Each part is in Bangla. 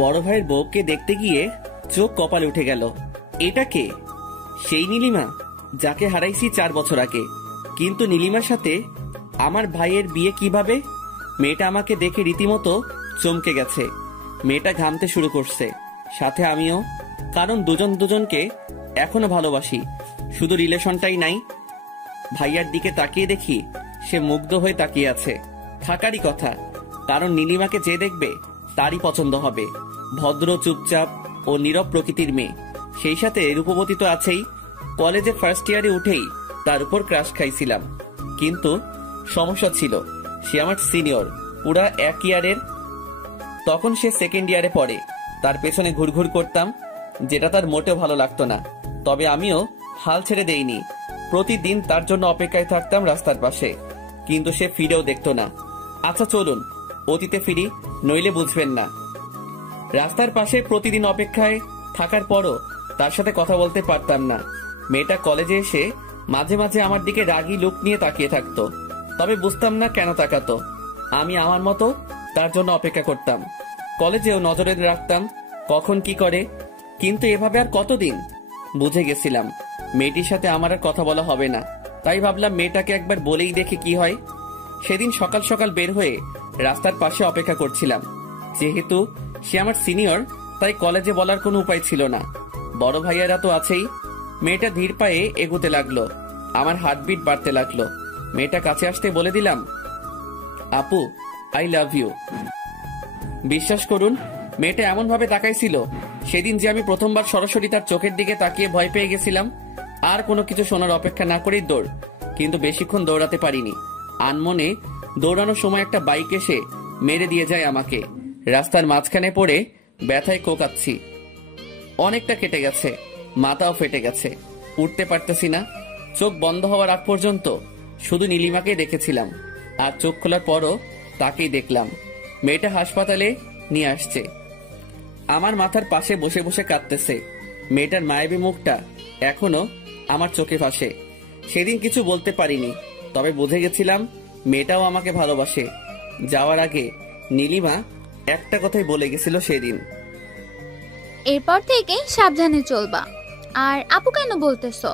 বড় ভাইয়ের বউকে দেখতে গিয়ে চোখ কপালে উঠে গেল। এটা কে? সেই নীলিমা যাকে হারাইছি 4 বছর আগে। কিন্তু নীলিমার সাথে আমার ভাইয়ের বিয়ে কিভাবে? মেয়েটা আমাকে দেখে রীতিমতো চমকে গেছে। মেয়েটা ঘামতে শুরু করছে, সাথে আমিও। কারণ দুজন দুজনকে এখনো ভালোবাসি, শুধু রিলেশনটাই নাই। ভাইয়ার দিকে তাকিয়ে দেখি সে মুগ্ধ হয়ে তাকিয়ে আছে। থাকারই কথা, কারণ নীলিমাকে যে দেখবে তারই পছন্দ হবে। ভদ্র, চুপচাপ ও নীরব প্রকৃতির মেয়ে, সেই সাথে রূপবতী তো আছেই। কলেজে ফার্স্ট ইয়ারে উঠেই তার উপর ক্রাশ খাইছিলাম, কিন্তু সমস্যা ছিল সে আমার সিনিয়র, পুরা 1 ইয়ারের। তখন সে সেকেন্ড ইয়ারে পড়ে। তার পেছনে ঘুরঘুর করতাম, যেটা তার মোটেও ভালো লাগতো না। তবে আমিও হাল ছেড়ে দেইনি। প্রতিদিন তার জন্য অপেক্ষায় থাকতাম রাস্তার পাশে, কিন্তু সে ফিরেও দেখতো না। আচ্ছা চলুন অতীতে ফিরি, নইলে বুঝবেন না। রাস্তার পাশে প্রতিদিন অপেক্ষায় থাকার পরও তার সাথে কথা বলতে পারতাম না। মেয়েটা কলেজে এসে মাঝে মাঝে আমার দিকে রাগী লুক নিয়ে তাকিয়ে থাকতো, তবে বুঝতাম না কেন তাকাতো। আমি আমার মতো তার জন্য অপেক্ষা করতাম। কলেজেও নজরে রাখতাম কখন কি করে, কিন্তু এভাবে আর কতদিন? বুঝে গেছিলাম মেয়েটির সাথে আমার আর কথা বলা হবে না। তাই ভাবলাম মেয়েটাকে একবার বলেই দেখে কি হয়। সেদিন সকাল সকাল বের হয়ে রাস্তার পাশে অপেক্ষা করছিলাম। যেহেতু সে আমার সিনিয়র, তাই কলেজে বলার কোনো উপায় ছিল না। বড় ভাইয়ারা তো আছেই। মেয়েটা ধীর পায়ে এগোতে লাগলো, আমার হার্টবিট বাড়তে লাগলো। মেয়েটা কাছে আসতে বলে দিলাম, আপু আই লাভ ইউ। বিশ্বাস করুন, মেয়েটা এমন ভাবে তাকাইছিল সেদিন যে আমি প্রথমবার সরাসরি তার চোখের দিকে তাকিয়ে ভয় পেয়ে গেছিলাম। আর কোনো কিছু শোনার অপেক্ষা না করেই দৌড়, কিন্তু বেশিক্ষণ দৌড়াতে পারিনি। আনমনে দৌড়ানোর সময় একটা বাইক এসে মেরে দিয়ে যায় আমাকে। রাস্তার মাঝখানে পড়ে ব্যথায় কোকাচ্ছি। অনেকটা কেটে গেছে, মাথাও ফেটে গেছে, উঠতে পারতেছি না। চোখ বন্ধ হওয়ার আগ পর্যন্ত শুধু নীলিমাকেই দেখেছিলাম, আর চোখ খোলার পরও তাকেই দেখলাম। মেয়েটা হাসপাতালে নিয়ে আসছে, আমার মাথার পাশে বসে বসে কাঁদতেছে। মেয়েটার মায়াবী মুখটা এখনো আমার চোখে ভাসে। সেদিন কিছু বলতে পারিনি, তবে বুঝে গেছিলাম মেয়েটাও আমাকে ভালোবাসে। যাওয়ার আগে নীলিমা একটা কথাই বলে গেছিল সেদিন, এরপর থেকে সাবধানে চলবা। আর আপু কেন বলতেছো?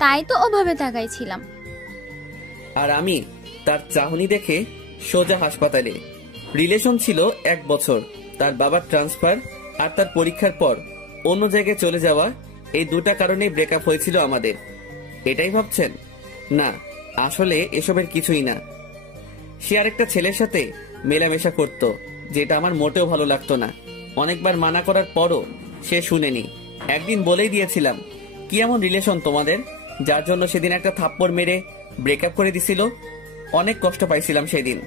তাই তো ওভাবে তাকাইছিলাম। আর আমি তার চাহনি দেখে সোজা হাসপাতালে। রিলেশন ছিল 1 বছর। তার বাবার ট্রান্সফার আর তার পরীক্ষার পর অন্য জায়গায় চলে যাওয়া, এই দুটা কারণেই ব্রেকআপ হয়েছিল আমাদের। এটাই ভাবছেন? না, আসলে এসবের কিছুই না। সে আরেকটা ছেলের সাথে মেলামেশা করত, যেটা আমার মোটেও ভালো লাগতো না। অনেকবার মানা করার পরও সে শুনেনি। একদিন বলেই দিয়েছিলাম, কি এমন রিলেশন তোমাদের, যার জন্য সেদিন একটা থাপ্পড় মেরে ব্রেকআপ করে দিছিল। অনেক কষ্ট পাইছিলাম সেদিন।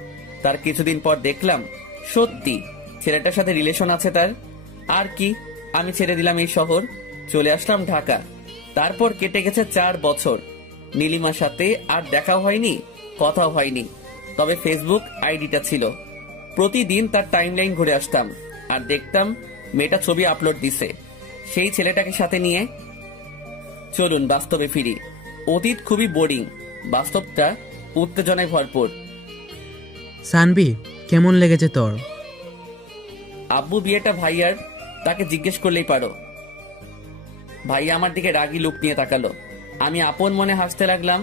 তার কিছুদিন পর দেখলাম সত্যি ছেলেটার সাথে রিলেশন আছে তার। আর কি, আমি ছেড়ে দিলাম এই শহর, চলে আসলাম ঢাকা। তারপর কেটে গেছে 4 বছর। নীলিমার সাথে আর দেখাও হয়নি, কথাও হয়নি, তবে ফেসবুক আইডিটা ছিল। প্রতিদিন তার টাইমলাইন ঘুরে আসতাম আর দেখতাম মেয়েটা ছবি আপলোড দিছে সেই ছেলেটাকে সাথে নিয়ে। চলুন বাস্তবে ফিরি। অতীত খুবই বোরিং, বাস্তবটা উত্তেজনায় ভরপুর। সানবি, কেমন লেগেছে তোর? আব্বু বিয়েটা ভাইয়ার, তাকে জিজ্ঞেস করলেই পারো। ভাইয়া আমার দিকে রাগী লুক নিয়ে তাকালো। আমি আপন মনে হাসতে লাগলাম।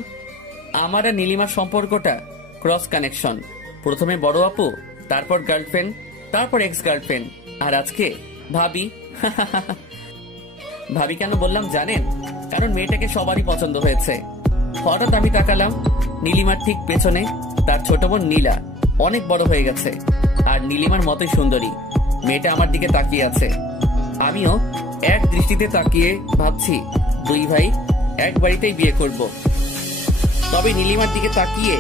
আমার আর নীলিমার সম্পর্কটা ক্রস কানেকশন। প্রথমে বড় আপু, তারপর গার্লফ্রেন্ড, তারপর এক্স গার্লফ্রেন্ড, আর আজকে ভাবি। ভাবি কেন বললাম জানেন? কারণ মেয়েটাকে সবারই পছন্দ হয়েছে। হঠাৎ আমি তাকালাম, নীলিমার ঠিক পেছনে তার ছোট বোন নীলা অনেক বড় হয়ে গেছে, আর নীলিমার মতোই সুন্দরী। মেয়েটা আমার দিকে তাকিয়ে আছে। আমিও এক দৃষ্টিতে তাকিয়ে ভাবছি, 2 ভাই এক বাড়িতেই বিয়ে করব। তবে নীলিমার দিকে তাকিয়ে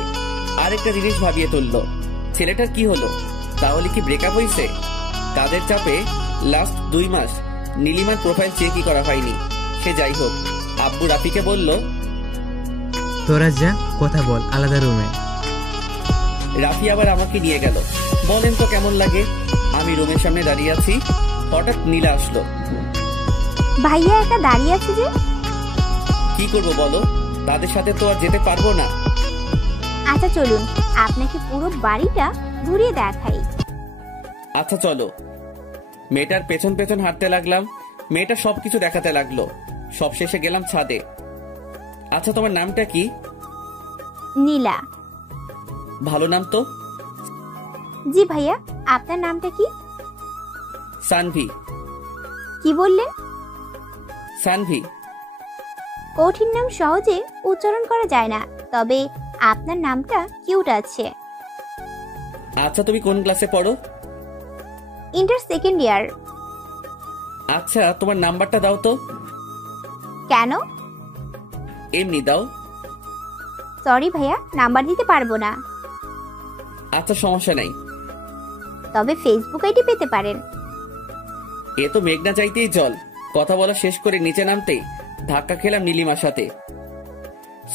আরেকটা জিনিস ভাবিয়ে তুলল, ছেলেটার কি হলো? তাহলে কি ব্রেকআপ হয়েছে? কাজের চাপে লাস্ট 2 মাস নীলিমার প্রোফাইল চেকই করা হয়নি। সে যাই হোক, আব্বু রাফিকে বলল, তোরা যা, কথা বল আলাদা রুমে। রাফি আবার আমাকে নিয়ে গেল। বলেন তো কেমন লাগে? আমি রুমের সামনে দাঁড়িয়ে আছি, হঠাৎ নীলা আসলো। ভাইয়া একা দাঁড়িয়ে আছে যে? কি করব বলো, তাদের সাথে তো আর যেতে পারবো না। আচ্ছা চলুন, আপনাকে পুরো বাড়িটা ঘুরিয়ে দেখাই। আচ্ছা চলো। মেয়েটার পেছন পেছন হাঁটতে লাগলাম। মেয়েটা সবকিছু দেখাতে লাগলো। সব শেষে গেলাম ছাদে। আচ্ছা, তোমার নামটা কি? নীলা। ভালো নাম তো। জি ভাইয়া, আপনার নামটা কি? সানভি। কি বললেন? সানভি। কঠিন নাম সহজে উচ্চারণ করা যায় না, তবে আপনার নামটা কিউট আছে। আচ্ছা, তুমি কোন ক্লাসে পড়ো? Inter second year. আচ্ছা, তোমার নাম্বারটা দাও তো। কেন? এমনি দাও। সরি ভাইয়া, নাম্বার দিতে পারবো না। আচ্ছা, সমস্যা নাই। তবে ফেসবুক আইডি পেতে পারেন। এ তো মেঘনা চাইতেই জল। কথা বলা শেষ করে নিচে নামতেই ধাক্কা খেলাম নীলিমার সাথে।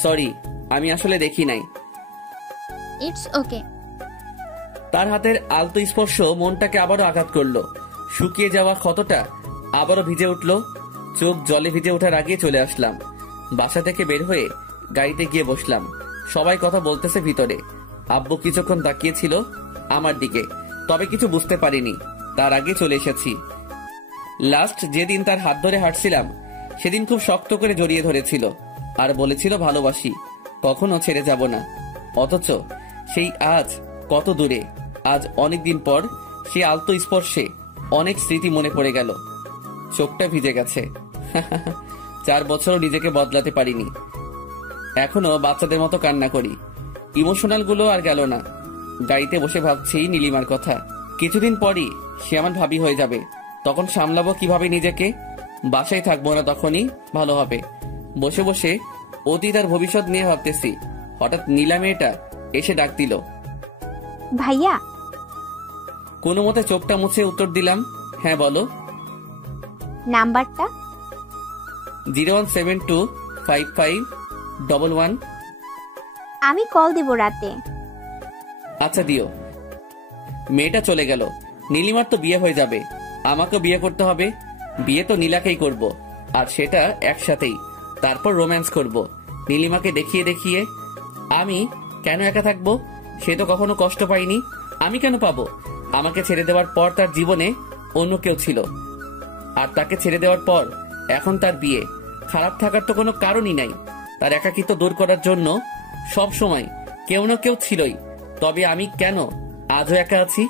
সরি, আমি আসলে দেখি নাই। It's okay. তার হাতের আলতো স্পর্শ মনটাকে আবারও আঘাত করলো। শুকিয়ে যাওয়া ক্ষতটা আবারও ভিজে উঠলো। চোখ জলে ভিজে ওঠার আগে চলে আসলাম। বাসা থেকে বের হয়ে গাড়িতে গিয়ে বসলাম। সবাই কথা বলতেছে ভিতরে। আব্বু কিছুক্ষণ তাকিয়েছিল আমার দিকে, তবে কিছু বুঝতে পারিনি। তার আগে চলে এসেছি। লাস্ট যেদিন তার হাত ধরে হাঁটছিলাম সেদিন খুব শক্ত করে জড়িয়ে ধরেছিল আর বলেছিল ভালোবাসি, কখনো ছেড়ে যাব না। অথচ সেই আজ কত দূরে। আজ অনেকদিন পর সে আলতো স্পর্শে অনেক স্মৃতি মনে পড়ে গেল। চোখটা ভিজে গেছে। 4 বছরও নিজেকে বদলাতে পারিনি। এখনো বাচ্চাদের মতো কান্না করি। ইমোশনাল গুলো আর গেল না। গাড়িতে বসে ভাবছি নীলিমার কথা। কিছুদিন পরই সে আমার ভাবি হয়ে যাবে। তখন সামলাবো কিভাবে নিজেকে? বাসায় থাকবো না, তখনই ভালো হবে। বসে বসে অতীত আর ভবিষ্যৎ নিয়ে ভাবতেছি। হঠাৎ নীলা মেয়েটা এসে ডাক দিল। ভাইয়া। কোনো মতে চোখটা মুছে উত্তর দিলাম, হ্যাঁ বলো। নাম্বারটা? 017255111। আমি কল দেব রাতে। আচ্ছা, দিও। মেয়েটা চলে গেল। নীলিমার তো বিয়ে হয়ে যাবে, আমাকেও বিয়ে করতে হবে। বিয়ে তো নীলাকেই করব, আর সেটা একসাথেই। তারপর রোম্যান্স করব নীলিমাকে দেখিয়ে দেখিয়ে। আমি কেন একা থাকবো? সে তো কখনো কষ্ট পাইনি, আমি কেন পাবো? আমাকে ছেড়ে দেওয়ার পর তার জীবনে অন্য কেউ ছিল, আর তাকে ছেড়ে দেওয়ার পর এখন তার বিয়ে। খারাপ থাকার তো কোনো কারণই নাই। তার একাকিত্ব দূর করার জন্য সব সময় কেউ না কেউ ছিলই। তবে আমি কেন আজও একা আছি?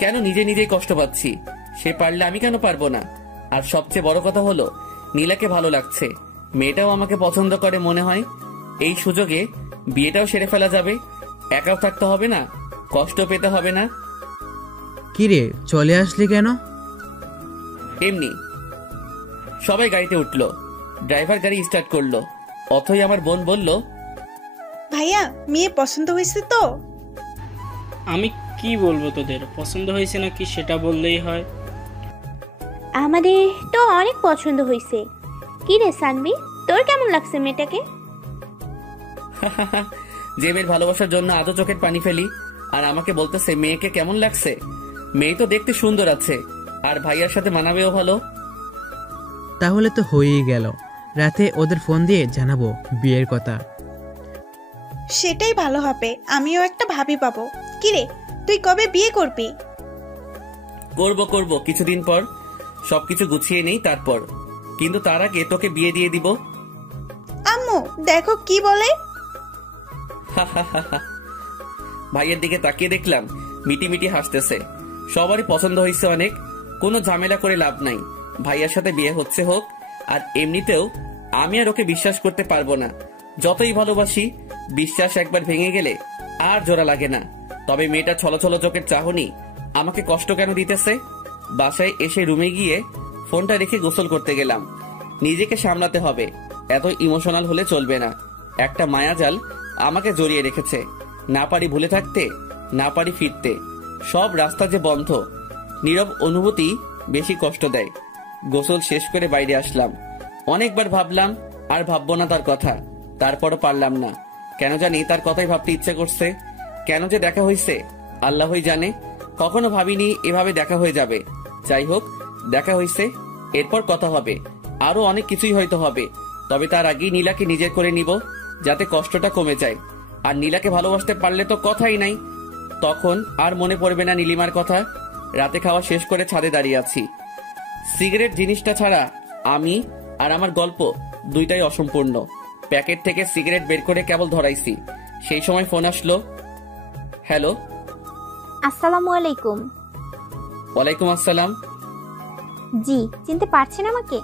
কেন নিজে নিজেই কষ্ট পাচ্ছি? সে পারলে আমি কেন পারবো না? আর সবচেয়ে বড় কথা হলো নীলাকে ভালো লাগছে, মেয়েটাও আমাকে পছন্দ করে মনে হয়। এই সুযোগে বিয়েটাও সেরে ফেলা যাবে। একাও থাকতে হবে না, কষ্ট পেতে হবে না। কিরে, চলে আসলি কেন? এমনি। সবাই গাড়িতে উঠলো। ড্রাইভার গাড়ি স্টার্ট করলো। অথই আমার বোন বলল, ভাইয়া, মেয়ে পছন্দ হয়েছে তো? আমি কি বলবো, তোদের পছন্দ হয়েছে নাকি সেটা বললেই হয়। আমাদের তো অনেক পছন্দ হয়েছে। কি রে সানভি, তোর কেমন লাগছে মেয়েটাকে? যে মেয়ের ভালোবাসার জন্য আজও চোখের পানি ফেলি, আর আমাকে বলতেছে মেয়েকে কেমন লাগছে। মেয়ে তো দেখতে সুন্দর আছে, আর ভাইয়ার সাথে মানাবেও ভালো। তাহলে তো হয়েই গেল। রাতে ওদের ফোন দিয়ে জানাবো বিয়ের কথা। সেটাই ভালো হবে, আমিও একটা ভাবি পাবো। কিরে, তুই কবে বিয়ে করবি? করব কিছুদিন পর। সবকিছু গুছিয়ে নেই তারপর, কিন্তু তার আগে তোকে বিয়ে দিয়ে দিব। আম্মু দেখো কি বলে। ভাইয়ের দিকে তাকিয়ে দেখলাম মিটি মিটি হাসতেছে। সবারই পছন্দ হয়েছে অনেক, কোনো ঝামেলা করে লাভ নাই। ভাইয়ার সাথে বিয়ে হচ্ছে হোক। আর এমনিতেও আমি আর ওকে বিশ্বাস করতে পারবো না। যতই ভালোবাসি, বিশ্বাস একবার ভেঙে গেলে আর জোড়া লাগে না। তবে মেয়েটা ছলছল চোখের চাহনি আমাকে কষ্ট কেন দিতেছে? বাসায় এসে রুমে গিয়ে ফোনটা রেখে গোসল করতে গেলাম। নিজেকে সামলাতে হবে, এত ইমোশনাল হলে চলবে না। একটা মায়াজাল আমাকে জড়িয়ে রেখেছে। না পারি ভুলে থাকতে, না পারি ফিরতে। সব রাস্তা যে বন্ধ। নীরব অনুভূতি বেশি কষ্ট দেয়। গোসল শেষ করে বাইরে আসলাম। অনেকবার ভাবলাম আর ভাববো না তার কথা, তারপরও পারলাম না। কেন জানি তার কথাই ভাবতে ইচ্ছে করছে। কেন যে দেখা হয়েছে আল্লাহই জানে। কখনো ভাবিনি এভাবে দেখা হয়ে যাবে। যাই হোক, দেখা হয়েছে, এরপর কথা হবে। আরো অনেক কিছুই হয়তো হবে। তবে তার আগেই নীলাকে নিজের করে নিব, যাতে কষ্টটা কমে যায়। আর নীলাকে ভালোবাসতে পারলে তো কথাই নাই। তখন আর মনে পড়বে না নীলিমার কথা। রাতে খাওয়া শেষ করে ছাদে দাঁড়িয়ে আছি। সিগারেট জিনিসটা ছাড়া আমি আর আমার গল্প দুইটাই অসম্পূর্ণ। প্যাকেট থেকে সিগারেট বের করে কেবল ধরাইছি, সেই সময় ফোন আসলো। হ্যালো। আসসালামু আলাইকুম। ওয়ালাইকুম আসসালাম। জি, চিনতে পারছেন আমাকে?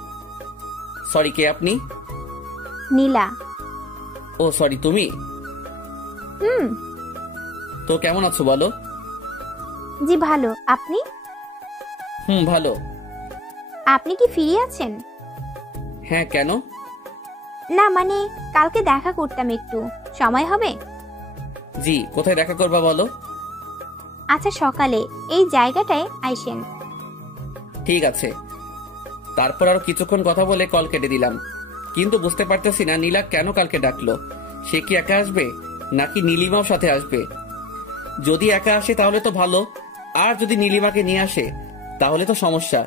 সরি, কে আপনি? নীলা। ও সরি, তুমি? হুম। তো কেমন আছো বলো? জি ভালো, আপনি? ভালো। আপনি কি ফ্রি আছেন? হ্যাঁ, কেন? না মানে কালকে দেখা করতাম, একটু সময় হবে? জি, কোথায় দেখা করবা বলো? আচ্ছা, সকালে এই জায়গাটায় আইসেন। ঠিক আছে। তারপর আরো কিছুক্ষণ কথা বলে কল কেটে দিলাম। কিন্তু বুঝতে পারতেছি না নীলা কেন কালকে ডাকলো। সে কি একা আসবে নাকি নীলিমাও সাথে আসবে? যদি একা আসে তাহলে তো ভালো, আর যদি নীলিমাকে নিয়ে আসে তাহলে তো সমস্যা।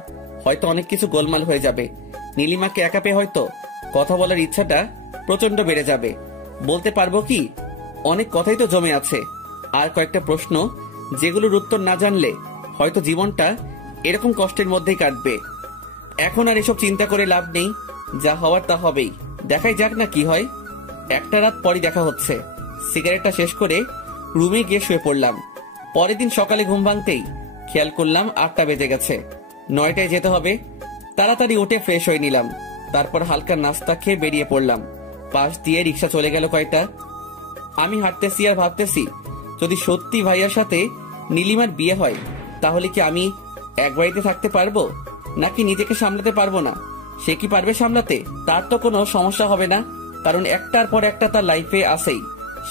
হয়তো অনেক কিছু গোলমাল হয়ে যাবে। নীলিমাকে একা পেয়ে হয়তো কথা বলার ইচ্ছাটা প্রচন্ড বেড়ে যাবে। বলতে পারবো কি, অনেক কথাই তো জমে আছে, আর কয়েকটা প্রশ্ন যেগুলোর উত্তর না জানলে হয়তো জীবনটা এরকম কষ্টের মধ্যেই কাটবে। এখন আর এসব চিন্তা করে লাভ নেই, যা হওয়ার তা হবেই। দেখাই যাক না কি হয়। একটা রাত পরই দেখা হচ্ছে। সিগারেটটা শেষ করে রুমে গিয়ে শুয়ে পড়লাম। পরের দিন সকালে ঘুম ভাঙতেই খেয়াল করলাম 8টা বেজে গেছে। 9টায় যেতে হবে। তাড়াতাড়ি উঠে ফ্রেশ হয়ে নিলাম। তারপর হালকা নাস্তা খেয়ে বেরিয়ে পড়লাম। পাশ দিয়ে রিক্সা চলে গেল কয়টা। আমি হাঁটতেছি আর ভাবতেছি, যদি সত্যি ভাইয়ার সাথে নীলিমার বিয়ে হয় তাহলে কি আমি এক বাড়িতে থাকতে পারবো, নাকি নিজেকে সামলাতে পারবো না? সে কি পারবে সামলাতে? তার তো কোনো সমস্যা হবে না, কারণ একটার পর একটা তার লাইফে আসেই।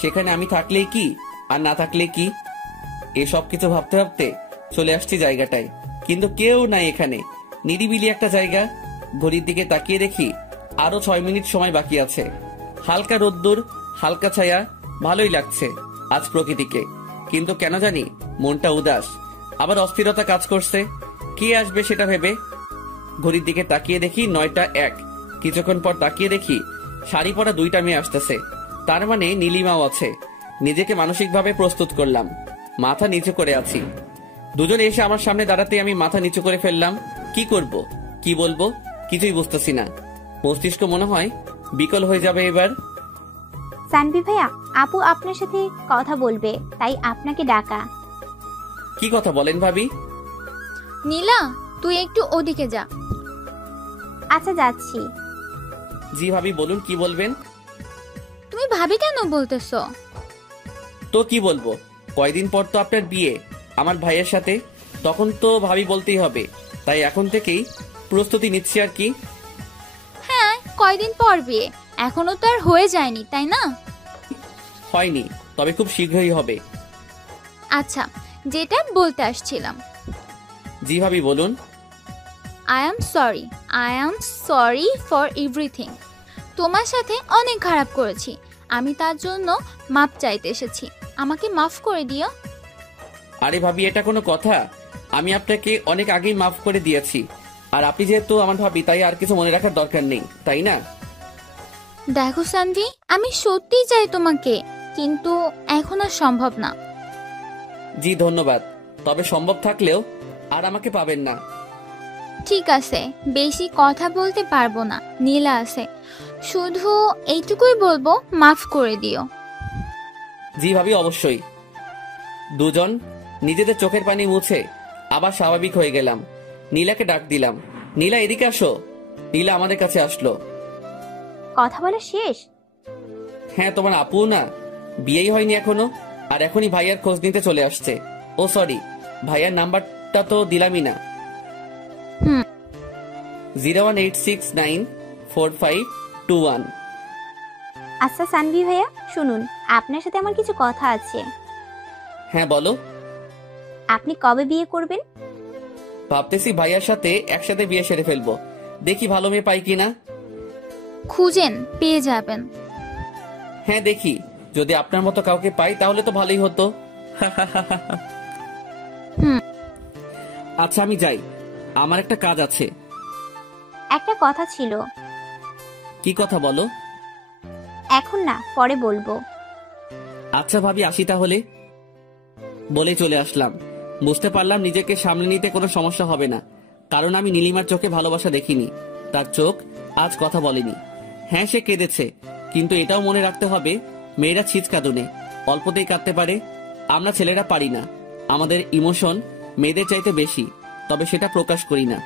সেখানে আমি থাকলেই কি আর না থাকলে কি? এসব কিছু ভাবতে ভাবতে চলে আসছি জায়গাটায়, কিন্তু কেউ নাই এখানে। নিরিবিলি একটা জায়গা। ঘড়ির দিকে তাকিয়ে দেখি আরো 6 মিনিট সময় বাকি আছে। হালকা রোদ্দুর, হালকা ছায়া, ভালোই লাগছে আজ প্রকৃতিকে। কিন্তু কেন জানি মনটা উদাস, আবার অস্থিরতা কাজ করছে। কে আসবে সেটা ভেবে। ঘড়ির দিকে তাকিয়ে দেখি 9টা 1। কিছুক্ষণ পর তাকিয়ে দেখি শাড়ি পরা 2টা মেয়ে আসতেছে। তার মানে নীলিমাও আছে। নিজেকে মানসিকভাবে প্রস্তুত করলাম। মাথা নিচু করে আছি। দুজনে এসে আমার সামনে দাঁড়াতে আমি মাথা নিচু করে ফেললাম। কি করব, কি বলবো, কিছুই বুঝতেছি না। মস্তিষ্ক মনে হয় বিকল হয়ে যাবে এবার। সানভি ভাইয়া, আপু আপনার সাথে কথা বলবে, তাই আপনাকে ডাকা। কি কথা বলেন ভাবি? নীলা, তুই একটু ওদিকে যা। আচ্ছা, যাচ্ছি। জি ভাবি, বলুন কি বলবেন। তুমি ভাবি কেন বলতেছো? তো কি বলবো, কয়দিন পর তো আপনার বিয়ে আমার ভাইয়ের সাথে, তখন তো ভাবি বলতেই হবে। তাই এখন থেকেই প্রস্তুতি নিচ্ছি আর কি। হ্যাঁ, কয়দিন পর বিয়ে, এখনো তো আর হয়ে যায়নি, তাই না? হয়নি, তবে খুব শীঘ্রই হবে। আচ্ছা, যেটা বলতে আসছিলাম, জি ভাবি বলুন। I am sorry for everything. তোমার সাথে অনেক খারাপ করেছি, আমি তার জন্য মাপ চাইতে এসেছি। আমাকে মাফ করে দিও। আরে ভাবি, এটা কোনো কথা? আমি আপনাকে অনেক আগেই মাফ করে দিয়েছি। আর আপনি যেহেতু আমার ভাবি, তাই আর কিছু মনে রাখার দরকার নেই, তাই না? দেখো সানভি, আমি সত্যিই চাই তোমাকে, কিন্তু এখন আর সম্ভব না। জি ধন্যবাদ, তবে সম্ভব থাকলেও আর আমাকে পাবেন না। ঠিক আছে, বেশি কথা বলতে পারবো না, নীলা আছে। শুধু এইটুকুই বলবো, মাফ করে দিও। জি ভাবি, অবশ্যই। দুজন নিজেদের চোখের পানি মুছে আবার স্বাভাবিক হয়ে গেলাম। নীলাকে ডাক দিলাম, নীলা এদিকে আসো। নীলা আমাদের কাছে আসলো। কথা বলা শেষ? হ্যাঁ, তোমার আপু না, বিয়েই হয়নি এখনো, আর এখনই ভাইয়ার খোঁজ নিতে চলে আসছে। ও সরি, ভাইয়ার নাম্বারটা তো দিলামই না। 018694521। আচ্ছা সানভি ভাইয়া, শুনুন, আপনার সাথে আমার কিছু কথা আছে। হ্যাঁ বলো। আপনি কবে বিয়ে করবেন? ভাবতেছি ভাইয়ার সাথে একসাথে বিয়ে সেরে ফেলবো। দেখি ভালো মেয়ে পাই কিনা। খুঁজেন, পেয়ে যাবেন। হ্যাঁ দেখি, যদি আপনার মতো কাউকে পাই তাহলে তো ভালোই হতো। আচ্ছা আমি যাই, আমার একটা কাজ আছে। একটা কথা ছিল। কি কথা বলো? এখন না, পরে বলবো। আচ্ছা ভাবি, আসি তাহলে। বলে চলে আসলাম। বুঝতে পারলাম নিজেকে সামলে নিতে কোনো সমস্যা হবে না, কারণ আমি নীলিমার চোখে ভালোবাসা দেখিনি। তার চোখ আজ কথা বলেনি। হ্যাঁ, সে কেঁদেছে, কিন্তু এটাও মনে রাখতে হবে মেয়েরা ছিচকাদুনে অল্পতেই কাঁদতে পারে, আমরা ছেলেরা পারি না। আমাদের ইমোশন মেয়েদের চাইতে বেশি, তবে সেটা প্রকাশ করি না।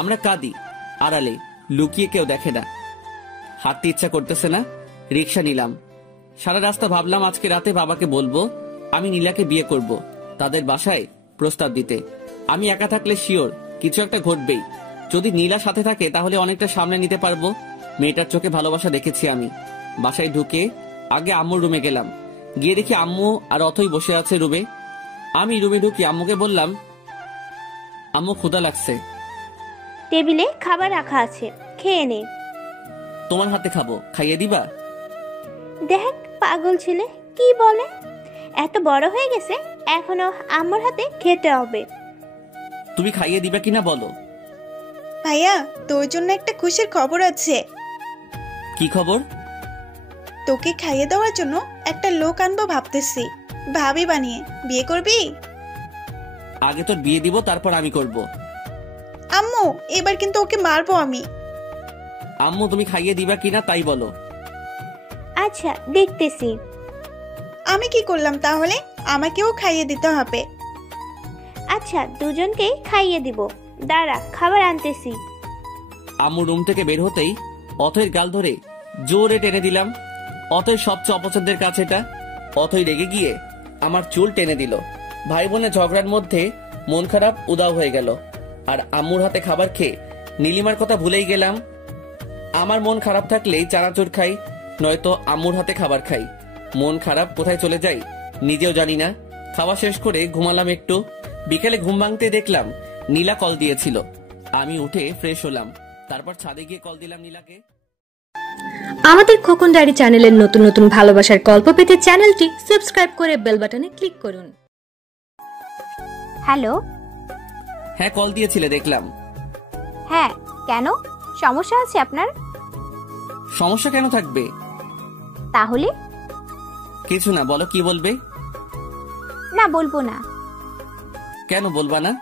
আমরা কাঁদি আড়ালে, লুকিয়ে, কেউ দেখে না। হাঁটতে ইচ্ছা করতেছে না, রিক্সা নিলাম। সারা রাস্তা ভাবলাম আজকে রাতে বাবাকে বলবো আমি নীলাকে বিয়ে করব, তাদের বাসায় প্রস্তাব দিতে। আমি একা থাকলে শিওর কিছু একটা ঘটবেই। যদি নীলা সাথে থাকে তাহলে অনেকটা সামনে নিতে পারবো। মেয়েটার চোখে ভালোবাসা দেখেছি আমি। বাসায় ঢুকে আগে আম্মুর রুমে গেলাম, গিয়ে দেখি আম্মু আর অথই বসে আছে রুমে। আমি রুমে ঢুকি, আম্মুকে বললাম আম্মু ক্ষুধা লাগছে। টেবিলে খাবার রাখা আছে, খেয়ে নে। তোমার হাতে খাবো, খাইয়ে দিবা? দেখ পাগল ছেলে কি বলে, এত বড় হয়ে গেছে এখনো আম্মুর হাতে খেতে হবে। তুমি খাইয়ে দিবা কিনা বলো। ভাইয়া, তোর জন্য একটা খুশির খবর আছে। কি খবর? তোকে খাইয়ে দেওয়ার জন্য একটা লোক আনবো ভাবতেছি। ভাবি বানিয়ে বিয়ে করবি? আগে তোর বিয়ে দিব, তারপর আমি করব। আম্মু, এবার কিন্তু ওকে মারবো আমি। আম্মু তুমি খাইয়ে দিবা কিনা তাই বলো। আচ্ছা দেখতেছি। আমি কি করলাম তাহলে? আমাকেও খাইয়ে দিতে হবে। আচ্ছা দুজনকেই খাইয়ে দিব, দাঁড়া খাবার আনতেছি। আম্মু রুম থেকে বের হতেই অথৈর গাল ধরে জোরে টেনে দিলাম। অথৈ সবচেয়ে অপছন্দের কাছে এটা। অথৈ রেগে গিয়ে আমার চুল টেনে দিল। ভাই বোনের ঝগড়ার মধ্যে মন খারাপ উদাও হয়ে গেল। আর আম্মুর হাতে খাবার খেয়ে নীলিমার কথা ভুলেই গেলাম। আমার মন খারাপ থাকলেই চানাচুর খাই, নয়তো আম্মুর হাতে খাবার খাই। মন খারাপ কোথায় চলে যায় নিজেও জানি না। খাওয়া শেষ করে ঘুমালাম একটু। বিকেলে ঘুম ভাঙতে দেখলাম নীলা কল দিয়েছিল। আমি উঠে ফ্রেশ হলাম, তারপর ছাদে গিয়ে কল দিলাম নীলাকে। আমাদের খোকন ডায়েরি চ্যানেলের নতুন নতুন ভালোবাসার গল্প পেতে চ্যানেলটি সাবস্ক্রাইব করে বেল বাটনে ক্লিক করুন। হ্যালো। হ্যাঁ, কল দিয়েছিলে দেখলাম। হ্যাঁ, কেন? সমস্যা আছে আপনার? সমস্যা কেন থাকবে? তাহলে? কিছু না, বলো কি বলবে। না, বলবো না। কেন বলবা না?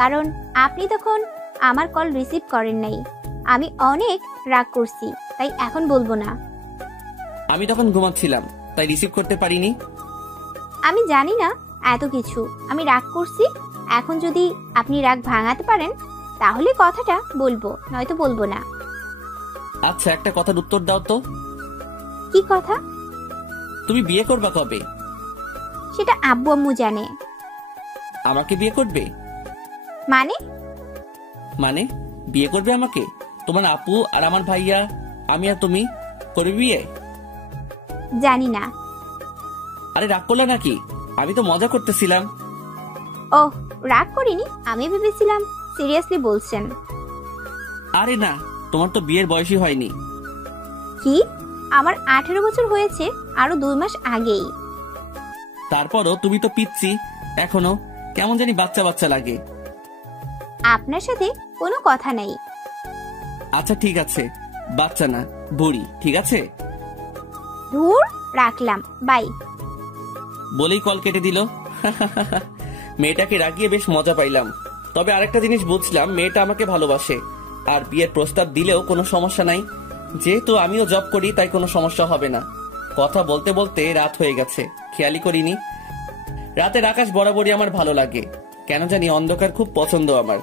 কারণ আপনি তখন আমার কল রিসিভ করেন নাই। আমি অনেক রাগ করছি, তাই এখন বলবো না। আমি তখন ঘুমাচ্ছিলাম, তাই রিসিভ করতে পারিনি। আমি জানি না এত কিছু। আমি রাগ করছি। এখন যদি আপনি রাগ ভাঙাতে পারেন তাহলে কথাটা বলবো, নয়তো বলবো না। আচ্ছা, একটা কথার উত্তর দাও তো। কি কথা? তুমি বিয়ে করবা কবে? সেটা আব্বু আম্মু জানে। আমাকে বিয়ে করবে? মানে? মানে বিয়ে করবে আমাকে? তোমার আপু আর আমার ভাইয়া, আমি আর তুমি করবে বিয়ে? জানি না। আরে রাগ করলে নাকি? আমি তো মজা করতেছিলাম। ও, রাগ করিনি। আমি ভেবেছিলাম সিরিয়াসলি বলছেন। আরে না, তোমার তো বিয়ের বয়সই হয়নি। কি? আমার 18 বছর হয়েছে আরো 2 মাস আগেই। তারপরও তুমি তো পিচ্ছি এখনো, কেমন জানি বাচ্চা বাচ্চা লাগে। আপনার সাথে কোনো কথা নাই। আচ্ছা ঠিক আছে, বাচ্চা না বুড়ি, ঠিক আছে। ধুর, রাখলাম, বাই। বলেই কল কেটে দিল। মেয়েটাকে রাগিয়ে বেশ মজা পাইলাম। তবে আরেকটা জিনিস বুঝলাম, মেয়েটা আমাকে ভালোবাসে। আর বিয়ের প্রস্তাব দিলেও কোনো সমস্যা নাই, যেহেতু আমিও জব করি তাই কোনো সমস্যা হবে না। কথা বলতে বলতে রাত হয়ে গেছে, খেয়ালই করিনি। রাতের আকাশ বরাবরই আমার ভালো লাগে, কেন জানি অন্ধকার খুব পছন্দ আমার।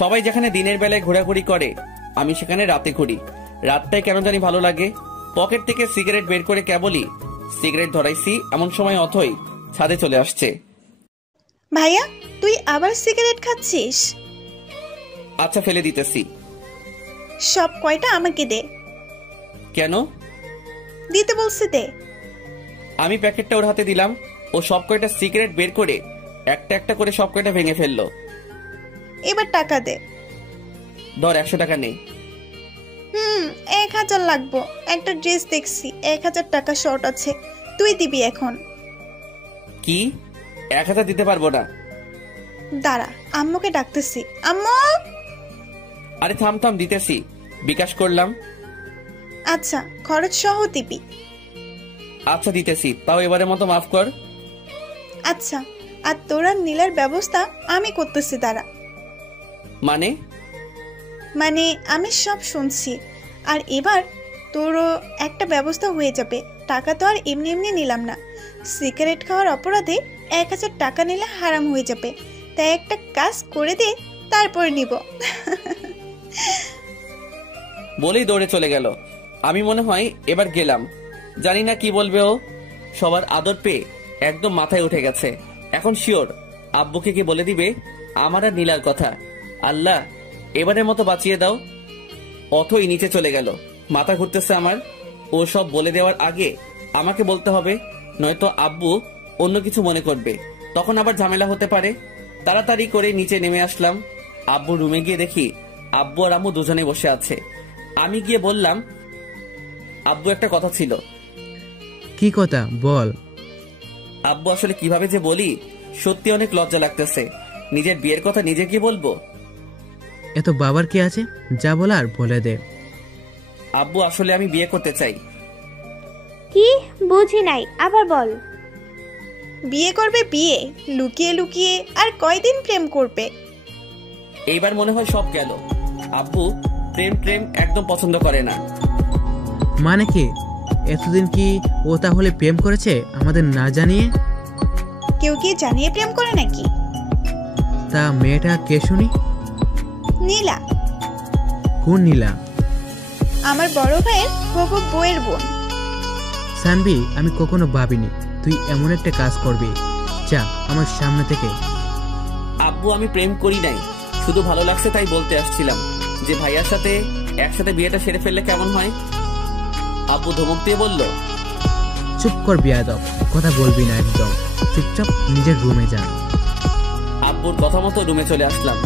সবাই যেখানে দিনের বেলায় ঘোরাঘুরি করে আমি সেখানে রাতে ঘুরি। রাতটাই কেন জানি ভালো লাগে। পকেট থেকে সিগারেট বের করে কেবলই সিগারেট ধরাইছি, এমন সময় অথই ছাদে চলে আসছে। ভাইয়া, তুই আবার সিগারেট খাচ্ছিস? আচ্ছা, ফেলে দিতেছি। সব কয়টা আমাকে দে। কেন? দিতে বলছি দে। আমি প্যাকেটটা ওর হাতে দিলাম। ও সব কয়টা সিগারেট বের করে একটা একটা করে সব কয়টা ভেঙে ফেললো। এবার টাকা দে। ধর, 100 টাকা নেই। 1000 লাগবো। একটা ড্রেস দেখছি 1000 টাকা শর্ট আছে, তুই দিবি এখন। কি? 1000 দিতে পারবো না। দাঁড়া, আম্মুকে ডাকতেছি। আম্মু! আরে থাম থাম, দিতেছি, বিকাশ করলাম। আচ্ছা, খরচ সহ দিবি। আচ্ছা দিতেছি, তাও এবারের মতো মাফ কর। আচ্ছা, আর তোরা নীলার ব্যবস্থা আমি করতেছি দাঁড়া। মানে আমি সব শুনছি, আর এবার তোরও একটা ব্যবস্থা হয়ে যাবে। টাকা তো আর এমনি এমনি নিলাম না, সিগারেট খাওয়ার অপরাধে 1000 টাকা নিলে হারাম হয়ে যাবে, তাই একটা কাজ করে দে, তারপর নিব। বলেই দৌড়ে চলে গেল। আমি মনে হয় এবার গেলাম, জানি না কি বলবে ও। সবার আদর পেয়ে একদম মাথায় উঠে গেছে। এখন শিওর আব্বুকে কি বলে দিবে আমার আর নীলার কথা। আল্লাহ এবারের মতো বাঁচিয়ে দাও। অথই নিচে চলে গেল। মাথা ঘুরতেছে আমার। ও সব বলে দেওয়ার আগে আমাকে বলতে হবে, নয়তো আব্বু অন্য কিছু মনে করবে, তখন আবার ঝামেলা হতে পারে। তাড়াতাড়ি করে নিচে নেমে আসলাম। আব্বু রুমে গিয়ে দেখি আব্বু আর আম্মু দুজনে বসে আছে। আমি গিয়ে বললাম, আব্বু একটা কথা ছিল। কি কথা বল। আব্বু আসলে কিভাবে যে বলি, সত্যি অনেক লজ্জা লাগতেছে। নিজের বিয়ের কথা নিজে কি বলবো। এত বাবার কি আছে, যা বলার বলে দে। আব্বু আসলে আমি বিয়ে করতে চাই। কি বুঝি নাই, আবার বল। বিয়ে করবে? বিয়ে লুকিয়ে লুকিয়ে? আর কয়দিন প্রেম করবে? এইবার মনে হয় সব গেল। আব্বু প্রেম একদম পছন্দ করে না। মানে কি? এতদিন কি ও তাহলে প্রেম করেছে আমাদের না জানিয়ে? কেউ কি জানিয়ে প্রেম করে নাকি? তা মেয়েটা কে শুনি? নীলা। কোন নীলা? আমার বড় ভাইয়ের হবু বউয়ের বোন। সানবি, আমি কখনো ভাবিনি তুই এমন একটা কাজ করবি। যা আমার সামনে থেকে। আব্বু আমি প্রেম করি নাই, শুধু ভালো লাগছে তাই বলতে আসছিলাম যে ভাইয়ার সাথে একসাথে বিয়েটা সেরে ফেললে কেমন হয়। আব্বু ধমক দিয়ে বলল, চুপ কর বিয়াদব, কথা বলবি না একদম। চুপচাপ নিজের রুমে যা। আব্বুর কথা মতো রুমে চলে আসলাম,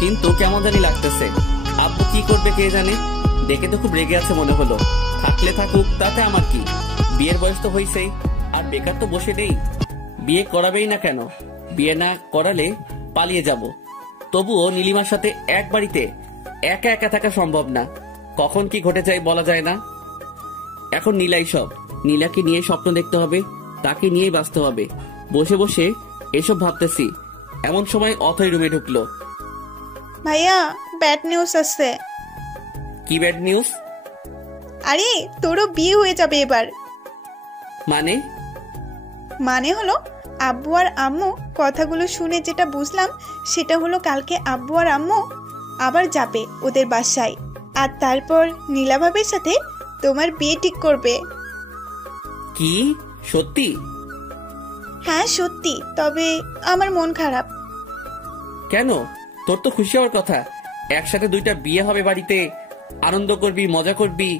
কিন্তু কেমন জানি লাগতেছে। আব্বু কি করবে কে জানে। দেখে তো খুব রেগে আছে মনে হলো। থাকলে থাকুক, তাতে আমার কি। বিয়ের বয়স তো হয়েছেই, আর বেকার তো বসে নেই। বিয়ে করাবেই না কেন? বিয়ে না করালে পালিয়ে যাব। তবুও নীলিমার সাথে এক বাড়িতে একা একা থাকা সম্ভব না। কখন কি ঘটে যায় বলা যায় না। এখন নীলাই সব। নীলাকে নিয়ে স্বপ্ন দেখতে হবে, তাকে নিয়েই বাঁচতে হবে। বসে বসে এসব ভাবতেছি, এমন সময় অথই রুমে ঢুকলো। ভাইয়া, ব্যাড নিউজ আছে। কি ব্যাড নিউজ? আরে তোরও বিয়ে হয়ে যাবে এবার। মানে হলো আব্বু আর আম্মু, কথাগুলো শুনে যেটা বুঝলাম সেটা হলো কালকে আব্বু আর আম্মু আবার যাবে ওদের বাসায়, আর তারপর নীলা ভাবির সাথে তোমার বিয়ে ঠিক করবে। কি সত্যি? হ্যাঁ সত্যি, তবে আমার মন খারাপ। কেন? তোর তো খুশি হওয়ার কথা। একসাথে 2টা বিয়ে হবে বাড়িতে, আনন্দ করবি, মজা করবি।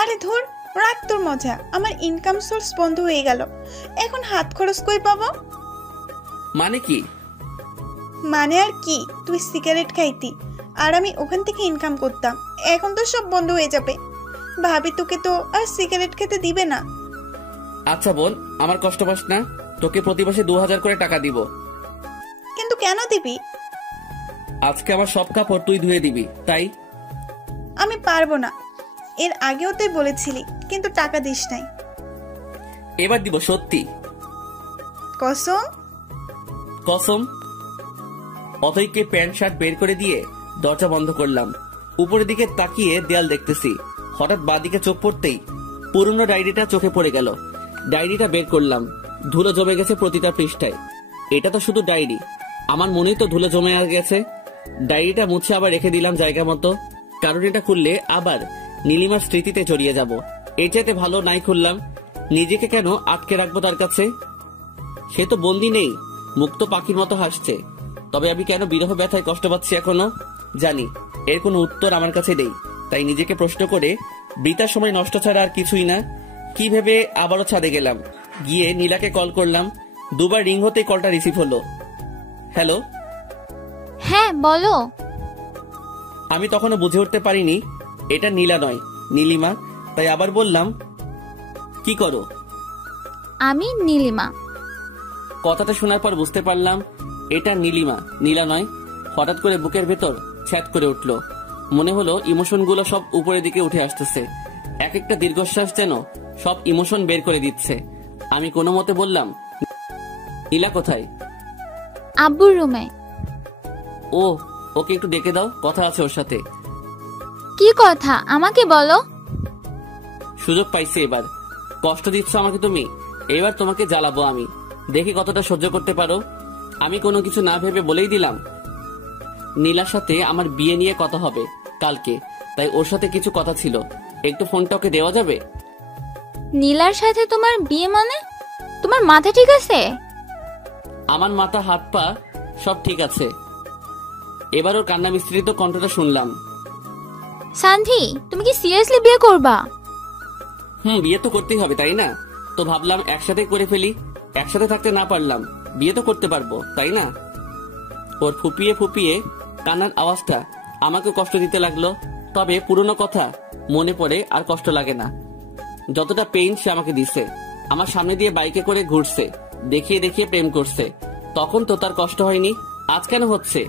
আরে ধুর, রাখ তোর মজা। আমার ইনকাম সোর্স বন্ধ হয়ে গেল, এখন হাত খরচ কই পাবো? মানে কি? মানে আর কি, তুই সিগারেট খাইতি আর আমি ওখান থেকে ইনকাম করতাম, এখন তো সব বন্ধ হয়ে যাবে। ভাবি তোকে তো আর সিগারেট খেতে দিবে না। আচ্ছা বোন, আমার কষ্ট পাস না। তোকে প্রতি মাসে 2000 করে টাকা দিব। কিন্তু কেন দিবি? আজকে আমার সব কাপড় তুই ধুয়ে দিবি, তাই। আমি পারবো না। এর আগেও তুই বলেছিলি, কিন্তু টাকা দিস নাই। এবার দিব, সত্যি। কসম? কসম। অথইকে প্যান্ট শার্ট বের করে দিয়ে দরজা বন্ধ করলাম। উপরের দিকে তাকিয়ে দেয়াল দেখতেছি। হঠাৎ বাঁদিকে চোখ পড়তেই পুরনো ডায়েরিটা চোখে পড়ে গেল। ডায়েরিটা বের করলাম। ধুলো জমে গেছে প্রতিটা পৃষ্ঠায়। এটা তো শুধু ডায়েরি, আমার মনেই তো ধুলো জমে গেছে। ডায়েরিটা মুছে আবার রেখে দিলাম জায়গা মতো, কারণ এটা খুললে আবার নীলিমার স্মৃতিতে জড়িয়ে যাব। এর চাইতে ভালো নাই খুললাম। নিজেকে কেন আটকে রাখবো তার কাছে? সে তো বন্দি নেই, মুক্ত পাখির মতো হাসছে। তবে আমি কেন বিরহ ব্যথায় কষ্ট পাচ্ছি এখনো জানি এর কোনো উত্তর আমার কাছে নেই। তাই নিজেকে প্রশ্ন করে বৃথার সময় নষ্ট ছাড়া আর কিছুই না। কি ভেবে আবারও ছাদে গেলাম। গিয়ে নীলাকে কল করলাম। 2বার রিং হতেই কলটা রিসিভ হলো। হ্যালো। হ্যাঁ বলো। আমি তখনও বুঝে উঠতে পারিনি এটা নীলা নয়, নীলিমা। তাই আবার বললাম, কি করো? আমি নীলিমা। কথাটা শোনার পর বুঝতে পারলাম এটা নীলিমা, নীলা নয়। হঠাৎ করে বুকের ভেতর ছ্যাদ করে উঠলো। মনে হলো ইমোশনগুলো সব উপরের দিকে উঠে আসতেছে। এক একটা দীর্ঘশ্বাস যেন সব ইমোশন বের করে দিচ্ছে। আমি কোনো মতে বললাম, নীলা কোথায়? আব্বুর রুমে। ও, ওকে একটু ডেকে দাও, কথা আছে ওর সাথে। কি কথা আমাকে বলো। সুযোগ পাইছে এবার। কষ্ট দিচ্ছ আমাকে তুমি, এবার তোমাকে জ্বালাবো আমি, দেখি কতটা সহ্য করতে পারো। আমি কোনো কিছু না ভেবে বলেই দিলাম নীলার সাথে আমার বিয়ে নিয়ে কথা হবে কালকে, তাই ওর সাথে কিছু কথা ছিল। একটু ফোনটা ওকে দেওয়া যাবে? নীলার সাথে তোমার বিয়ে মানে? তোমার মাথা ঠিক আছে? আমার মাথা হাত পা সব ঠিক আছে। এবার ওর কান্না মিশ্রিত কণ্ঠটা শুনলাম। সান্ধ্যি, তুমি কি সিরিয়াসলি বিয়ে করবা? বিয়ে তো করতেই হবে তাই না? তো ভাবলাম একসাথে করে ফেলি। একসাথে থাকতে না পারলাম, বিয়ে তো করতে পারবো তাই না? ওর ফুপিয়ে ফুপিয়ে কান্নার আওয়াজটা আমাকে কষ্ট দিতে লাগলো। তবে পুরনো কথা মনে পড়ে আর কষ্ট লাগে না। যতটা পেইন সে আমাকে দিছে। আমার সামনে দিয়ে বাইকে করে ঘুরছে, দেখিয়ে দেখিয়ে প্রেম করছে। তখন তো তার কষ্ট হয়নি, আজ কেন হচ্ছে?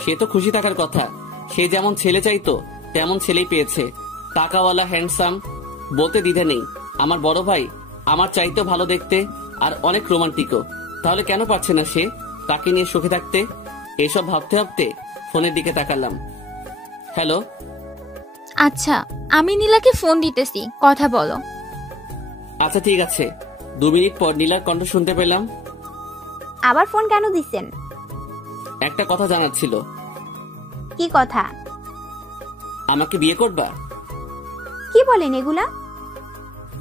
সে তো খুশি থাকার কথা। সে যেমন ছেলে চাইতো তেমন ছেলেই পেয়েছে। টাকাওয়ালা, হ্যান্ডসাম, বলতে দ্বিধা নেই। আমার বড় ভাই আমার চাইতেও ভালো দেখতে আর অনেক রোমান্টিকও। তাহলে কেন পারছে না সে তাকে নিয়ে সুখে থাকতে? এসব ভাবতে ভাবতে ফোনের দিকে তাকালাম। হ্যালো। আচ্ছা, আমি নীলাকে ফোন দিতেছি, কথা বলো। আচ্ছা ঠিক আছে। 2 মিনিট পর নীলার কণ্ঠ শুনতে পেলাম। আবার ফোন কেন দিছেন? একটা কথা জানার ছিল। কি কথা? আমাকে বিয়ে করবা? কি বলেন এগুলা?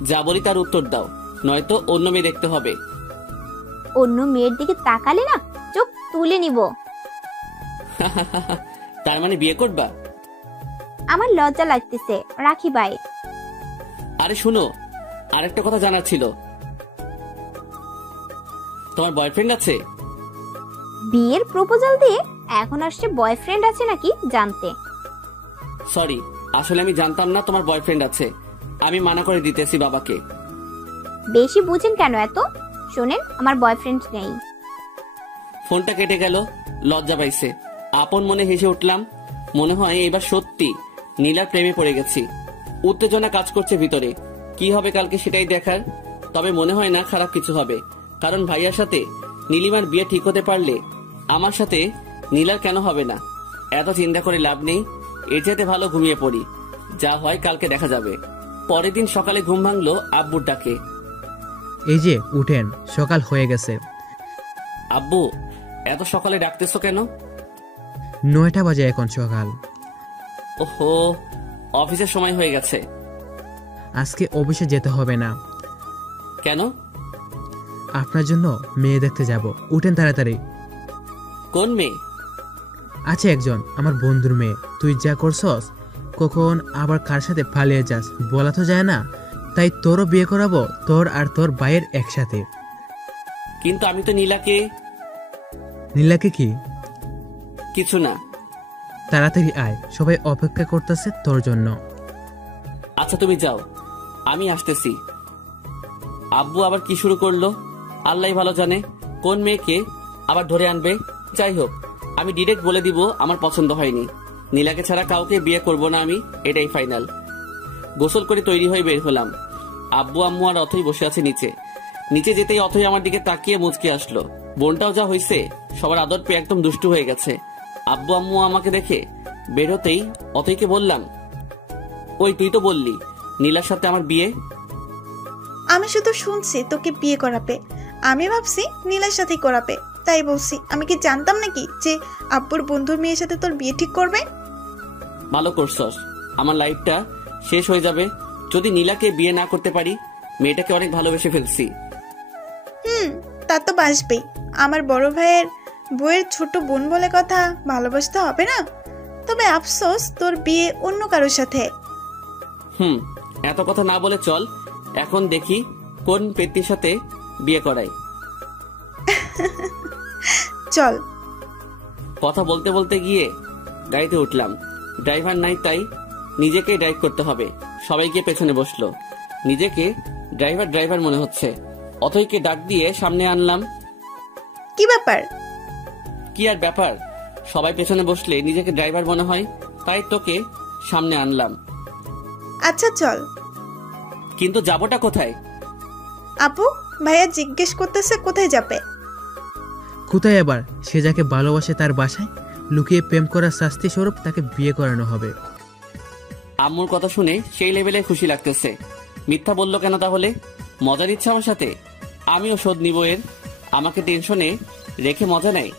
যা বলি তার উত্তর দাও, নয়তো অন্য মেয়ে দেখতে হবে। অন্য মেয়ের দিকে তাকালে না চোখ তুলে নিব। তার মানে বিয়ে করবা? আমার লজ্জা লাগতেছে, রাখি বাই। আরে শুনো, আরেকটা কথা জানার ছিল। তোমার বয়ফ্রেন্ড আছে? বিয়ের প্রপোজাল দিয়ে এখন আসছে বয়ফ্রেন্ড আছে নাকি জানতে। সরি, আসলে আমি জানতাম না তোমার বয়ফ্রেন্ড আছে। আমি মানা করে দিতেছি বাবাকে। বেশি বুঝেন কেন এত? শোনেন, আমার বয়ফ্রেন্ড নেই। ফোনটা কেটে গেল। লজ্জা পাইছে। আপন মনে হেসে উঠলাম। মনে হয় এবার সত্যি নীলার প্রেমে পড়ে গেছি। উত্তেজনা কাজ করছে ভিতরে। কি হবে কালকে সেটাই দেখার। তবে মনে হয় না খারাপ কিছু হবে, কারণ ভাইয়ার সাথে নীলিমার বিয়ে ঠিক হতে পারলে আমার সাথে নীলার কেন হবে না? এত চিন্তা করে লাভ নেই, এর চাইতে ভালো ঘুমিয়ে পড়ি। যা হয় কালকে দেখা যাবে। পরের দিন সকালে ঘুম ভাঙলো আব্বুর ডাকে। এই যে উঠেন, সকাল হয়ে গেছে। আব্বু, এত সকালে ডাকতেছো কেন? 9টা বাজে এখন সকাল। ওহো, অফিসের সময় হয়ে গেছে। আজকে অফিসে যেতে হবে না। কেন? আপনার জন্য মেয়ে দেখতে যাব। উঠেন তাড়াতাড়ি। কোন মেয়ে? আছে একজন, আমার বন্ধুর মেয়ে। তুই যা করছস, কখন আবার কার সাথে পালিয়ে যাস বলা তো যায় না। তাই তোরও বিয়ে করাবো, তোর আর তোর ভাইয়ের একসাথে। কিন্তু আমি তো নীলাকে। নীলাকে কি? কিছু না। তাড়াতাড়ি আয়, সবাই অপেক্ষা করতেছে তোর জন্য। আচ্ছা তুমি যাও, আমি আসতেছি। আব্বু আবার কি শুরু করলো আল্লাহ ভালো জানে। কোন মেয়েকে আবার ধরে আনবে। যাই হোক, আমি ডিরেক্ট বলে দিব আমার পছন্দ হয়নি। নীলাকে ছাড়া কাউকে বিয়ে করব না আমি, এটাই ফাইনাল। গোসল করে তৈরি হয়ে বের হলাম। আব্বু আম্মু আর অথই বসে আছে নিচে। নিচে যেতেই অথই আমার দিকে তাকিয়ে মুচকে আসলো। বোনটাও যা হয়েছে, সবার আদর পেয়ে একদম দুষ্টু হয়ে গেছে। আব্বু আম্মু আমাকে দেখে বের হতেই অথইকে বললাম, ওই তুই তো বললি নীলার সাথে আমার বিয়ে। আমি শুধু শুনছি তোকে বিয়ে করাবে। আমি ভাবছি নীলার সাথেই করাবে, তাই বলছি। আমি কি জানতাম নাকি যে আব্বুর বন্ধুর মেয়ের সাথে তোর বিয়ে ঠিক করবে? ভালো করছস। আমার লাইফটা শেষ হয়ে যাবে যদি নীলাকে বিয়ে না করতে পারি। মেয়েটাকে অনেক ভালোবেসে ফেলছি। তা তো বাসবেই। আমার বড় ভাইয়ের বউয়ের ছোট বোন বলে কথা, ভালোবাসতে হবে না? তবে আফসোস, তোর বিয়ে অন্য কারোর সাথে। এত কথা না বলে চল এখন দেখি কোন পেত্তির সাথে বিয়ে করাই। চল। কথা বলতে বলতে গিয়ে গাড়িতে উঠলাম। ড্রাইভার নাই, তাই নিজেকে ড্রাইভ করতে হবে। সবাই গিয়ে পেছনে বসলো। নিজেকে ড্রাইভার মনে হচ্ছে। অথইকে ডাক দিয়ে সামনে আনলাম। কি ব্যাপার? কি আর ব্যাপার, সবাই পেছনে বসলে নিজেকে ড্রাইভার মনে হয়, তাই তোকে সামনে আনলাম। আচ্ছা চল। কিন্তু যাবোটা কোথায়? আপু, ভাইয়া জিজ্ঞেস করতেছে কোথায় যাবে। কোথায় আবার সে যাকে ভালোবাসে তার বাসায় লুকিয়ে প্রেম করার শাস্তি স্বরূপ তাকে বিয়ে করানো হবে। আম্মুর কথা শুনে সেই লেভেলে খুশি লাগতেছে। মিথ্যা বললো কেন তাহলে? মজা নিচ্ছে আমার সাথে? আমিও শোধ নিব এর। আমাকে টেনশনে রেখে মজা নেয়।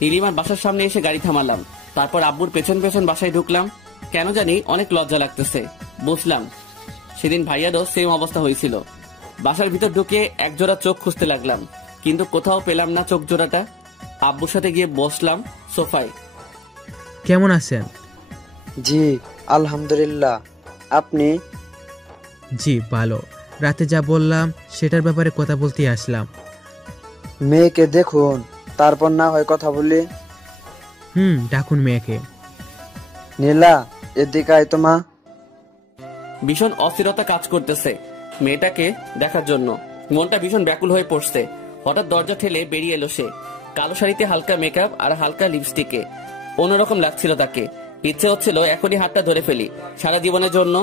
নীলিমার বাসার সামনে এসে গাড়ি থামালাম। তারপর আব্বুর পেছন পেছন বাসায় ঢুকলাম। কেন জানি অনেক লজ্জা লাগতেছে। বুঝলাম সেদিন ভাইয়ারও সেম অবস্থা হয়েছিল। বাসার ভিতর ঢুকে একজোড়া চোখ খুঁজতে লাগলাম, কিন্তু কোথাও পেলাম না চোখ জোড়াটা। আব্বুর সাথে গিয়ে বসলাম সোফায়। কেমন আছেন? জি আলহামদুলিল্লাহ, আপনি? জি ভালো। রাতে যা বললাম সেটার ব্যাপারে কথা বলতে আসলাম। মেয়েকে দেখুন, তারপর না হয় কথা বলি। ডাকুন মেয়েকে। নীলা, এদিকে আয় তো মা। ভীষণ অস্থিরতা কাজ করতেছে মেয়েটাকে দেখার জন্য। মনটা ভীষণ ব্যাকুল হয়ে পড়ছে। হঠাৎ দরজা ঠেলে বেরিয়ে এলো সে। কালো শাড়িতে হালকা মেকআপ আর হালকা লিপস্টিকে অন্যরকম লাগছিল তাকে। ইচ্ছে হচ্ছিল এখনই হাতটা ধরে ফেলি সারা জীবনের জন্য।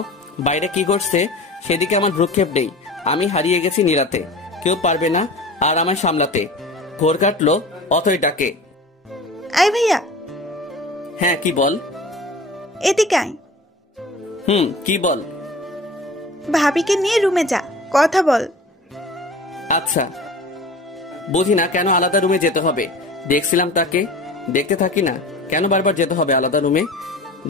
বাইরে কি ঘটছে সেদিকে আমার ভ্রুক্ষেপ নেই। আমি হারিয়ে গেছি নীলাতে। কেউ পারবে না আর আমায় সামলাতে। ঘোর কাটলো অথরিটাকে। আয় ভাইয়া। হ্যাঁ কি বল? এদিকে আয়। কি বল? ভাবিকে নিয়ে রুমে যা, কথা বল। আচ্ছা, বুঝি না কেন আলাদা রুমে যেতে হবে। দেখছিলাম তাকে, দেখতে থাকি না কেন বারবার যেতে হবে আলাদা রুমে?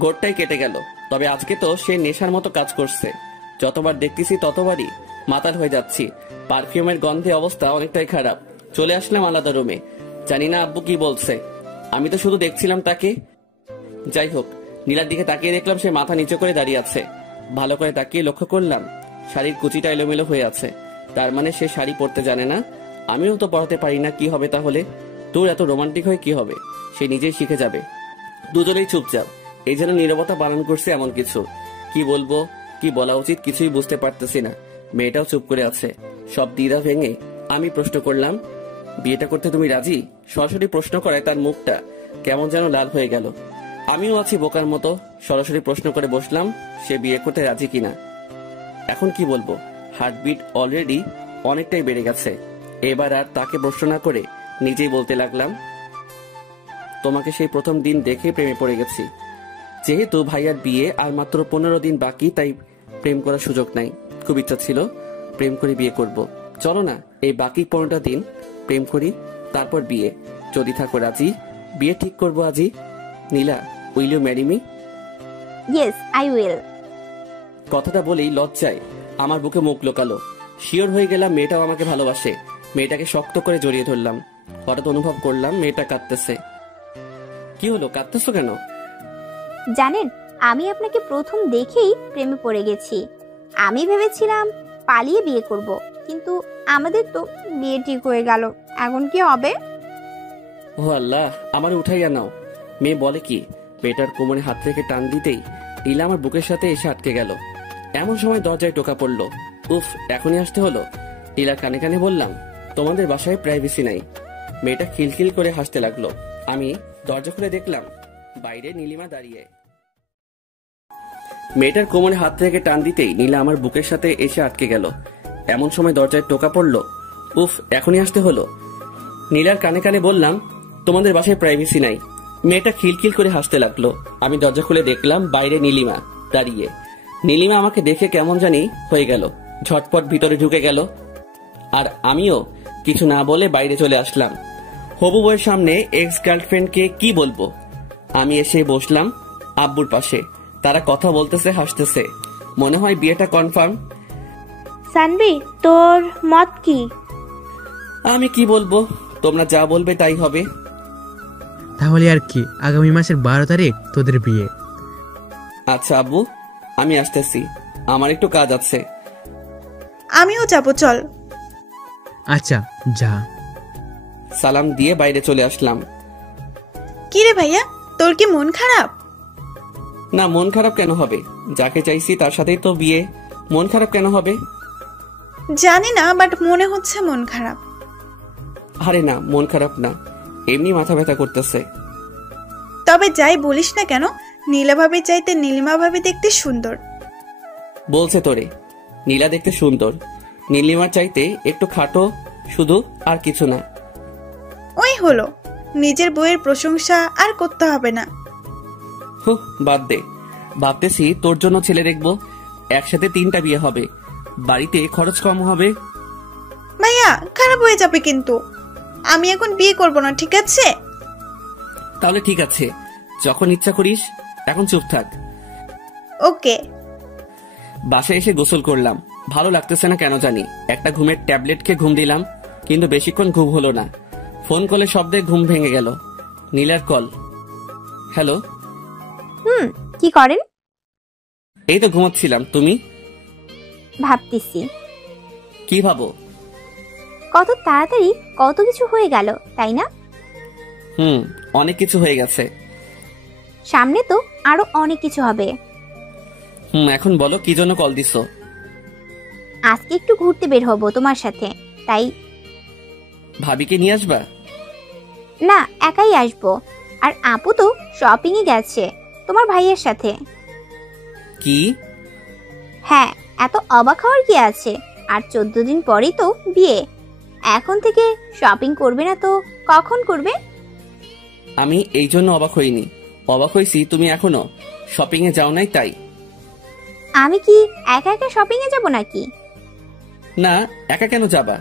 ঘোরটাই কেটে গেল। তবে আজকে তো সে নেশার মতো কাজ করছে। যতবার দেখতেছি ততবারই মাতাল হয়ে যাচ্ছি। পারফিউমের গন্ধে অবস্থা অনেকটাই খারাপ। চলে আসলাম আলাদা রুমে। জানি না আব্বু কি বলছে। আমি তো শুধু দেখছিলাম তাকে। যাই হোক, নীলার দিকে তাকিয়ে দেখলাম সে মাথা নিচু করে দাঁড়িয়ে আছে। ভালো করে তাকিয়ে লক্ষ্য করলাম শাড়ির কুচিটা এলোমেলো হয়ে আছে। তার মানে সে শাড়ি পরতে জানে না। আমিও তো পড়াতে পারি না। কি হবে তাহলে? তোর এত রোমান্টিক হয়ে কি হবে? সে নিজেই শিখে যাবে। দুজনেই চুপচাপ। এই যেন নীরবতা বানান করছে এমন কিছু। কি বলবো, কি বলা উচিত কিছুই বুঝতে পারতেছি না। মেয়েটাও চুপ করে আছে। সব দ্বিধা ভেঙে আমি প্রশ্ন করলাম, বিয়েটা করতে তুমি রাজি? সরাসরি প্রশ্ন করায় তার মুখটা কেমন যেন লাল হয়ে গেল। আমিও আছি বোকার মতো। সরাসরি প্রশ্ন করে বসলাম সে বিয়ে করতে রাজি কিনা। এখন কি বলবো? হার্টবিট অলরেডি অনেকটাই বেড়ে গেছে। এবার আর তাকে প্রশ্ন না করে নিজেই বলতে লাগলাম, তোমাকে সেই প্রথম দিন দেখে প্রেমে পড়ে গেছি। যেহেতু ভাইয়ার বিয়ে আর মাত্র 15 দিন বাকি, তাই প্রেম করার সুযোগ নাই। খুব ইচ্ছা ছিল প্রেম করে বিয়ে করব। চলো না এই বাকি 15টা দিন প্রেম করি, তারপর বিয়ে। যদি থাকো রাজি, বিয়ে ঠিক করবো আজই। Nila, will you marry me? Yes I will. কথাটা বলেই লজ্জায় আমার বুকে মুখ লোকালো। শিওর হয়ে গেলাম মেয়েটাও আমাকে ভালোবাসে। মেয়েটাকে শক্ত করে জড়িয়ে ধরলাম। হঠাৎ অনুভব করলাম মেয়েটা কাঁদতেছে। কি হলো, কাঁদতেছো কেন? জানেন, আমি আপনাকে প্রথম দেখেই প্রেমে পড়ে গেছি। আমি ভেবেছিলাম পালিয়ে বিয়ে করব, কিন্তু আমাদের তো বিয়ে ঠিক হয়ে গেল। এখন কি হবে? ও আল্লাহ, আমার উঠাইয়া নাও। মেয়ে বলে কি? মেয়েটার কোমরে হাত থেকে টান দিতেই নীলা আমার বুকের সাথে এসে আটকে গেল। এমন সময় দরজায় টোকা পড়লো। উফ, এখনই আসতে হলো। নীলার কানে কানে বললাম, তোমাদের বাসায় প্রাইভেসি নাই। মেয়েটা খিলখিল করে হাসতে লাগলো। আমি দরজা খুলে দেখলাম বাইরে নীলিমা দাঁড়িয়ে। মেয়েটার কোমরে হাত থেকে টান দিতেই নীলা আমার বুকের সাথে এসে আটকে গেল। এমন সময় দরজায় টোকা পড়লো। উফ, এখনই আসতে হলো। নীলার কানে কানে বললাম, তোমাদের বাসায় প্রাইভেসি নাই। মেয়েটা খিলখিল করে হাসতে লাগলো। আমি দরজা খুলে দেখলাম বাইরে নীলিমা দাঁড়িয়ে। নীলিমা আমাকে দেখে কেমন জানি হয়ে গেল, ঝটপট ভিতরে ঢুকে গেল। আর আমিও কিছু না বলে বাইরে চলে আসলাম। হবু বউয়ের সামনে এক্স গার্লফ্রেন্ডকে কি বলবো? আমি এসে বসলাম আব্বুর পাশে। তারা কথা বলতেছে, হাসতেছে। মনে হয় বিয়েটা কনফার্ম। সানবি, তোর মত কি? আমি কি বলবো, তোমরা যা বলবে তাই হবে। তাহলে আর কি, আগামী মাসের 12 তারিখ তোদের বিয়ে। আচ্ছা আব্বু, আমি আসতেছি। আমার একটু কাজ আছে। আমিও যাবো, চল। আচ্ছা যা। সালাম দিয়ে বাইরে চলে আসলাম। কি রে ভাইয়া, তোর কি মন খারাপ? না, মন খারাপ কেন হবে? যাকে চাইছি তার সাথেই তো বিয়ে। মন খারাপ কেন হবে? জানি না, বাট মনে হচ্ছে মন খারাপ। আরে না, মন খারাপ না, এমনি মাথা ব্যথা করতেছে। তবে যাই বলিস না কেন, নীলা ভাবি চাইতে নীলিমা ভাবি দেখতে সুন্দর। বলছে তোরে নীলা দেখতে সুন্দর? নীলিমার চাইতে একটু খাটো শুধু, আর কিছু না। ওই হলো, নিজের বইয়ের প্রশংসা আর করতে হবে না। হুঁ, বাদ দে। ভাবতেছি তোর জন্য ছেলে দেখবো, একসাথে 3টা বিয়ে হবে, বাড়িতে খরচ কম হবে। ভাইয়া খারাপ হয়ে যাবে কিন্তু। আমি এখন বিয়ে করব না, ঠিক আছে? তাহলে ঠিক আছে, যখন ইচ্ছা করিস। এখন চুপ থাক। ওকে। বাসায় এসে গোসল করলাম, ভালো লাগতেছে না কেন জানি। একটা ঘুমের ট্যাবলেট খেয়ে ঘুম দিলাম, কিন্তু বেশিক্ষণ ঘুম হলো না। ফোন কলে শব্দে ঘুম ভেঙে গেল। নীলার কল। হ্যালো। কি করেন? এই তো ঘুমাচ্ছিলাম। তুমি? ভাবতেছি কি ভাবো? কত তাড়াতাড়ি কত কিছু হয়ে গেল, তাই না? অনেক কিছু হয়ে গেছে। সামনে তো আরো অনেক কিছু হবে। এখন বলো কি জন্য কল দিছো? আজকে একটু ঘুরতে বের হব তোমার সাথে, তাই। ভাবিকে নিয়ে আসবা? না, একাই আসবো। আর আপু তো শপিং এ গেছে তোমার ভাইয়ের সাথে। কি? হ্যাঁ, এত অবাক হওয়ার কি আছে? আর 14 দিন পরেই তো বিয়ে। এখন থেকে শপিং করবে না তো কখন করবে? আমি এই জন্য অবাক হইনি, অবাক হইছি তুমি এখনো শপিং এ যাও নাই তাই। আমি কি একা একা শপিং এ যাব নাকি? না, একা কেন যাবা?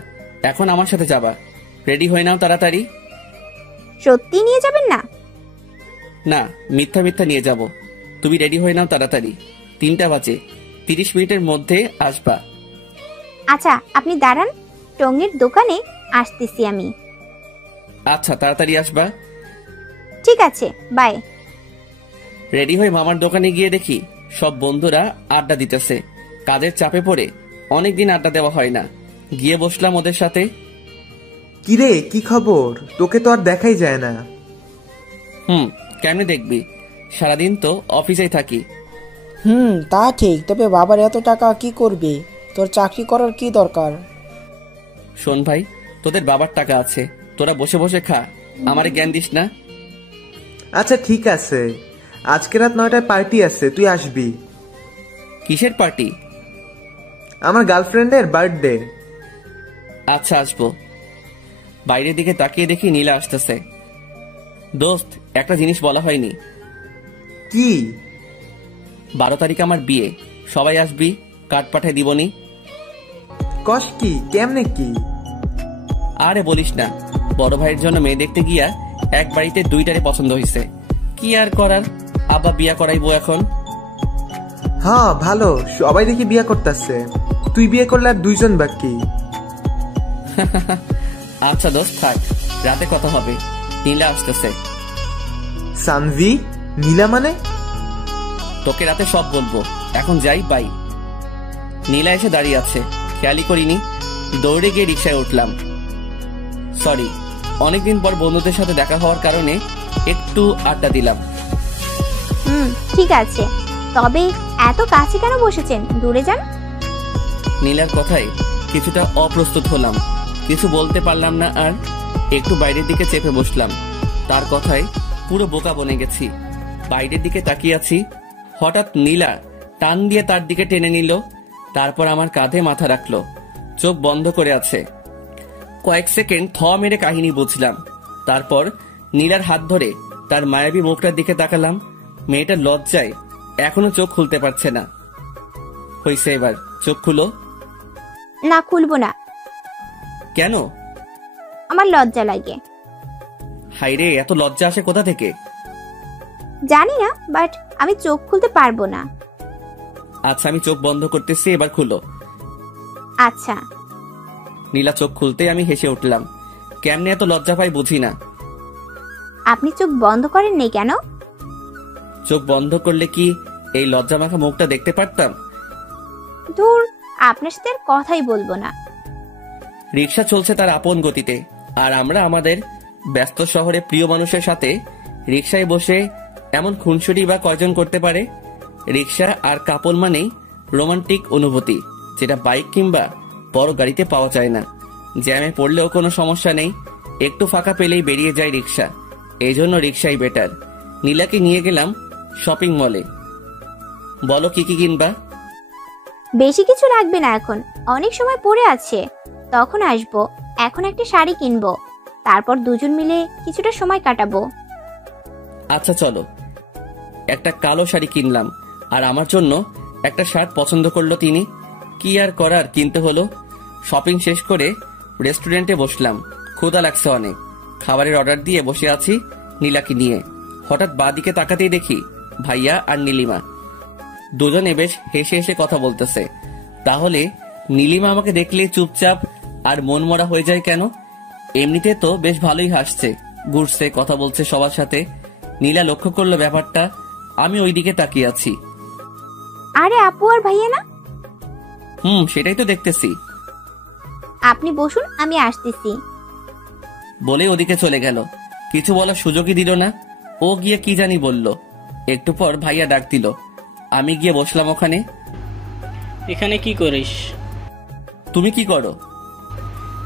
এখন আমার সাথে যাবা। রেডি হয়ে নাও তাড়াতাড়ি। সত্যি নিয়ে যাবেন না? না, মিথ্যা মিথ্যা নিয়ে যাব। তুমি রেডি হয়ে নাও তাড়াতাড়ি। 3টা বাজে, 30 মিনিটের মধ্যে আসবা। আচ্ছা, আপনি দাঁড়ান, টঙ্গের দোকানে আসতেছি আমি। আচ্ছা, তাড়াতাড়ি আসবা। ঠিক আছে, বাই। রেডি হয়ে মামার দোকানে গিয়ে দেখি সব বন্ধুরা আড্ডা দিতেছে। কাজের চাপে পড়ে অনেকদিন আড্ডা দেওয়া হয় না। গিয়ে বসলাম ওদের সাথে। কিরে, কি খবর? তোকে তো আর দেখাই যায় না। কেমনে দেখবি? সারাদিন তো অফিসেই থাকি। তা ঠিক, তবে বাবার এত টাকা কি করবি? তোর চাকরি করার কি দরকার? শোন ভাই, তোদের বাবার টাকা আছে, তোরা বসে বসে খা, আমারে জ্ঞান দিস না। আচ্ছা ঠিক আছে, আজকে রাত 9টায় পার্টি আছে, তুই আসবি। কিসের পার্টি? আমার গার্লফ্রেন্ডের বার্থডে। আচ্ছা, আসবো। বাইরের দিকে তাকিয়ে দেখি নীলা আসতেছে। দোস্ত, একটা জিনিস বলা হয়নি। কি? 12 তারিখ আমার বিয়ে, সবাই আসবি, কার্ড পাঠায় দিবনি। কস কি? কেমনে কি? আরে বলিস না, বড় ভাইয়ের জন্য মেয়ে দেখতে গিয়া এক বাড়িতে 2টারে পছন্দ হয়েছে। কি আর করার, আব্বা বিয়া করাইবো এখন। হ্যাঁ ভালো, সবাই দেখি বিয়ে করতেছে, তুই বিয়ে করলে আর 2 জন বাকি। আচ্ছা দোস্ত থাক, রাতে কথা হবে। নীলা আসতেছে। সানভি? নীলা মানে? তোকে রাতে সব বলবো, এখন যাই, বাই। নীলা এসে দাঁড়িয়ে আছে, খেয়ালই করিনি। দৌড়ে গিয়ে রিক্সায় উঠলাম। সরি, অনেকদিন পর বন্ধুদের সাথে দেখা হওয়ার কারণে একটু আড্ডা দিলাম। ঠিক আছে, তবে এত কাছে কেন বসেছেন? দূরে যান। নীলার কথায় কিছুটা অপ্রস্তুত হলাম, কিছু বলতে পারলাম না। আর একটু বাইরের দিকে চেপে বসলাম। তার কথায় পুরো বোকা বনে গেছি। বাইরের দিকে তাকিয়ে আছি, হঠাৎ নীলা টান দিয়ে তার দিকে টেনে নিল। তারপর আমার কাঁধে মাথা রাখলো, চোখ বন্ধ করে আছে। কয়েক সেকেন্ড থ মেরে কাহিনী বুঝলাম। তারপর নীলার হাত ধরে তার মায়াবী মুখটার দিকে তাকালাম। মেয়েটার লজ্জায় এখনো চোখ খুলতে পারছে না। হইছে, এবার চোখ খুলো। না, খুলবো না। কেন? আমার লজ্জা লাগে। হাইরে, এত লজ্জা আসে কোথা থেকে? জানি না, বাট আমি চোখ খুলতে পারবো না। আচ্ছা, আমি চোখ বন্ধ করতেছি, এবার খুলো। আচ্ছা। নীলা চোখ খুলতে আমি হেসে উঠলাম। কেমনে এত লজ্জা পাই বুঝি না। আপনি চোখ বন্ধ করেন নেই কেন? চোখ বন্ধ করলে কি এই লজ্জা মাখা মুখটা দেখতে পারতাম? ধুর, আপনার সাথে আর কথাই বলবো না। রিক্সা চলছে তার আপন গতিতে, আর আমরা আমাদের ব্যস্ত শহরে প্রিয় মানুষের সাথে রিক্সায় বসে এমন খুনসুটি বা কয়জন করতে পারে? রিক্সা আর কাপল মানেই রোমান্টিক অনুভূতি, যেটা বাইক কিংবা বড় গাড়িতে পাওয়া যায় না। জ্যামে পড়লেও কোনো সমস্যা নেই, একটু ফাঁকা পেলেই বেরিয়ে যায় রিক্সা। এই জন্য রিক্সাই বেটার। নীলাকে নিয়ে গেলাম শপিং মলে। বলো কি কি কিনবা? বেশি কিছু লাগবে না, এখন অনেক সময় পড়ে আছে, তখন আসবো। এখন একটা শাড়ি কিনবো। তারপর দুজন মিলে কিছুটা সময় কাটাবো। আচ্ছা চলো। একটা কালো শাড়ি কিনলাম, আর আমার জন্য একটা শার্ট পছন্দ করলো তিনি। কি আর করার, কিনতে হলো। শপিং শেষ করে রেস্টুরেন্টে বসলাম। ক্ষুধা লাগছে অনেক। খাবারের অর্ডার দিয়ে বসে আছি নীলাকে নিয়ে। হঠাৎ বাঁদিকে তাকাতেই দেখি ভাইয়া আর নীলিমা দুজনে বেশ হেসে হেসে কথা বলতেছে। তাহলে নীলিমা আমাকে দেখলে চুপচাপ আর মনমরা হয়ে যায় কেন? এমনিতে তো বেশ ভালোই হাসছে, ঘুরছে, কথা বলছে সবার সাথে। নীলা লক্ষ্য করলো ব্যাপারটা। আমি ওইদিকে তাকিয়ে আছি। আরে আপু আর ভাইয়া না? সেটাই তো দেখতেছি। আপনি বসুন, আমি আসতেছি বলে ওদিকে চলে গেল। কিছু বলার সুযোগই দিল না। ও গিয়ে কি জানি বলল। একটু পর ভাইয়া ডাক দিল। আমি গিয়ে বসলাম ওখানে। এখানে কি করিস? তুমি কি করো?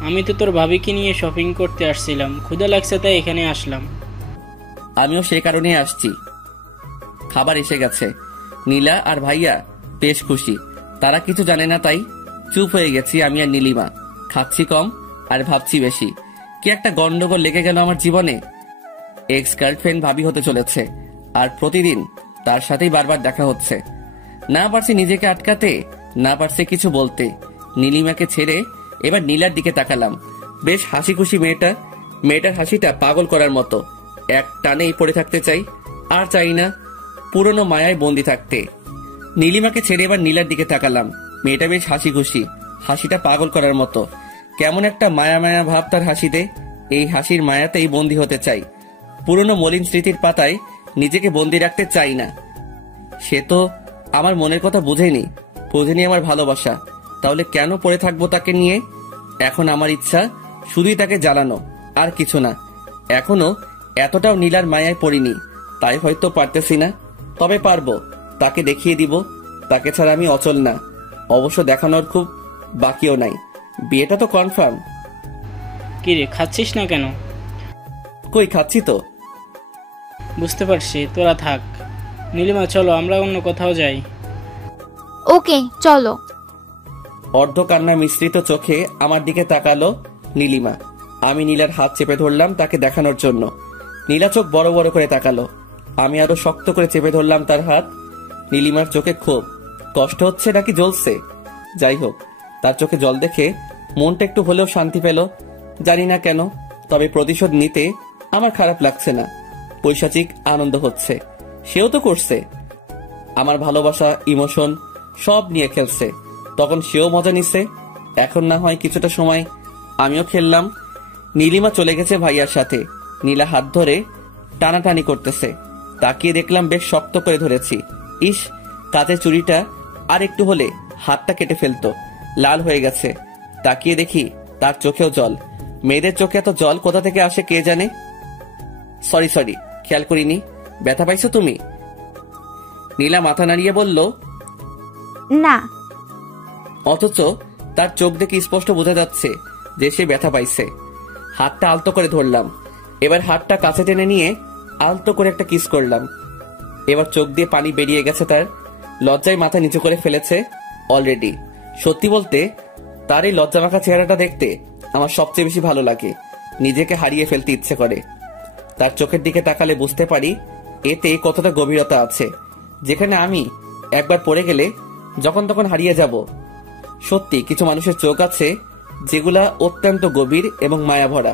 আমি তো তোর ভাবিকে নিয়ে শপিং করতে আসছিলাম, ক্ষুধা লাগছে তাই এখানে আসলাম। আমিও সেই কারণে আসছি। খাবার এসে গেছে। নীলা আর ভাইয়া বেশ খুশি। তারা কিছু জানে না তাই চুপ হয়ে গেছি আমি আর নীলিমা। খাচ্ছি কম আর ভাবছি বেশি। কি একটা গন্ডগোল লেগে গেল আমার জীবনে। এক্স গার্লফ্রেন্ড ভাবি হতে চলেছে, আর প্রতিদিন তার সাথেই বারবার দেখা হচ্ছে। না পারছি নিজেকে আটকাতে, না পারছি কিছু বলতে। নীলিমাকে ছেড়ে এবার নীলার দিকে তাকালাম। বেশ হাসি খুশি মেয়েটার হাসিটা পাগল করার মতো। এক টানেই পড়ে থাকতে চাই, আর চাই না পুরনো মায়ায় বন্দি থাকতে। নীলিমাকে ছেড়ে এবার নীলার দিকে তাকালাম। মেয়েটা বেশ হাসি খুশি, হাসিটা পাগল করার মতো। কেমন একটা মায়া মায়া ভাব তার হাসিতে। এই হাসির মায়াতেই বন্দি হতে চাই। পুরনো মলিন স্মৃতির পাতায় নিজেকে বন্দি রাখতে চাই না। সে তো আমার মনের কথা বুঝেনি আমার ভালোবাসা। তাহলে কেন পড়ে থাকবো তাকে নিয়ে? এখন আমার ইচ্ছা শুধুই তাকে জ্বালানো, আর কিছু না। এখনো এতটাও নীলার মায়ায় পড়িনি, তাই হয়তো পারতেছি না। তবে পারবো, তাকে দেখিয়ে দিব। তাকে ছাড়া আমি অচল না। অবশ্য দেখানোর খুব বাকিও নাই। বিয়েটা তো কনফার্ম। কি রে, খাচ্ছিস না কেন? কই, খাচ্ছি তো। বুঝতে পারছি, তোরা থাক। নীলিমা চলো আমরা অন্য কোথাও যাই। ওকে চলো। অর্ধ কান্না মিশ্রিত চোখে আমার দিকে তাকালো নীলিমা। আমি নীলার হাত চেপে ধরলাম তাকে দেখানোর জন্য। নীলা চোখ বড় বড় করে তাকালো। আমি আরো শক্ত করে চেপে ধরলাম তার হাত। নীলিমার চোখে ক্ষোভ, কষ্ট হচ্ছে নাকি জ্বলছে, যাই হোক, তার চোখে জল দেখে মনটা একটু হলেও শান্তি পেল। জানি না কেন, তবে প্রতিশোধ নিতে আমার খারাপ লাগছে না। পৈশাচিক আনন্দ হচ্ছে। সেও তো করছে। আমার ভালোবাসা, ইমোশন সব নিয়ে খেলছে। তখন সেও মজা নিচ্ছে। এখন না হয় কিছুটা সময় আমিও খেললাম। নীলিমা চলে গেছে ভাইয়ার সাথে। নীলা হাত ধরে টানাটানি করতেছে। তাকিয়ে দেখলাম বেশ শক্ত করে ধরেছি। ইস, কাচের চুড়িটা আর একটু হলে হাতটা কেটে ফেলতো। লাল হয়ে গেছে। তাকিয়ে দেখি তার চোখেও জল। মেয়েদের চোখে এত জল কোথা থেকে আসে কে জানে। সরি, খেয়াল করিনি। ব্যথা পাইছো তুমি? নীলা মাথা নাড়িয়ে বলল, না। অথচ তার চোখ দেখে স্পষ্ট বোঝা যাচ্ছে যে সে ব্যথা পাইছে। হাতটা আলতো করে ধরলাম। এবার হাতটা কাছে টেনে নিয়ে আলতো করে একটা কিস করলাম। এবার চোখ দিয়ে পানি বেরিয়ে গেছে তার। লজ্জায় মাথা নিচু করে ফেলেছে অলরেডি। সত্যি বলতে তার এই লজ্জামাখা চেহারাটা দেখতে আমার সবচেয়ে বেশি ভালো লাগে। নিজেকে হারিয়ে ফেলতে ইচ্ছে করে। তার চোখের দিকে তাকালে বুঝতে পারি এতে কতটা গভীরতা আছে, যেখানে আমি একবার পড়ে গেলে যখন তখন হারিয়ে যাব। সত্যি কিছু মানুষের চোখ আছে যেগুলা অত্যন্ত গভীর এবং মায়া ভরা।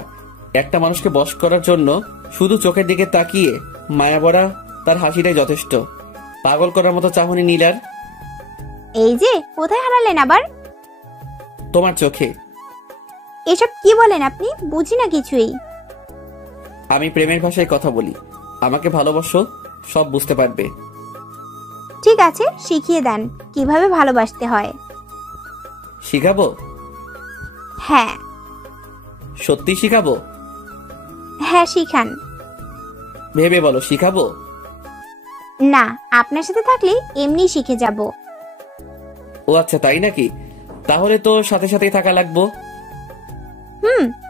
একটা মানুষকে বশ করার জন্য শুধু চোখের দিকে তাকিয়ে মায়া ভরা তার হাসিটাই যথেষ্ট। পাগল করার মতো চাহনি নীলার। এই যে, কোথায় হারালেন আবার? তোমার চোখে। এসব কি বলেন আপনি? বুঝি না কিছুই। আমি প্রেমের ভাষায় কথা বলি। আমাকে ভালোবাসো, সব বুঝতে পারবে। ঠিক আছে, শিখিয়ে দেন কিভাবে ভালোবাসতে হয়। শিখাবো? হ্যাঁ। সত্যি শিখাবো? হ্যাঁ, শিখান। ভেবে বলো, শিখাবো? না, আপনার সাথে থাকলে এমনি শিখে যাব। ও আচ্ছা, তাই নাকি? তাহলে তো সাথে সাথেই থাকা লাগবো।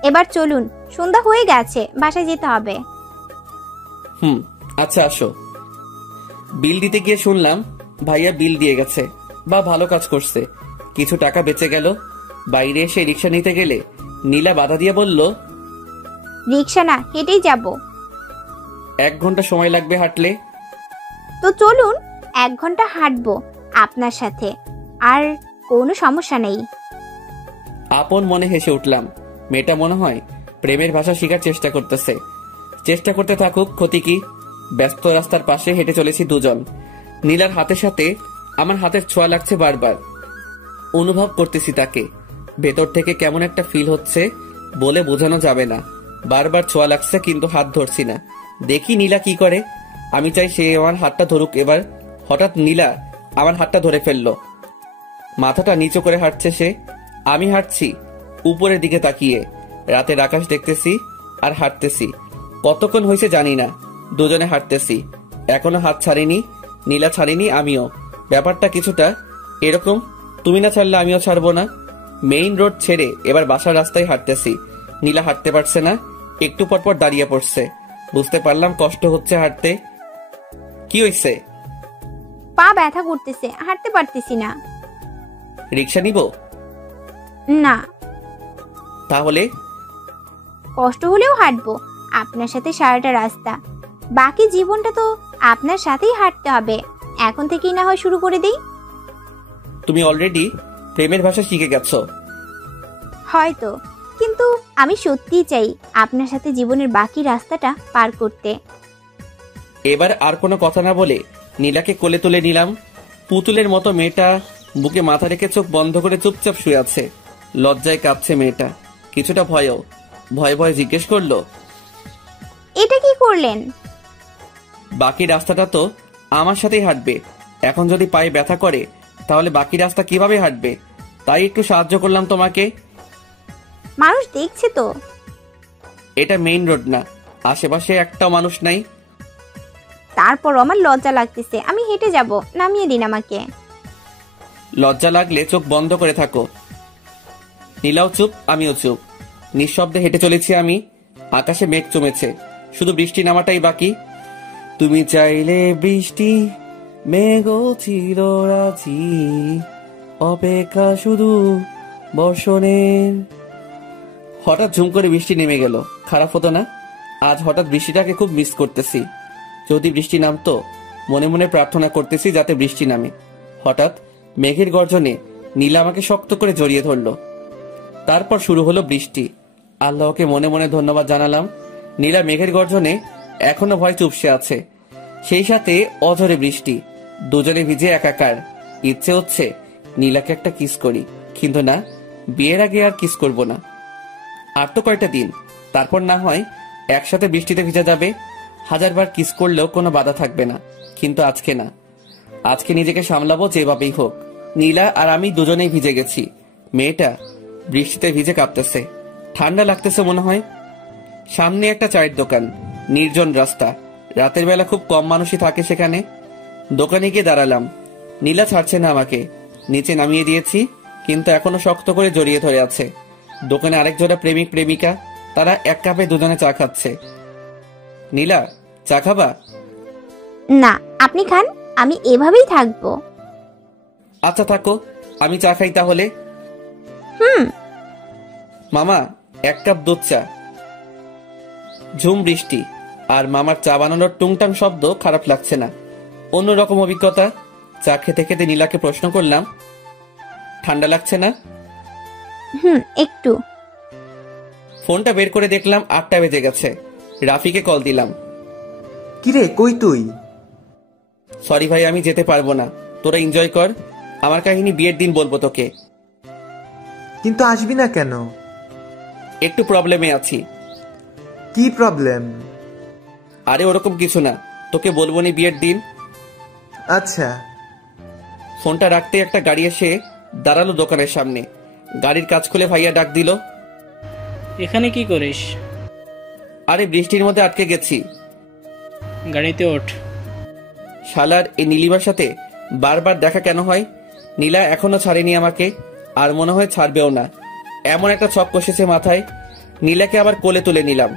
এবার চলুন, সন্ধ্যা হয়ে গেছে, বাসায় যেতে হবে। আচ্ছা আসো। বিল দিতে গিয়ে শুনলাম ভাইয়া বিল দিয়ে গেছে। বা ভালো কাজ করছে, কিছু টাকা বেঁচে গেল। বাইরে এসে রিক্সা নিতে গেলে নীলা বাধা দিয়ে বলল, রিক্সা না, হেঁটেই যাব। 1 ঘন্টা সময় লাগবে হাঁটলে। তো চলুন, 1 ঘন্টা হাঁটবো আপনার সাথে, আর কোনো সমস্যা নেই। আপন মনে হেসে উঠলাম। মেয়েটা মনে হয় প্রেমের ভাষা শেখার চেষ্টা করতেছে। চেষ্টা করতে থাকুক, ক্ষতি কি। ব্যস্ত রাস্তার পাশে হেঁটে চলেছি দুজন। নীলার হাতের সাথে আমার হাতের ছোঁয়া লাগছে বারবার। অনুভব করতেছি তাকে। ভেতর থেকে কেমন একটা ফিল হচ্ছে, বলে বোঝানো যাবে না। বারবার ছোঁয়া লাগছে, কিন্তু হাত ধরছি না। দেখি নীলা কি করে। আমি চাই সে আমার হাতটা ধরুক এবার। হঠাৎ নীলা আমার হাতটা ধরে ফেললো। মাথাটা নিচু করে হাঁটছে সে। আমি হাঁটছি উপরের দিকে তাকিয়ে। রাতের আকাশ দেখতেছি আর হাঁটতেছি। কতক্ষণ হয়েছে জানি না, দুজনে হাঁটতেছি। এখনো হাত ছাড়িনি, নীলা ছাড়িনি, আমিও। ব্যাপারটা কিছুটা এরকম, তুমি না ছাড়লে আমিও ছাড়বো না। মেইন রোড ছেড়ে এবার বাসার রাস্তায় হাঁটতেছি। নীলা হাঁটতে পারছে না, একটু পরপর দাঁড়িয়ে পড়ছে। বুঝতে পারলাম কষ্ট হচ্ছে হাঁটতে। কি হয়েছে? পা ব্যথা করতেছে, হাঁটতে পারতেছি না। রিক্সা নিব? না, তাহলে? কষ্ট হলেও হাঁটবো আপনার সাথে সারাটা রাস্তা। বাকি জীবনটা তো আপনার সাথেই হাঁটতে হবে। এখন থেকেই না হয় শুরু করে দেই। তুমি অলরেডি প্রেমের ভাষা শিখে গেছো। হয়তো, কিন্তু আমি সত্যিই চাই আপনার সাথে জীবনের বাকি রাস্তাটা পার করতে। এবার আর কোনো কথা না বলে নীলাকে কোলে তুলে নিলাম। পুতুলের মতো মেয়েটা বুকে মাথা রেখে চোখ বন্ধ করে চুপচাপ শুয়ে আছে। লজ্জায় কাঁপছে মেয়েটা, কিছুটা ভয়ও। ভয়ে ভয়ে জিজ্ঞেস করলো, এটা কি করলেন? বাকি রাস্তাটা তো আমার সাথেই হাঁটবে। এখন যদি পায়ে ব্যথা করে তাহলে বাকি রাস্তা কিভাবে হাঁটবে? তাই একটু সাহায্য করলাম তোমাকে। মানুষ দেখছে তো। এটা মেইন রোড না, আশেপাশে একটাও মানুষ নাই। তারপর আমার লজ্জা লাগতেছে, আমি হেঁটে যাব, নামিয়ে দিন আমাকে। লজ্জা লাগলে চোখ বন্ধ করে থাকো। নীলাও চুপ, আমিও চুপ। নিঃশব্দে হেঁটে চলেছি আমি। আকাশে মেঘ জমেছে, শুধু বৃষ্টি নামাটাই বাকি। তুমি চাইলে বৃষ্টি, মেঘও ছিল রাজি, অপেক্ষা শুধু বর্ষণের। হঠাৎ ঝুম করে বৃষ্টি নেমে গেল। খারাপ হতো না? আজ হঠাৎ বৃষ্টিটাকে খুব মিস করতেছি। যদি বৃষ্টি নামতো, মনে মনে প্রার্থনা করতেছি যাতে বৃষ্টি নামে। হঠাৎ মেঘের গর্জনে নীলা আমাকে শক্ত করে জড়িয়ে ধরলো। তারপর শুরু হলো বৃষ্টি। আল্লাহকে মনে মনে ধন্যবাদ জানালাম। নীলা মেঘের গর্জনে এখনো ভয় চুপসে আছে, সেই সাথে অঝরে বৃষ্টি। দুজনে ভিজে একাকার। ইচ্ছে হচ্ছে নীলাকে একটা কিস করি, কিন্তু না, বিয়ের আগে আর কিস করব না। আর তো কয়টা দিন, তারপর না হয় একসাথে বৃষ্টিতে ভিজা যাবে। 1000বার কিস করলেও কোনো বাধা থাকবে না, কিন্তু আজকে না। আজকে নিজেকে সামলাবো যেভাবেই হোক। নীলা আর আমি দুজনেই ভিজে গেছি। মেয়েটা বৃষ্টিতে ভিজে কাঁপতেছে, ঠান্ডা লাগতেছে মনে হয়। সামনে একটা চায়ের দোকান, নির্জন রাস্তা। রাতের বেলা খুব কম মানুষই থাকে সেখানে। দোকানে গিয়ে দাঁড়ালাম। নীলা ছাড়ছে না আমাকে। নিচে নামিয়ে দিয়েছি, কিন্তু এখনো শক্ত করে জড়িয়ে ধরে আছে। দোকানে আরেক জোড়া প্রেমিক প্রেমিকা, তারা এক কাপে দুজনে চা খাচ্ছে। নীলা, চা খাবা? না, আপনি খান, আমি এভাবেই থাকবো। আচ্ছা থাকো, আমি চা খাই তাহলে। মামা, 1 কাপ দুধ চা। ঝুম বৃষ্টি আর মামার চা বানানোর টুংটাং শব্দ খারাপ লাগছে না, অন্যরকম অভিজ্ঞতা। চা খেতে খেতে নীলাকে প্রশ্ন করলাম, ঠান্ডা লাগছে না? একটু। ফোনটা বের করে দেখলাম 8টা বেজে গেছে। রাফিকে কল দিলাম। কিরে, কই তুই? সরি ভাই, আমি যেতে পারবো না, তোরা এনজয় কর। আমার কাহিনী বিয়ের দিন বলবো তোকে। কিন্তু আসবি না কেন? একটু প্রবলেমে আছি। কি প্রবলেম? আরে ওরকম কিছু না, তোকে বলবো নি বিয়ের দিন। আচ্ছা। ফোনটা রাখতে একটা গাড়ি এসে দাঁড়ালো দোকানের সামনে। গাড়ির কাজ খুলে ভাইয়া ডাক দিল, এখানে কি করিস? আরে বৃষ্টির মধ্যে আটকে গেছি। গাড়িতে ওঠ। শালার এই নীলিমার সাথে বারবার দেখা কেন হয়? নীলা এখনো ছাড়েনি আমাকে, আর মনে হয় ছাড়বেও না। এমন একটা ছক কষেছে মাথায়। নীলাকে আবার কোলে তুলে নিলাম।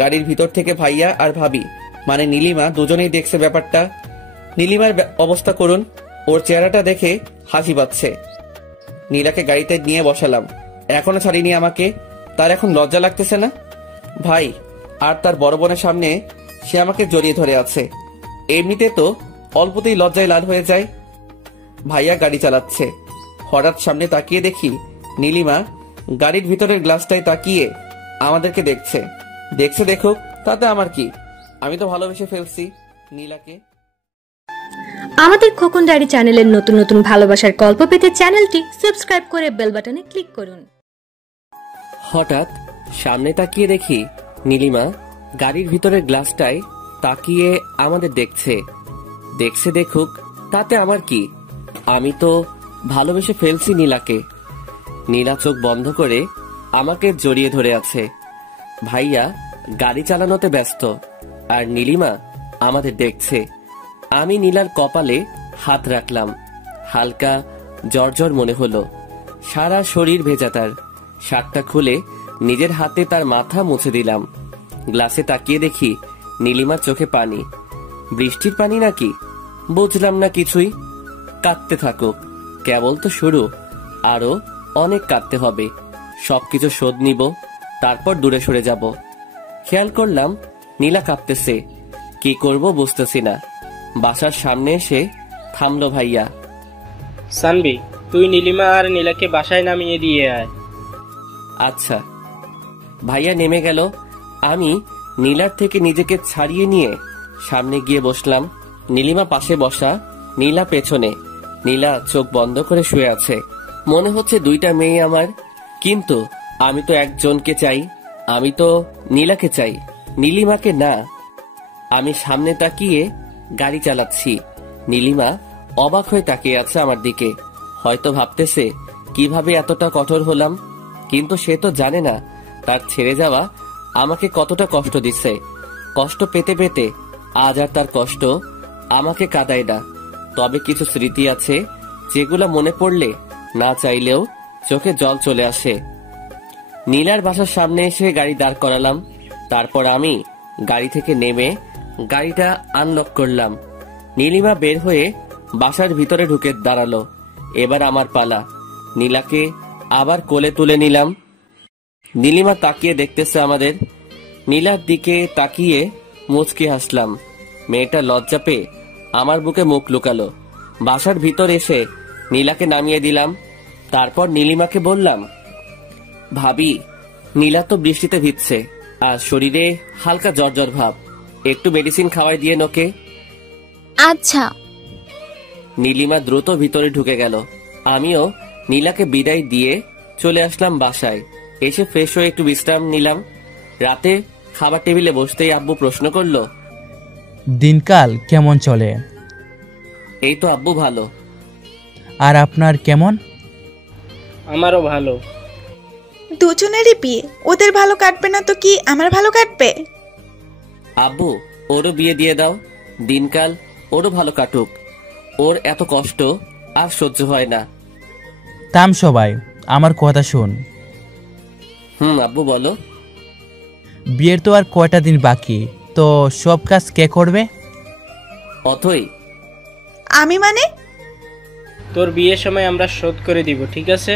গাড়ির ভিতর থেকে ভাইয়া আর ভাবি, মানে নীলিমা, দুজনেই দেখছে ব্যাপারটা। নীলিমার অবস্থা করুন, ওর চেহারাটা দেখে হাসি পাচ্ছে। নীলাকে গাড়িতে নিয়ে বসালাম। এখনো ছাড়িনি আমাকে, তার এখন লজ্জা লাগতেছে না? ভাই, আর তার বড় বোনের সামনে সে আমাকে জড়িয়ে ধরে আছে। এমনিতে তো অল্পতেই লজ্জায় লাল হয়ে যায়। ভাইয়া গাড়ি চালাচ্ছে। হঠাৎ সামনে তাকিয়ে দেখি নীলিমা গাড়ির ভিতরের গ্লাসটায় তাকিয়ে আমাদেরকে দেখছে। দেখুক, তাতে আমার কি? আমি তো ভালোবেসে ফেলছি নীলাকে। আমাদের খোকন ডায়েরি চ্যানেলের নতুন নতুন ভালোবাসার গল্প পেতে চ্যানেলটি সাবস্ক্রাইব করে বেল বাটনে ক্লিক করুন। হঠাৎ সামনে তাকিয়ে দেখি নীলিমা গাড়ির ভিতরের গ্লাসটায় তাকিয়ে আমাদের দেখছে। দেখুক, তাতে আমার কি? আমি তো ভালোবেসে ফেলছি নীলাকে। নীলা চোখ বন্ধ করে আমাকে জড়িয়ে ধরে আছে। ভাইয়া গাড়ি চালানোতে ব্যস্ত, আর নীলিমা আমাদের দেখছে। আমি নীলার কপালে হাত রাখলাম। হালকা জ্বর মনে হলো। সারা শরীর ভেজা তার। শার্টটা খুলে নিজের হাতে তার মাথা মুছে দিলাম। গ্লাসে তাকিয়ে দেখি নীলিমার চোখে পানি। বৃষ্টির পানি নাকি? বুঝলাম না কিছুই। কাঁদতে থাকুক, কেবল তো শুরু, আরো অনেক কাঁদতে হবে। সবকিছু শোধ নিব, তারপর দূরে সরে যাব। খেয়াল করলাম নীলা কাঁদতেছে। কি করব বুঝতেছি না। বাসার সামনে এসে থামলো ভাইয়া। সানবি, তুই নীলিমা আর নীলাকে বাসায় নামিয়ে দিয়ে আয়। আচ্ছা। ভাইয়া নেমে গেল। আমি নীলার থেকে নিজেকে ছাড়িয়ে নিয়ে সামনে গিয়ে বসলাম। নীলিমা পাশে বসা, নীলা পেছনে। নীলা চোখ বন্ধ করে শুয়ে আছে। মনে হচ্ছে দুইটা মেয়ে আমার, কিন্তু আমি তো একজনকে চাই। আমি তো নীলাকে চাই, নীলিমাকে না। আমি সামনে তাকিয়ে গাড়ি চালাচ্ছি। নীলিমা অবাক হয়ে তাকিয়ে আছে আমার দিকে। হয়তো ভাবতেছে কিভাবে এতটা কঠোর হলাম, কিন্তু সে তো জানে না তার ছেড়ে যাওয়া আমাকে কতটা কষ্ট দিচ্ছে। কষ্ট পেতে পেতে আজ আর তার কষ্ট আমাকে কাঁদায় না। তবে কিছু স্মৃতি আছে যেগুলো মনে পড়লে না চাইলেও চোখে জল চলে আসে। নীলার বাসার সামনে এসে গাড়ি দাঁড় করালাম। তারপর আমি গাড়ি থেকে নেমে গাড়িটা আনলক করলাম। নীলিমা বের হয়ে বাসার ভিতরে ঢুকে দাঁড়ালো। এবার আমার পালা। নীলাকে আবার কোলে তুলে নিলাম। নীলিমা তাকিয়ে দেখতেছে আমাদের। নীলার দিকে তাকিয়ে মুচকি হাসলাম। মেয়েটা লজ্জা পেয়ে আমার বুকে মুখ লুকালো। বাসার ভিতর এসে নীলাকে নামিয়ে দিলাম। তারপর নীলিমাকে বললাম, ভাবি, নীলা তো বৃষ্টিতে ভিজছে আর শরীরে হালকা জ্বর ভাব। একটু মেডিসিন খাওয়াই দিয়ে নোকে। আচ্ছা। নীলিমা দ্রুত ভিতরে ঢুকে গেল। আমিও নীলাকে বিদায় দিয়ে চলে আসলাম বাসায়। এসে ফ্রেশ হয়ে একটু বিশ্রাম নিলাম। রাতে খাবার টেবিলে বসতেই আব্বু প্রশ্ন করলো, দিনকাল কেমন চলে? এই তো আব্বু, ভালো। আর আপনার কেমন? আমারও ভালো। দুজনেরই বিয়ে, ওদের ভালো কাটবে না তো কি আমার ভালো কাটবে? আব্বু, ওরও বিয়ে দিয়ে দাও। দিনকাল ওরও ভালো কাটুক। ওর এত কষ্ট আর সহ্য হয় না। থাম সবাই, আমার কথা শুন। আব্বু বলো। বিয়ের তো আর কয়টা দিন বাকি, তো সব কাজ কে করবে? অথই। আমি মানে? তোর বিয়ের সময় আমরা শোধ করে দিব, ঠিক আছে?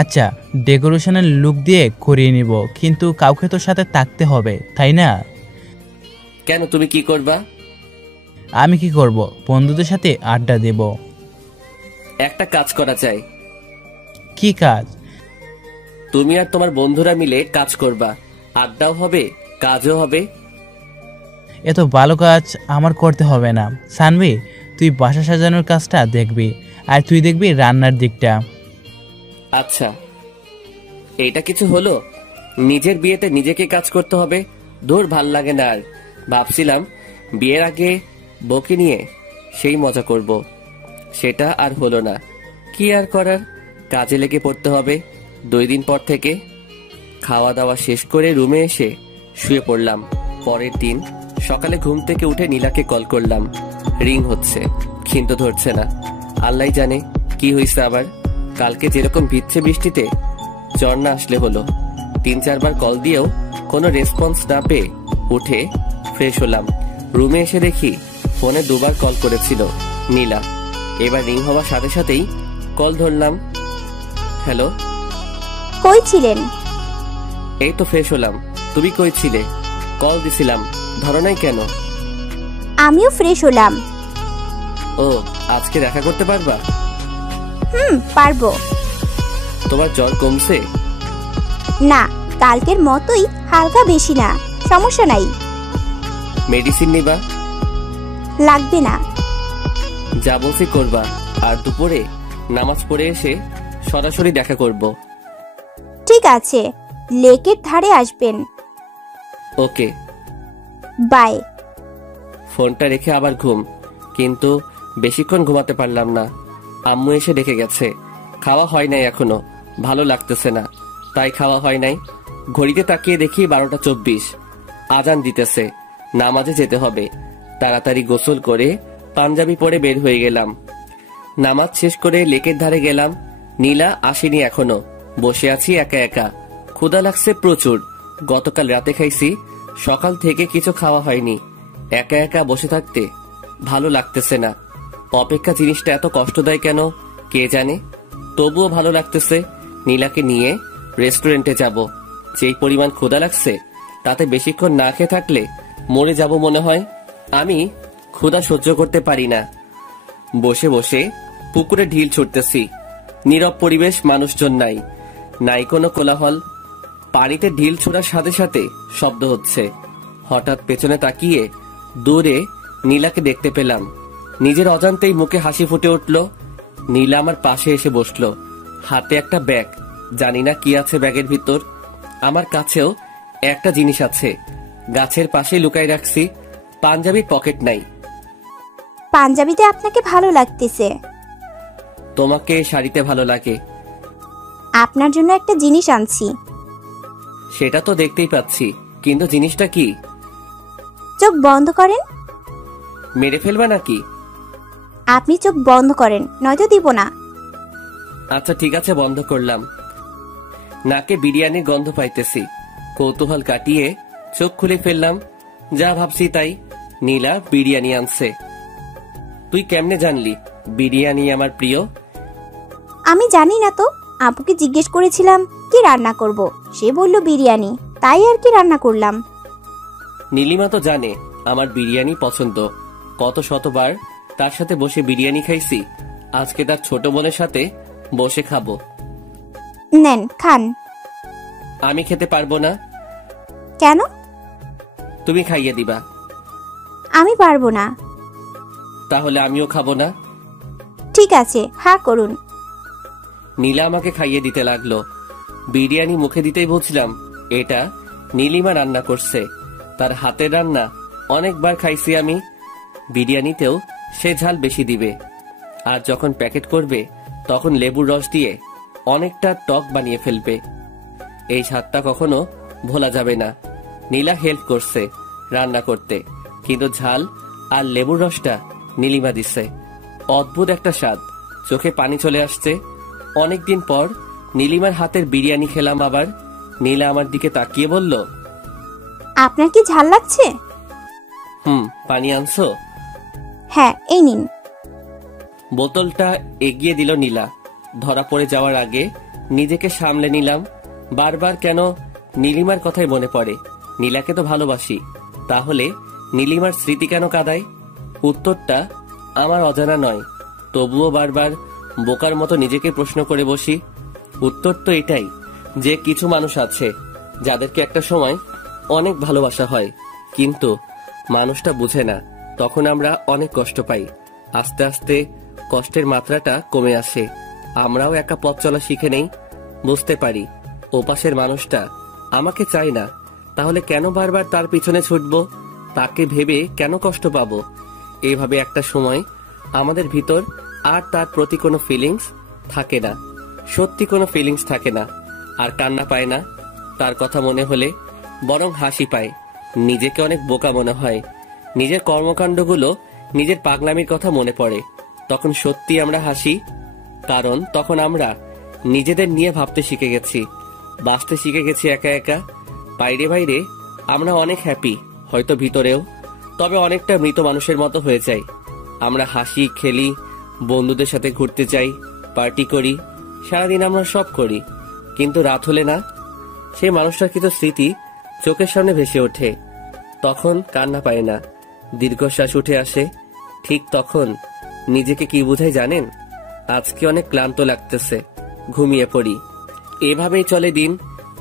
আচ্ছা, ডেকোরেশনের লুক দিয়ে করিয়ে নিব, কিন্তু কাউকে তো সাথে থাকতে হবে, তাই না? কেন, তুমি কি করবা? আমি কি করব? বন্ধুদের সাথে আড্ডা দেব। একটা কাজ করা চাই। কি কাজ? তুমি আর তোমার বন্ধুরা মিলে কাজ করবা। আড্ডাও হবে, কাজও হবে। এত ভালো কাজ আমার করতে হবে না। সানভি, তুই বাসা সাজানোর কাজটা দেখবি, আর তুই দেখবি রান্নার দিকটা। আচ্ছা। এইটা কিছু হলো? নিজের বিয়েতে নিজেকে কাজ করতে হবে? দূর, ভাল লাগে না আর। ভাবছিলাম বিয়ের আগে বউকে নিয়ে সেই মজা করব, সেটা আর হলো না। কি আর করার, কাজে লেগে পড়তে হবে। 2 দিন পর থেকে খাওয়া দাওয়া শেষ করে রুমে এসে শুয়ে পড়লাম। পরের দিন সকালে ঘুম থেকে উঠে নীলাকে কল করলাম। রিং হচ্ছে, কিন্তু ধরছে না। আল্লাহ জানে কি হয়েছে আবার। কালকে যেরকম ভিজছে বৃষ্টিতে, জ্বর না আসলে হলো। 3-4 বার কল দিয়েও কোনো রেসপন্স না পেয়ে উঠে ফ্রেশ হলাম। রুমে এসে দেখি ফোনে 2 বার কল করেছিল নীলা। এবার রিং হওয়ার সাথে সাথেই কল ধরলাম। হ্যালো। কই ছিলেন? এই তো ফ্রেশ হলাম, তুমি কই ছিলে? কল দিছিলাম, ধরো নাই কেন? আমিও ফ্রেশ হলাম। ও, আজকে দেখা করতে পারবা? পারবো। তোমার জ্বর কমছে? না, কালকের মতোই, হালকা, বেশি না। সমস্যা নাই। মেডিসিন নিবা? লাগবে না। যা বলছি করবা। আর দুপুরে নামাজ পড়ে এসে সরাসরি দেখা করব। ঠিক আছে, লেকের ধারে আসবেন। ওকে, বাই। ফোনটা রেখে আবার ঘুম, কিন্তু বেশিক্ষণ ঘুমাতে পারলাম না। আম্মু এসে ডেকে গেছে। খাওয়া হয় নাই এখনো, ভালো লাগতেছে না, তাই খাওয়া হয় নাই। ঘড়িতে তাকিয়ে দেখি 12:24। আজান দিতেছে, নামাজে যেতে হবে। তাড়াতাড়ি গোসল করে পাঞ্জাবি পরে বের হয়ে গেলাম। নামাজ শেষ করে লেকের ধারে গেলাম। নীলা আসেনি এখনো, বসে আছি একা একা। ক্ষুধা লাগছে প্রচুর। গতকাল রাতে খাইছি, সকাল থেকে কিছু খাওয়া হয়নি। একা একা বসে থাকতে ভালো লাগতেছে না। অপেক্ষা জিনিসটা এত কষ্ট দেয় কেন কে জানে, তবুও ভালো লাগতেছে। নীলাকে নিয়ে রেস্টুরেন্টে যাব। যেই পরিমাণ ক্ষুধা লাগছে, তাতে বেশিক্ষণ না খেয়ে থাকলে মরে যাব মনে হয়। আমি ক্ষুধা সহ্য করতে পারি না। বসে বসে পুকুরে ঢিল ছুটতেছি। নীরব পরিবেশ, মানুষজন নাই, নাই কোনো কোলাহল। পানিতে ঢিল ছোড়ার সাথে সাথে শব্দ হচ্ছে। হঠাৎ পেছনে তাকিয়ে দূরে নীলাকে দেখতে পেলাম। নিজের অজান্তেই মুখে হাসি ফুটে উঠল। নীলা আমার পাশে এসে বসলো, হাতে একটা ব্যাগ। জানি না কি আছে ব্যাগের ভিতর। আমার কাছেও একটা জিনিস আছে, গাছের পাশে লুকাই রাখছি। পাঞ্জাবির পকেট নাই। পাঞ্জাবিতে আপনাকে ভালো লাগতেছে। তোমাকে শাড়িতে ভালো লাগে। আপনার জন্য একটা জিনিস আনছি। সেটা তো দেখতেই পাচ্ছি, কিন্তু জিনিসটা কি? চোখ বন্ধ করেন। মেরে ফেলবা নাকি? আপনি চোখ বন্ধ করেন, নয়তো দিব না। আচ্ছা ঠিক আছে, বন্ধ করলাম। নাকে বিরিয়ানির গন্ধ পাইতেছি। কৌতূহল কাটিয়ে চোখ খুলে ফেললাম। যা ভাবছি তাই, নীলা বিরিয়ানি আনছে। তুই কেমনে জানলি বিরিয়ানি আমার প্রিয়? আমি জানি না তো, আপুকে জিজ্ঞেস করেছিলাম কি রান্না করব, সে বলল বিরিয়ানি, তাই আর কি রান্না করলাম। নীলিমা তো জানে আমার বিরিয়ানি পছন্দ। কত শতবার তার সাথে বসে বিরিয়ানি খাইছি। আজকে তার ছোট বোনের সাথে বসে খাবো। নেন, খান। আমি খেতে পারবো না। কেন? তুমি খাইয়ে দিবা। আমি পারবো না। তাহলে আমিও খাবো না। ঠিক আছে, হ্যাঁ করুন। নীলা আমাকে খাইয়ে দিতে লাগলো। বিরিয়ানি মুখে দিতেই বুঝলাম এটা নীলিমা রান্না করছে। তার হাতের রান্না অনেকবার খাইছি আমি। বিরিয়ানিতেও সে ঝাল বেশি দিবে, আর যখন প্যাকেট করবে তখন লেবুর রস দিয়ে অনেকটা টক বানিয়ে ফেলবে। এই স্বাদটা কখনো ভোলা যাবে না। নীলা হেল্প করছে রান্না করতে, কিন্তু ঝাল আর লেবুর রসটা নীলিমা দিছে। অদ্ভুত একটা স্বাদ, চোখে পানি চলে আসছে। অনেকদিন পর নীলিমার হাতের বিরিয়ানি খেলাম আবার। নীলা আমার দিকে তাকিয়ে বলল, আপনার কি ঝাল লাগছে? পানি আনছো? হ্যাঁ, এই নিন। বোতলটা এগিয়ে দিল নীলা। ধরা পড়ে যাওয়ার আগে নিজেকে সামলে নিলাম। বারবার কেন নীলিমার কথাই মনে পড়ে। নীলাকে তো ভালোবাসি, তাহলে নীলিমার স্মৃতি কেন কাঁদায়? উত্তরটা আমার অজানা নয়, তবুও বারবার বোকার মতো নিজেকে প্রশ্ন করে বসি। উত্তর তো এটাই যে কিছু মানুষ আছে যাদেরকে একটা সময় অনেক ভালোবাসা হয়, কিন্তু মানুষটা বুঝে না। তখন আমরা অনেক কষ্ট পাই। আস্তে আস্তে কষ্টের মাত্রাটা কমে আসে। আমরাও একা পথ চলা শিখে নেই। বুঝতে পারি ওপাশের মানুষটা আমাকে চায় না, তাহলে কেন বারবার তার পিছনে ছুটবো? তাকে ভেবে কেন কষ্ট পাবো? এইভাবে একটা সময় আমাদের ভিতর আর তার প্রতি কোনো ফিলিংস থাকে না। সত্যি কোনো ফিলিংস থাকে না। আর কান্না পায় না তার কথা মনে হলে, বরং হাসি পায়। নিজেকে অনেক বোকা মনে হয়। নিজের কর্মকাণ্ডগুলো, নিজের পাগলামির কথা মনে পড়ে। তখন সত্যি আমরা হাসি, কারণ তখন আমরা নিজেদের নিয়ে ভাবতে শিখে গেছি, বাঁচতে শিখে গেছি একা একা। বাইরে বাইরে আমরা অনেক হ্যাপি, হয়তো ভিতরেও, তবে অনেকটা মৃত মানুষের মতো হয়ে যাই। আমরা হাসি, খেলি, বন্ধুদের সাথে ঘুরতে যাই, পার্টি করি, সারাদিন আমরা সব করি, কিন্তু রাত হলে না। সেই মানুষটার কিছু স্মৃতি চোখের সামনে ভেসে ওঠে। তখন কান্না পায় না, দীর্ঘশ্বাস উঠে আসে। ঠিক তখন নিজেকে কি বুঝাই জানেন? আজকে অনেক ক্লান্ত লাগতেছে, ঘুমিয়ে পড়ি। এভাবেই চলে দিন।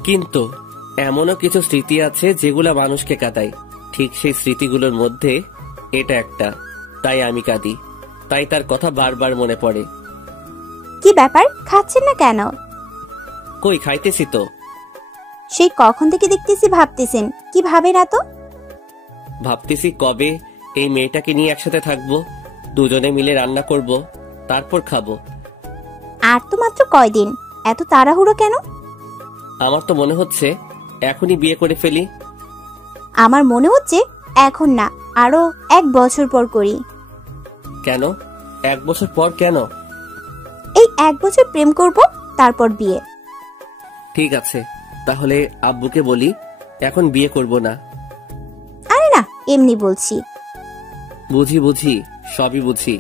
কিন্তু এমনও কিছু স্মৃতি আছে যেগুলা মানুষকে কাঁদায়। ঠিক সেই স্মৃতিগুলোর মধ্যে এটা একটা। তাই আমি কাঁদি, তাই তার কথা বারবার মনে পড়ে। কি ব্যাপার, খাচ্ছেন না কেন? কই, খাইতেছি তো। সেই কখন থেকে দেখতেছি ভাবতেছেন, কি ভাবেন এত? ভাবতেছি কবে এই মেয়েটাকে নিয়ে একসাথে থাকবো, দুজনে মিলে রান্না করব, তারপর খাবো। আর তো মাত্র কয়দিন, এত তাড়াহুড়ো কেন? আমার তো মনে হচ্ছে এখনই বিয়ে করে ফেলি। আমার মনে হচ্ছে এখন না, আরো 1 বছর পর করি। কেন 1 বছর পর? কেন? এই 1 বছর প্রেম করব, তারপর বিয়ে। ঠিক আছে, তাহলে আব্বুকে বলি এখন বিয়ে করব না। আরে না, এমনি বলছি। বুঝি বুঝি, সবই বুঝি।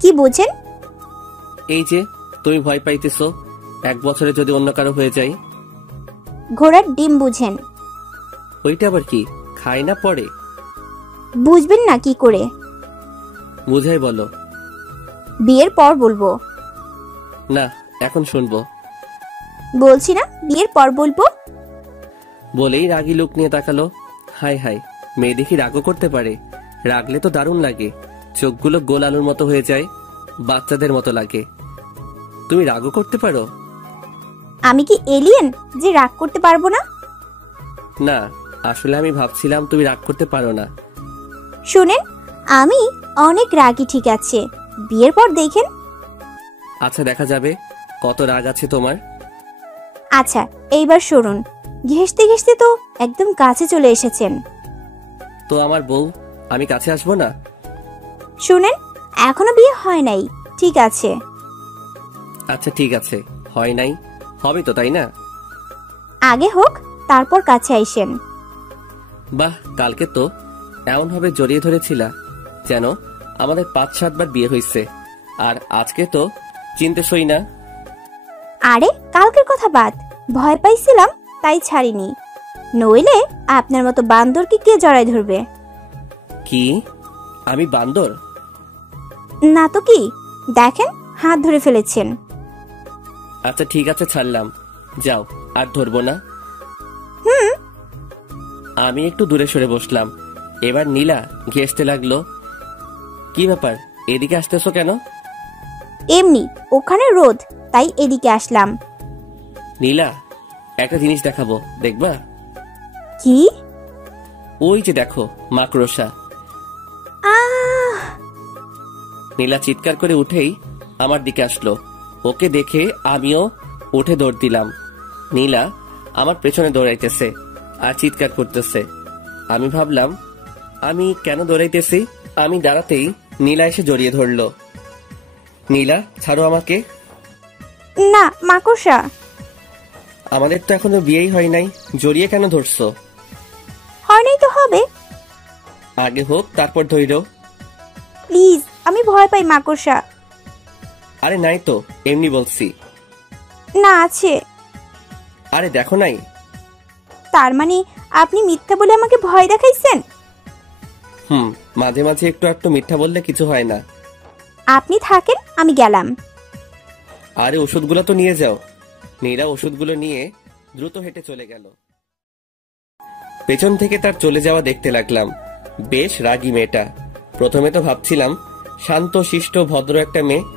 কি বুঝেন? এই যে তুমি ভয় পাইতেছো 1 বছরে যদি অন্য কারো হয়ে যায়। ঘোড়ার ডিম বুঝেন? ওইটা আবার কি, খায় না পরে? বুঝবেন না কি করে? বুঝাই বলো। বিয়ের পর বলবো। না, এখন শুনবো। বলছি না, বিয়ের পর বলবো। বলেই রাগী লোক নিয়ে তাকালো। হাই হাই, মেয়ে দেখি রাগও করতে পারে। রাগলে তো দারুণ লাগে, চোখগুলো গোল আলুর মতো হয়ে যায়, বাচ্চাদের মতো লাগে। তুমি রাগও করতে পারো? আমি কি এলিয়েন যে রাগ করতে পারবো না? না, আসলে আমি ভাবছিলাম তুমি রাগ করতে পারো না। শুনেন, আমি অনেক রাগী, ঠিক আছে? বিয়ের পর দেখেন। আচ্ছা, দেখা যাবে কত রাগ আছে তোমার। আচ্ছা, এইবার শুনুন। ঘেঁষতে ঘেঁষতে তো একদম কাছে চলে এসেছেন। তো আমার বউ, আমি কাছে আসবো না? শুনেন, এখনো বিয়ে হয় নাই, ঠিক আছে? আচ্ছা ঠিক আছে, হয় নাই, হবে তো, তাই না? আগে হোক, তারপর কাছে আইসেন। বাহ, কালকে তো এমন ভাবে জড়িয়ে ধরেছিলা যেন আমাদের 5-7 বার বিয়ে হয়েছে, আর আজকে তো চিনতে সই না। আরে কালকের কথা বাদ, ভয় পাইছিলাম তাই ছাড়িনি, নইলে আপনার মতো বান্দরকে কে জড়াই ধরবে? কি আমি বান্দর? না তো কি, দেখেন হাত ধরে ফেলেছেন। আচ্ছা ঠিক আছে, ছাড়লাম, যাও, আর ধরবো না। আমি একটু দূরে সরে বসলাম। এবার নীলা ঘেঁষতে লাগলো। কি ব্যাপার, এদিকে আসতেছো কেন? এমনি, ওখানে রোদ, তাই এদিকে আসলাম। নীলা, একটা জিনিস দেখাবো, দেখবা? কি? ওই যে দেখো, মাকড়সা। নীলা চিৎকার করে উঠেই আমার দিকে আসলো। ওকে দেখে আমিও উঠে দৌড় দিলাম। নীলা আমার পেছনে দৌড়াইতেছে আর চিৎকার করতেছে। আমি ভাবলাম আমি কেন দৌড়াইতেছি। আমি দাঁড়াতেই নীলা এসে জড়িয়ে ধরলো। নীলা, ছাড়ো আমাকে। না, মাকড়সা। আমাদের তো এখনো বিয়েই হয় নাই, জড়িয়ে কেন ধরছো? হয় নাই তো হবে। আগে হোক, তারপর ধইরো। প্লিজ, আমি ভয় পাই মাকড়সা। আরে নাই তো, এমনি বলছি। না, আছে। আরে দেখো নাই। তার মানে আপনি মিথ্যা বলে আমাকে ভয় দেখাইছেন? মাঝে মাঝে একটু একটু মিথ্যা বললে কিছু হয় না। আপনি থাকেন, আমি গেলাম। আরে ওষুধগুলো তো নিয়ে যাও। নীলা ওষুধগুলো নিয়ে দ্রুত হেঁটে চলে গেল। পেছন থেকে তার চলে যাওয়া দেখতে লাগলাম। বেশ রাগী মেয়েটা। প্রথমে তো ভাবছিলাম শান্ত শিষ্ট ভদ্র একটা মেয়ে,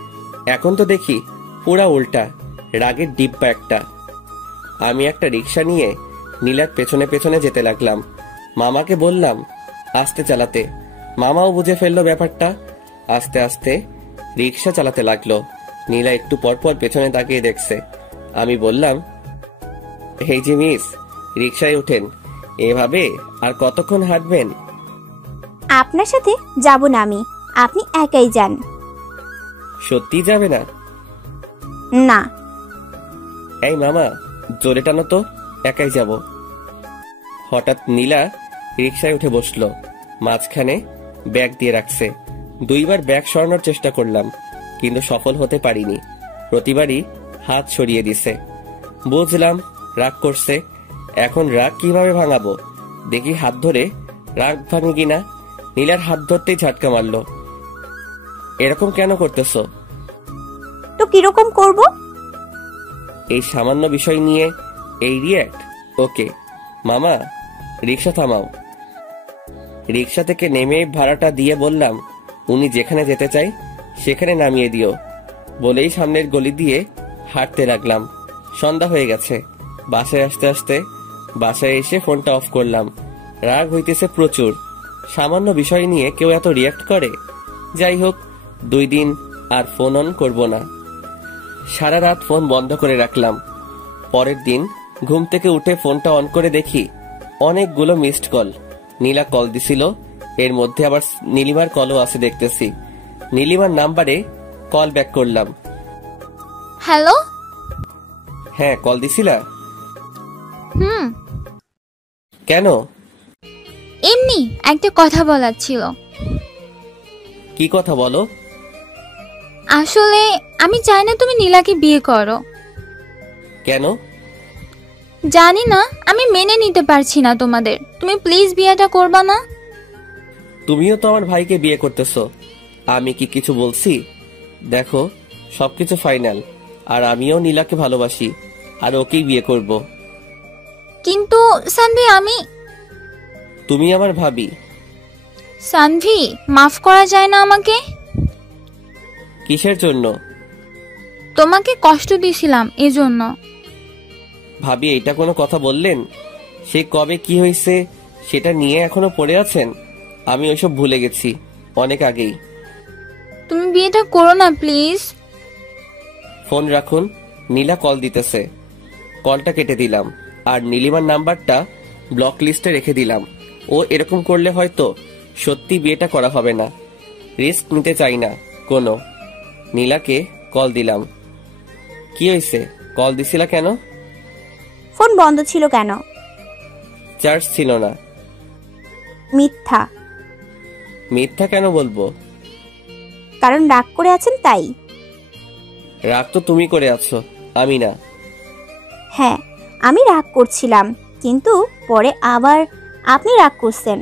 এখন তো দেখি পুরা উল্টা, রাগের ডিব্বা একটা। আমি একটা রিক্সা নিয়ে নীলার পেছনে পেছনে যেতে লাগলাম। মামাকে বললাম আস্তে চালাতে। মামাও বুঝে ফেললো ব্যাপারটা। আস্তে আস্তে রিক্সা চালাতে লাগলো। নীলা একটু পরপর পেছনে তাকিয়ে দেখছে। আমি বললাম, এই যে মিস, রিক্সায় ওঠেন। এভাবে আর কতক্ষণ হাঁটবেন? আপনার সাথে যাব না আমি, আপনি একাই যান। সত্যি যাবে না? না। এই মামা, জোরে টানো তো, একাই যাব। হঠাৎ নীলা রিক্সায় উঠে বসলো। মাঝখানে ব্যাগ দিয়ে রাখছে। 2 বার ব্যাগ সরানোর চেষ্টা করলাম, কিন্তু সফল হতে পারিনি। প্রতিবারই হাত সরিয়ে দিছে। বুঝলাম রাগ করছে, এখন রাগ কিভাবে ভাঙাবো? দেখি হাত ধরে রাগ ভাঙে কিনা। নীলার হাত ধরতেই ঝাটকা মারলো। এরকম কেন করতেছো? তো কিরকম করব? এই সামান্য বিষয় নিয়ে এই রিয়্যাক্ট? ওকে মামা, রিক্সা থামাও। রিক্সা থেকে নেমে ভাড়াটা দিয়ে বললাম, উনি যেখানে যেতে চাই সেখানে নামিয়ে দিও। বলেই সামনের গলি দিয়ে হাঁটতে লাগলাম। সন্ধ্যা হয়ে গেছে। বাসায় আসতে আসতে বাসায় এসে ফোনটা অফ করলাম। রাগ হইতেছে প্রচুর। সামান্য বিষয় নিয়ে কেউ এত রিয়্যাক্ট করে? যাই হোক, 2 দিন আর ফোন অন করব না। সারা রাত ফোন বন্ধ করে রাখলাম। পরের দিন ঘুম থেকে উঠে ফোনটা অন করে দেখি অনেকগুলো মিসড কল। নীলা কল দিছিল, এর মধ্যে আবার নীলিমার কলও আছে দেখতেছি। নীলিমার নাম্বারে কল ব্যাক করলাম। হ্যালো। হ্যাঁ, কল দিছিলা? কেন? এমনি একটা কথা বলার ছিল। কি কথা বলো? আসলে আমি চাই না তুমি নীলাকে বিয়ে করো। কেন? জানি না, আমি মেনে নিতে পারছি না তোমাদের। তুমি প্লিজ বিয়েটা করবা না? তুমিও তো আমার ভাইকে বিয়ে করতেছো, আমি কি কিছু বলছি? দেখো, সবকিছু ফাইনাল। আর আমিও নীলাকে ভালোবাসি, আর ওকেই বিয়ে করব। কিন্তু সানভি, আমি... তুমি আমার ভাবি। সানভি, মাফ করা যায় না আমাকে? কিসের জন্য? তোমাকে কষ্ট দিয়েছিলাম এজন্য। ভাবি, এটা কোনো কথা বললেন? সে কবে কি হয়েছে সেটা নিয়ে এখনো পড়ে আছেন? আমি ওইসব ভুলে গেছি অনেক আগেই। তুমি বিয়েটা করো না প্লিজ। ফোন রাখুন, নীলা কল দিতেছে। কলটা কেটে দিলাম আর নীলিমার নাম্বারটা ব্লক লিস্টে রেখে দিলাম। ও এরকম করলে হয়তো সত্যি বিয়েটা করা হবে না। রিস্ক নিতে চাই না কোনো। নীলাকে কল দিলাম। কি হয়েছে, কল দিছিলা কেন? ফোন বন্ধ ছিল কেন? চার্জ ছিল না। মিথ্যা। মিথ্যা কেন বলবো? কারণ রাগ করে আছেন তাই। রাগ তো তুমি করে আছো, আমি না। হ্যাঁ, আমি রাগ করছিলাম, কিন্তু পরে আবার আপনি রাগ করছেন।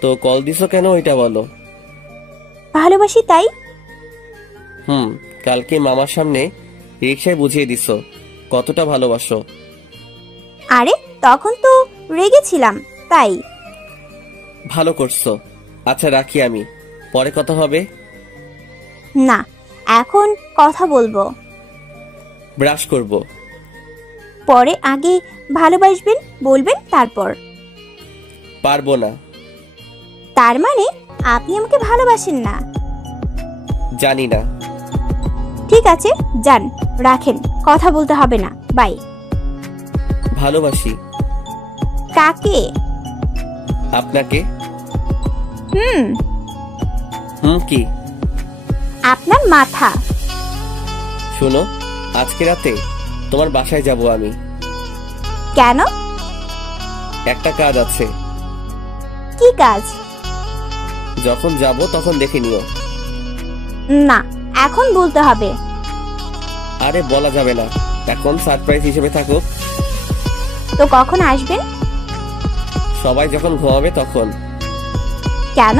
তো কল দিছো কেন ওইটা বলো। ভালোবাসি তাই। কালকে মামার সামনে রিকশায় বুঝিয়ে দিছো কতটা ভালোবাসো। আরে তখন তো রেগেছিলাম তাই। ভালো করছো। আচ্ছা রাখি, আমি পরে কথা হবে। না, এখন কথা বলবো। ব্রাশ করব। পরে আগে ভালোবাসবেন বলবেন তারপর। পারবো না। তার মানে আপনি আমাকে ভালোবাসেন না? জানি না। ঠিক আছে, যান, রাখেন, কথা বলতে হবে না, বাই। ভালোবাসি। কাকে? আপনাকে। কি? আপনার মাথা। শোনো, আজকে রাতে তোমার বাসায় যাব আমি। কেন? একটা কাজ আছে। কি কাজ? যখন যাব তখন দেখে নিও। না, এখন বলতে হবে। আরে বলা যাবে না, এখন সারপ্রাইজ হিসেবে থাকুক। তো কখন আসবেন? সবাই যখন ঘুমাবে তখন। কেন?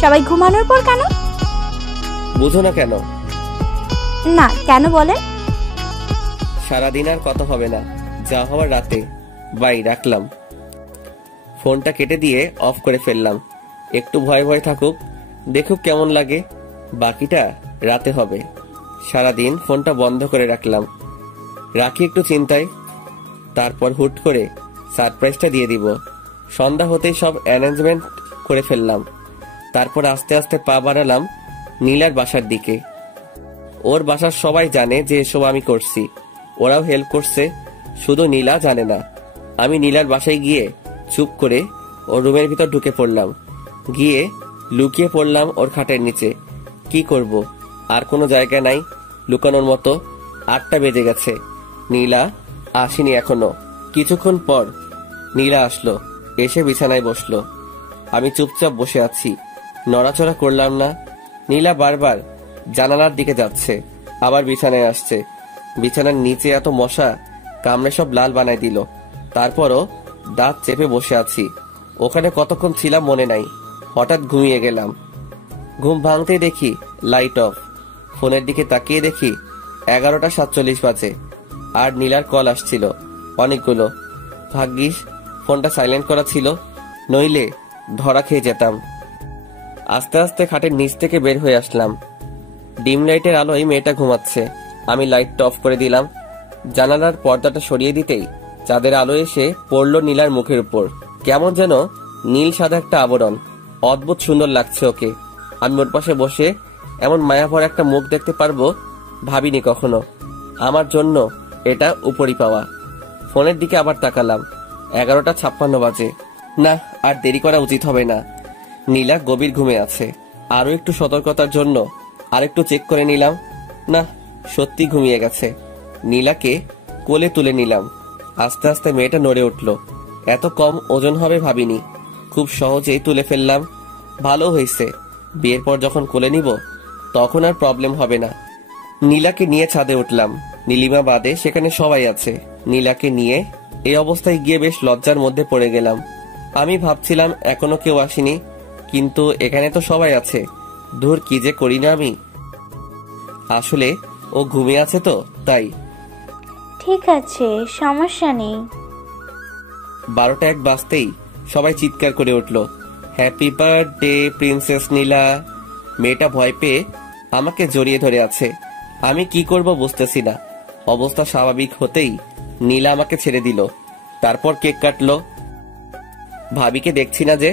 সবাই ঘুমানোর পর কেন? বুঝো না কেন? না, কেন বলেন? সারাদিন আর কথা হবে না, যা হওয়ার রাতে। বাই, রাখলাম। ফোনটা কেটে দিয়ে অফ করে ফেললাম। একটু ভয় ভয় থাকুক, দেখুক কেমন লাগে। বাকিটা রাতে হবে। সারাদিন ফোনটা বন্ধ করে রাখলাম। রাখি একটু চিন্তায়। তারপর হুট করে সারপ্রাইজটা দিয়ে দিব। সন্ধ্যা হতেই সব অ্যারেঞ্জমেন্ট করে ফেললাম। তারপর আস্তে আস্তে পা বাড়ালাম নীলার বাসার দিকে। ওর বাসার সবাই জানে যে এসব আমি করছি, ওরাও হেল্প করছে, শুধু নীলা জানে না। আমি নীলার বাসায় গিয়ে চুপ করে ওর রুমের ভিতর ঢুকে পড়লাম। গিয়ে লুকিয়ে পড়লাম ওর খাটের নিচে। কি করব, আর কোনো জায়গা নাই লুকানোর মতো। 8টা বেজে গেছে, নীলা আসেনি এখনো। কিছুক্ষণ পর নীলা আসলো, এসে বিছানায় বসলো। আমি চুপচাপ বসে আছি, নড়াচড়া করলাম না। নীলা বারবার জানালার দিকে যাচ্ছে, আবার বিছানায় আসছে। বিছানার নিচে এত মশা কামড়ে সব লাল বানায় দিল। তারপরও দাঁত চেপে বসে আছি। ওখানে কতক্ষণ ছিলাম মনে নাই, হঠাৎ ঘুমিয়ে গেলাম। ঘুম ভাঙতেই দেখি লাইট অফ। ফোনের দিকে তাকিয়ে দেখি 11:47 বাজে, আর নীলার কল আসছিল অনেকগুলো। ভাগ্যিস ফোনটা সাইলেন্ট করা ছিল, নইলে ধরা খেয়ে যেতাম। আস্তে আস্তে খাটের নিচ থেকে বের হয়ে আসলাম। ডিম লাইটের আলোয় মেয়েটা ঘুমাচ্ছে। আমি লাইটটা অফ করে দিলাম। জানালার পর্দাটা সরিয়ে দিতেই চাঁদের আলো এসে পড়লো নীলার মুখের উপর। কেমন যেন নীল সাদা একটা আবরণ। অদ্ভুত সুন্দর লাগছে ওকে। আমি ওর পাশে বসে এমন মায়াভরা একটা মুখ দেখতে পারবো ভাবিনি কখনো। আমার জন্য এটা উপরি পাওয়া। ফোনের দিকে আবার তাকালাম, 11:56 বাজে। না, আর দেরি করা উচিত হবে না। নীলা গভীর ঘুমে আছে। আরো একটু সতর্কতার জন্য আরেকটু চেক করে নিলাম। না, সত্যি ঘুমিয়ে গেছে। নীলাকে কোলে তুলে নিলাম। আস্তে আস্তে মেয়েটা নড়ে উঠল। এত কম ওজন হবে ভাবিনি। খুব সহজেই তুলে ফেললাম। ভালো হয়েছে, বিয়ের পর যখন কোলে নিব তখন আর প্রবলেম হবে না। নীলাকে নিয়ে ছাদে উঠলাম। নীলিমা বাদে সেখানে সবাই আছে। নীলাকে নিয়ে এই অবস্থায় গিয়ে বেশ লজ্জার মধ্যে পড়ে গেলাম। আমি ভাবছিলাম এখনো কেউ আসেনি, কিন্তু এখানে তো সবাই আছে। ধুর, কি যে করি না আমি। আসলে ও ঘুমিয়ে আছে তো তাই। ঠিক আছে, সমস্যা নেই। 12:01 বাজতেই সবাই চিৎকার করে উঠল, হ্যাপি বার্থডে প্রিন্সেস নীলা। মেয়েটা ভয় পেয়ে আমাকে জড়িয়ে ধরে আছে। আমি কি করব বুঝতেছি না। অবস্থা স্বাভাবিক হতেই নীলা আমাকে ছেড়ে দিল। তারপর কেক কাটলো। ভাবিকে দেখছি না যে।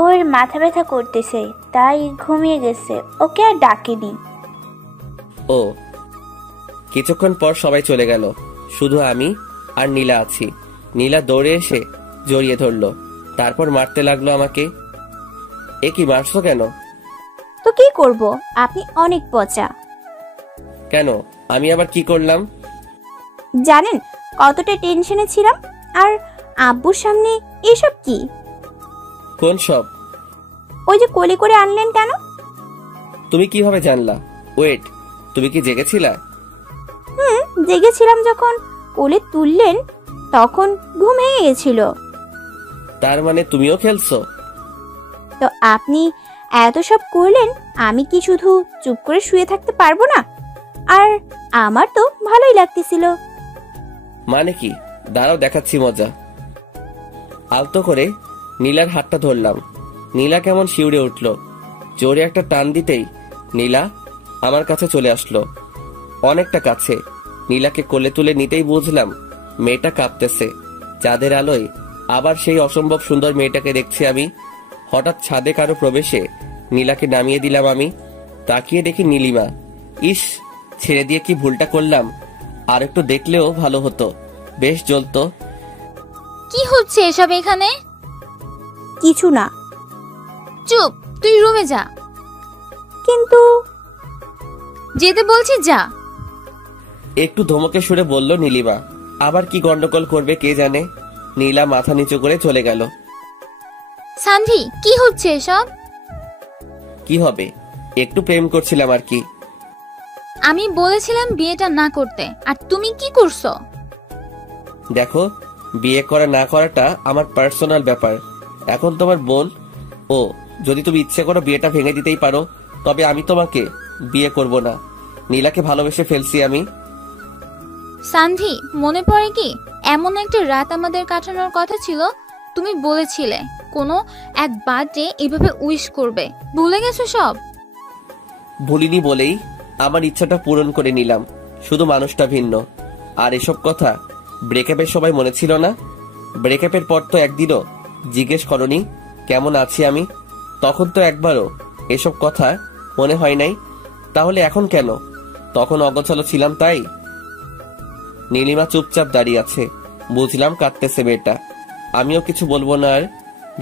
ওর মাথা ব্যথা করতেছে, তাই ঘুমিয়ে গেছে, ওকে আর ডাকিনি। ও। কিছুক্ষণ পর সবাই চলে গেল, শুধু আমি আর নীলা আছি। নীলা দৌড়ে এসে জড়িয়ে ধরলো, তারপর মারতে লাগলো আমাকে। এ কি, মারছো কেন? তো কি করব, আপনি অনেক পচা। কেন, আমি আবার কি করলাম? জানেন কতটা টেনশনে ছিলাম, আর আব্বুর সামনে এসব কি? কোন সব? ওই যে কোলে করে আনলেন কেন? তুমি কিভাবে জানলা? ওয়েট, তুমি কি জেগেছিলা? জেগেছিলাম। যখন কোলে তুললেন তখন ঘুম ভেঙে গেছিল। তার মানে তুমিও খেলছো? তো আপনি এত সব করলেন, আমি কি শুধু চুপ করে শুয়ে থাকতে পারবো না? আর আমার তো ভালোই লাগতেছিল। মানে কি? দাঁড়াও, দেখাচ্ছি মজা। আলতো করে নীলার হাতটা ধরলাম। নীলা কেমন শিউরে উঠল। জোরে একটা টান দিতেই নীলা আমার কাছে চলে আসলো, অনেকটা কাছে। নীলাকে কোলে তুলে নিতেই বুঝলাম মেয়েটা কাঁপতেছে। চাঁদের আলোয় আবার সেই অসম্ভব সুন্দর মেয়েটাকে দেখছি আমি। হঠাৎ ছাদে কারো প্রবেশে নীলাকে নামিয়ে দিলাম আমি। তাকিয়ে দেখি নীলিমা। ইস, ছেড়ে দিয়ে কি ভুলটা করলাম। আর একটু দেখলেও ভালো হতো, বেশ জ্বলতো। কি হচ্ছে এসব এখানে? কিছু না। চুপ, তুই রুমে যা। কিন্তু যেতে বলছি, যা। একটু ধমকে সুরে বলল নীলিমা। আবার কি গন্ডগোল করবে কে জানে। নীলা মাথা নিচু করে চলে গেল। সানভি, কি হচ্ছে এসব? কি হবে, একটু প্রেম করছিলাম আর কি। আমি বলেছিলাম বিয়েটা না করতে, আর তুমি কি করছো? দেখো, বিয়ে করা না করাটা আমার পার্সোনাল ব্যাপার। এখন তোমার বোন ও, যদি তুমি ইচ্ছে করো বিয়েটা ভেঙে দিতেই পারো, তবে আমি তোমাকে বিয়ে করব না। নীলাকে ভালোবেসে ফেলছি আমি। সানভি, মনে পড়ে কি এমন একটা রাত আমাদের কাটানোর কথা ছিল? তুমি বলেছিলে কোনো এক বার্থডে এভাবে উইশ করবে। ভুলে গেছো সব? ভুলিনি বলেই আমার ইচ্ছাটা পূরণ করে নিলাম, শুধু মানুষটা ভিন্ন। আর এসব কথা ব্রেকআপের সময় মনে ছিল না? ব্রেকআপের পর তো একদিনও জিজ্ঞেস করনি কেমন আছি আমি। তখন তো একবারও এসব কথা মনে হয় নাই। তাহলে এখন কেন? তখন অগোছালো ছিলাম তাই। নীলিমা চুপচাপ দাঁড়িয়ে আছে। বুঝলাম কাঁদতেছে মেয়েটা। আমিও কিছু বলবো না, আর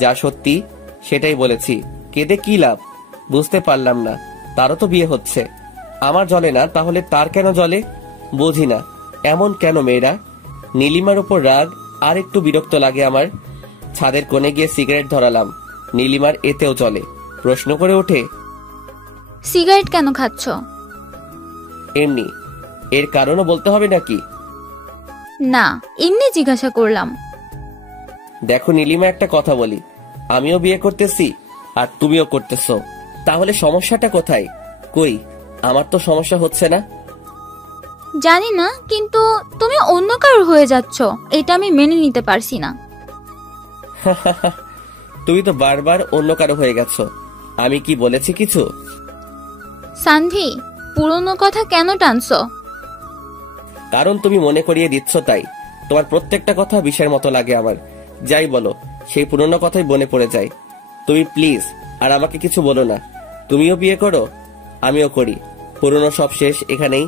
যা সত্যি সেটাই বলেছি। কেঁদে কি লাভ? বুঝতে পারলাম না। তারও তো বিয়ে হচ্ছে, আমার জ্বলে না, তাহলে তার কেন জ্বলে? বুঝি না এমন কেন মেয়েরা। নীলিমার উপর রাগ আর একটু বিরক্ত লাগে আমার। ছাদের কোণে গিয়ে সিগারেট ধরালাম। নীলিমার এতেও জ্বলে। প্রশ্ন করে ওঠে, সিগারেট কেন খাচ্ছ? এমনি। এর কারণও বলতে হবে নাকি? না, এমনি জিজ্ঞাসা করলাম। দেখো নীলিমা, একটা কথা বলি, আমিও বিয়ে করতেছি আর তুমিও করতেছো, তাহলে সমস্যাটা কোথায়? কই, আমার তো সমস্যা হচ্ছে না। জানি না, কিন্তু তুমি অন্য কারোর হয়ে যাচ্ছ, এটা আমি মেনে নিতে পারছি না। তুমি তো বারবার অন্য কারো হয়ে গেছো, আমি কি বলেছি কিছু? সানভি, পুরনো কথা কেন টানছো? কারণ তুমি মনে করিয়ে দিচ্ছ তাই। তোমার প্রত্যেকটা কথা বিষয়ের মতো লাগে আমার। যাই বলো, সেই পুরনো কথাই মনে পড়ে যায়। তুমি প্লিজ আর আমাকে কিছু বলো না। তুমিও বিয়ে করো, আমিও করি। পুরনো সব শেষ এখানেই।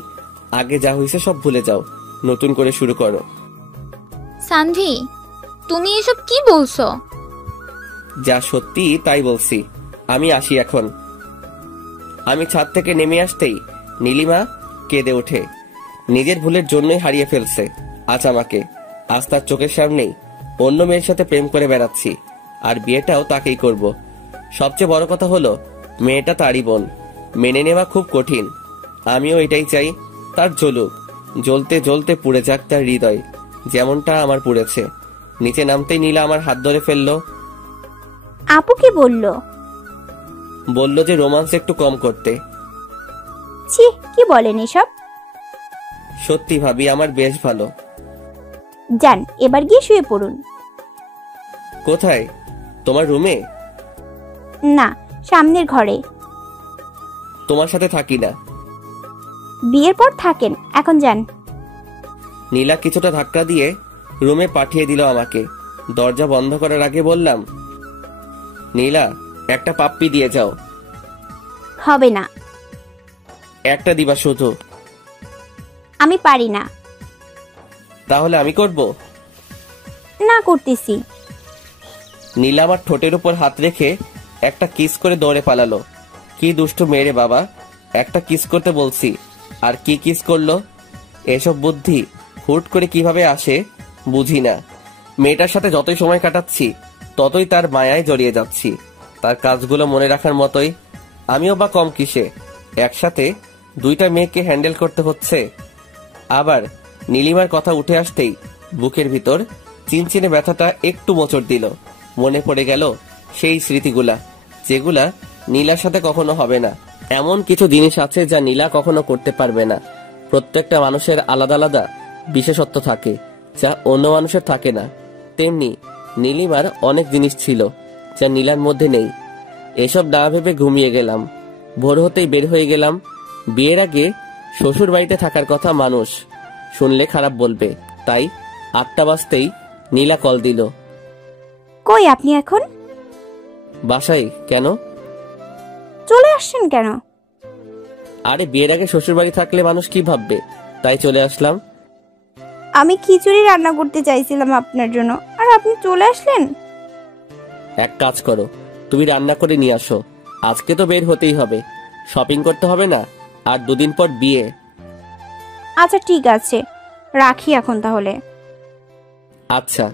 আগে যা হয়েছে সব ভুলে যাও, নতুন করে শুরু করো। সানভি, তুমি এসব কি বলছো? যা সত্যি তাই বলছি। আমি আসি এখন। আমি ছাদ থেকে নেমে আসতেই নীলিমা কেঁদে ওঠে। নিজের ভুলের জন্যই হারিয়ে ফেলছে আজ আমাকে। আজ তার চোখের সামনেই অন্য মেয়ের সাথে প্রেম করে বেড়াচ্ছি, আর বিয়েটাও তাকেই করব। সবচেয়ে বড় কথা হলো মেয়েটা তারই বোন। মেনে নেওয়া খুব কঠিন। আমিও এটাই চাই, তার জ্বলুক, জ্বলতে জ্বলতে পুড়ে যাক তার হৃদয়, যেমনটা আমার পুড়েছে। নিচে নামতেই নীলা আমার হাত ধরে ফেললো। আপু কি বললো? বললো যে রোমান্স একটু কম করতে। ছি, কি বলেন এসব? সত্যি ভাবি, আমার বেশ ভালো। যান, এবার গিয়ে শুয়ে পড়ুন। কোথায়? তোমার রুমে? না, সামনের ঘরে। তোমার সাথে থাকি না। বিয়ের পর থাকেন, এখন যান। নীলা কিছুটা ধাক্কা দিয়ে রুমে পাঠিয়ে দিল আমাকে। দরজা বন্ধ করার আগে বললাম, নীলা, একটা পাপ্পি দিয়ে যাও। হবে না। একটা দিবা শুধু। আমি পারি না। তাহলে আমি করব? না, করতেছি। নীলা আমার ঠোঁটের উপর হাত রেখে একটা কিস করে দৌড়ে পালালো। কি দুষ্টু মেরে বাবা, একটা কিস করতে বলছি আর কি কিস করলো। এসব বুদ্ধি হুট করে কিভাবে আসে বুঝি না। মেয়েটার সাথে যতই সময় কাটাচ্ছি ততই তার মায়ায় জড়িয়ে যাচ্ছি। তার কাজগুলো মনে রাখার মতোই। আমিও বা কম কিসে, একসাথে দুইটা মেয়েকে হ্যান্ডেল করতে হচ্ছে। আবার নীলিমার কথা উঠে আসতেই বুকের ভিতর চিনচিনে ব্যথাটা একটু মোচড় দিল। মনে পড়ে গেল সেই স্মৃতিগুলা, যেগুলা নীলার সাথে কখনো হবে না। এমন কিছু জিনিস আছে যা নীলা কখনো করতে পারবে না। প্রত্যেকটা মানুষের আলাদা আলাদা বিশেষত্ব থাকে, যা অন্য মানুষের থাকে না। তেমনি নীলিমার অনেক জিনিস ছিল যা নীলার মধ্যে নেই। এসব না ভেবে ঘুমিয়ে গেলাম। ভোর হতেই বের হয়ে গেলাম। বিয়ের আগে শ্বশুর বাড়িতে থাকার কথা মানুষ শুনলে খারাপ বলবে, তাই 8টা বাজতেই নীলা কল দিল। কই আপনি এখন? বাসায়। কেন? চলে আসছেন কেন? আরে বিয়ের আগে শ্বশুর বাড়ি থাকলে মানুষ কি ভাববে, তাই চলে আসলাম। আমি খিচুড়ি রান্না করতে চাইছিলাম আপনার জন্য, আর আপনি চলে আসলেন। এক কাজ করো, তুমি রান্না করে নিয়ে আসো। আজকে তো বের হতেই হবে, শপিং করতে হবে না? আর 2 দিন পর বিয়ে। আচ্ছা ঠিক আছে, রাখি এখন তাহলে। আচ্ছা।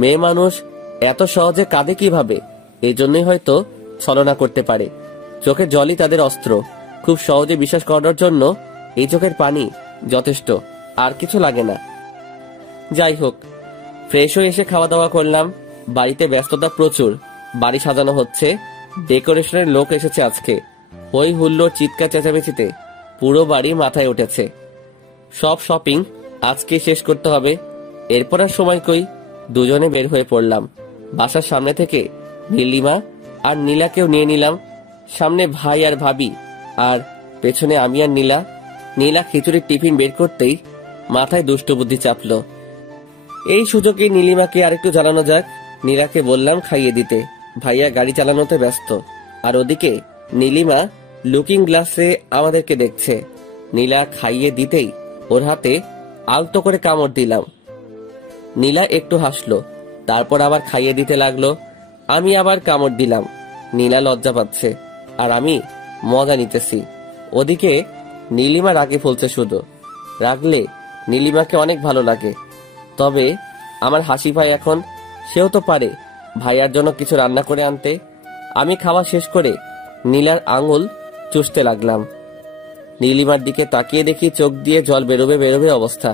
মেয়ে মানুষ এত সহজে কাঁদে কিভাবে? এই জন্যই হয়তো ছলনা করতে পারে। চোখের জলই তাদের অস্ত্র। খুব সহজে বিশ্বাস করার জন্য এই চোখের পানি যথেষ্ট, আর কিছু লাগে না। যাই হোক, ফ্রেশ হয়ে এসে খাওয়া দাওয়া করলাম। বাড়িতে ব্যস্ততা প্রচুর। বাড়ি সাজানো হচ্ছে, ডেকোরেশনের লোক এসেছে আজকে। ওই হুল্লোড়, চিৎকার চেঁচামেচিতে পুরো বাড়ি মাথায় উঠেছে। সব শপিং আজকে শেষ করতে হবে। এরপর আর সময় কই, দুজনে বের হয়ে পড়লাম। বাসার সামনে থেকে নীলিমা আর নীলাকেও নিয়ে নিলাম। সামনে ভাই আর ভাবি, আর পেছনে আমি আর নীলা। নীলা খিচুড়ির টিফিন বের করতেই মাথায় দুষ্ট বুদ্ধি চাপলো। এই সুযোগে নীলিমাকে আরেকটু জানানো যাক। নীলাকে বললাম খাইয়ে দিতে। ভাইয়া গাড়ি চালানোতে ব্যস্ত, আর ওদিকে নীলিমা লুকিং গ্লাসে আমাদেরকে দেখছে। নীলা খাইয়ে দিতেই ওর হাতে আলতো করে কামড় দিলাম। নীলা একটু হাসলো, তারপর আবার খাইয়ে দিতে লাগলো। আমি আবার কামড় দিলাম। নীলা লজ্জা পাচ্ছে, আর আমি মজা নিতেছি। ওদিকে নীলিমা রাগে ফুলছে শুধু। রাগলে নীলিমাকে অনেক ভালো লাগে। তবে আমার হাসি ভাই এখন, সেও তো পারে ভাইয়ার জন্য কিছু রান্না করে আনতে। আমি খাওয়া শেষ করে নীলার আঙুল চুষতে লাগলাম। নীলিমার দিকে তাকিয়ে দেখি চোখ দিয়ে জল বেরোবে বেরোবে অবস্থা।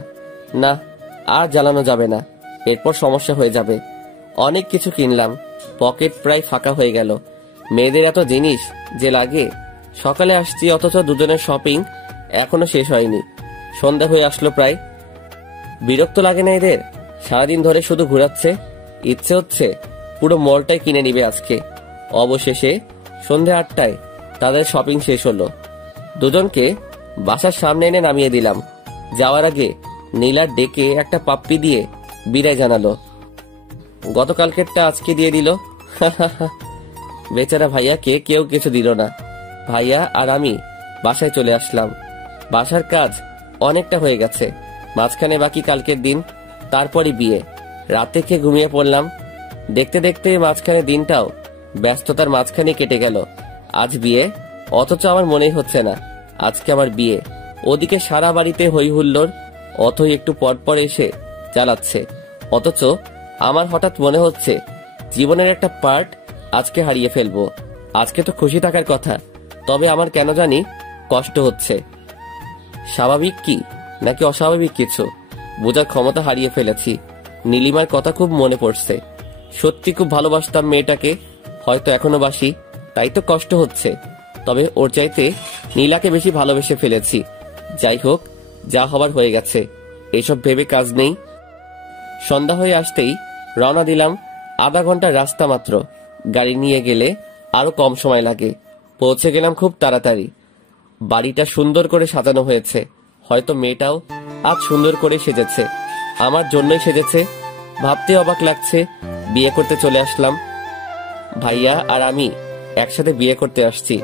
না, আর জ্বালানো যাবে না, এরপর সমস্যা হয়ে যাবে। অনেক কিছু কিনলাম, পকেট প্রায় ফাঁকা হয়ে গেল। মেয়েদের এত জিনিস যে লাগে। সকালে আসছি অথচ দুজনের শপিং এখনো শেষ হয়নি। সন্ধ্যা হয়ে আসলো প্রায়। বিরক্ত লাগে না এদের? সারাদিন ধরে শুধু ঘোরাচ্ছে। ইচ্ছে হচ্ছে পুরো মলটাই কিনে নিবে আজকে। অবশেষে সন্ধ্যে 8টায় তাদের শপিং শেষ হলো। দুজনকে বাসার সামনে এনে নামিয়ে দিলাম। যাওয়ার আগে নীলার ডেকে একটা পাপ্পি দিয়ে বিদায় জানালো। গতকালকেরটা আজকে দিয়ে দিল। বেচারা ভাইয়াকে কেউ কিছু দিল না। ভাইয়া আর আমি বাসায় চলে আসলাম। বাসার কাজ অনেকটা হয়ে গেছে, মাঝখানে বাকি কালকের দিন, তারপরই বিয়ে। রাতে খেয়ে ঘুমিয়ে পড়লাম। দেখতে দেখতে মাঝখানে দিনটাও ব্যস্ততার মাঝখানে কেটে গেল। আজ বিয়ে, অথচ আমার মনেই হচ্ছে না আজকে আমার বিয়ে। ওদিকে সারা বাড়িতে হই হুল্লোড়, অথই একটু পরপর এসে চালাচ্ছে। অথচ আমার হঠাৎ মনে হচ্ছে জীবনের একটা পার্ট আজকে হারিয়ে ফেলবো। আজকে তো খুশি থাকার কথা, তবে আমার কেন জানি কষ্ট হচ্ছে। স্বাভাবিক কি নাকি অস্বাভাবিক কিছু বোঝার ক্ষমতা হারিয়ে ফেলেছি। নীলিমার কথা খুব মনে পড়ছে। সত্যি খুব ভালোবাসতাম মেয়েটাকে, হয়তো এখনো বাসি, তাই তো কষ্ট হচ্ছে। তবে ওর চাইতে নীলাকে বেশি ভালোবেসে ফেলেছি। যাই হোক, যা হবার হয়ে গেছে, এসব ভেবে কাজ নেই। সন্ধ্যা হয়ে আসতেই রওনা দিলাম। আধা ঘন্টার রাস্তা মাত্র, গাড়ি নিয়ে গেলে আরো কম সময় লাগে। পৌঁছে গেলাম খুব তাড়াতাড়ি। বাড়িটা সুন্দর করে সাজানো হয়েছে। হয়তো মেয়েটাও আজ সুন্দর করে সেজেছে, আমার জন্যই সেজেছে। ভাবতে অবাক লাগছে, বিয়ে করতে চলে আসলাম। ভাইয়া আর আমি একসাথে বিয়ে করতে আসছি।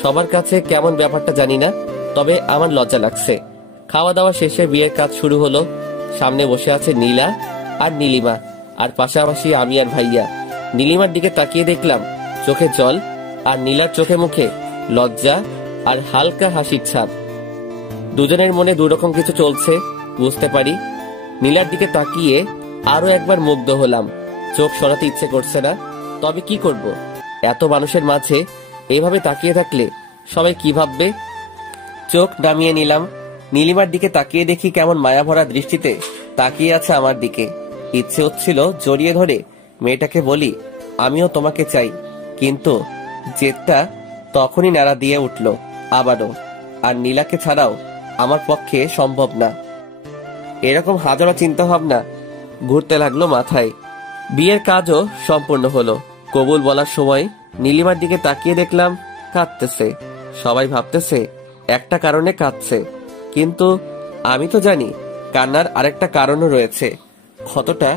সবার কাছে কেমন ব্যাপারটা জানি না, তবে আমার লজ্জা লাগছে। খাওয়া দাওয়া শেষে বিয়ের কাজ শুরু হলো। সামনে বসে আছে নীলা আর নীলিমা, আর পাশাপাশি আমি আর ভাইয়া। নীলিমার দিকে তাকিয়ে দেখলাম চোখে জল, আর নীলার চোখে মুখে লজ্জা আর হালকা হাসির ছাপ। দুজনের মনে দুরকম কিছু চলছে বুঝতে পারি। নীলার দিকে তাকিয়ে আরো একবার মুগ্ধ হলাম। চোখ সরাতে ইচ্ছে করছে না, তবে কি করব? এত মানুষের মাঝে এইভাবে তাকিয়ে থাকলে সবাই কি ভাববে? চোখ নামিয়ে নিলাম। নীলিমার দিকে তাকিয়ে দেখি কেমন মায়া ভরা দৃষ্টিতে তাকিয়ে আছে আমার দিকে। ইচ্ছে হচ্ছিল জড়িয়ে ধরে মেয়েটাকে বলি, আমিও তোমাকে চাই, কিন্তু জেদটা তখনই নাড়া দিয়ে উঠল আবারও। আর নীলাকে ছাড়াও আমার পক্ষে সম্ভব না। এরকম হাজারো চিন্তা ভাবনা ঘুরতে লাগলো মাথায়। বিয়ের কাজও সম্পূর্ণ হলো। কবুল বলার সময় নীলিমার দিকে তাকিয়ে দেখলাম কাঁদতেছে। সবাই ভাবতেছে একটা কারণে কাঁদছে, কিন্তু আমি তো জানি কান্নার আরেকটা কারণও রয়েছে। ক্ষতটা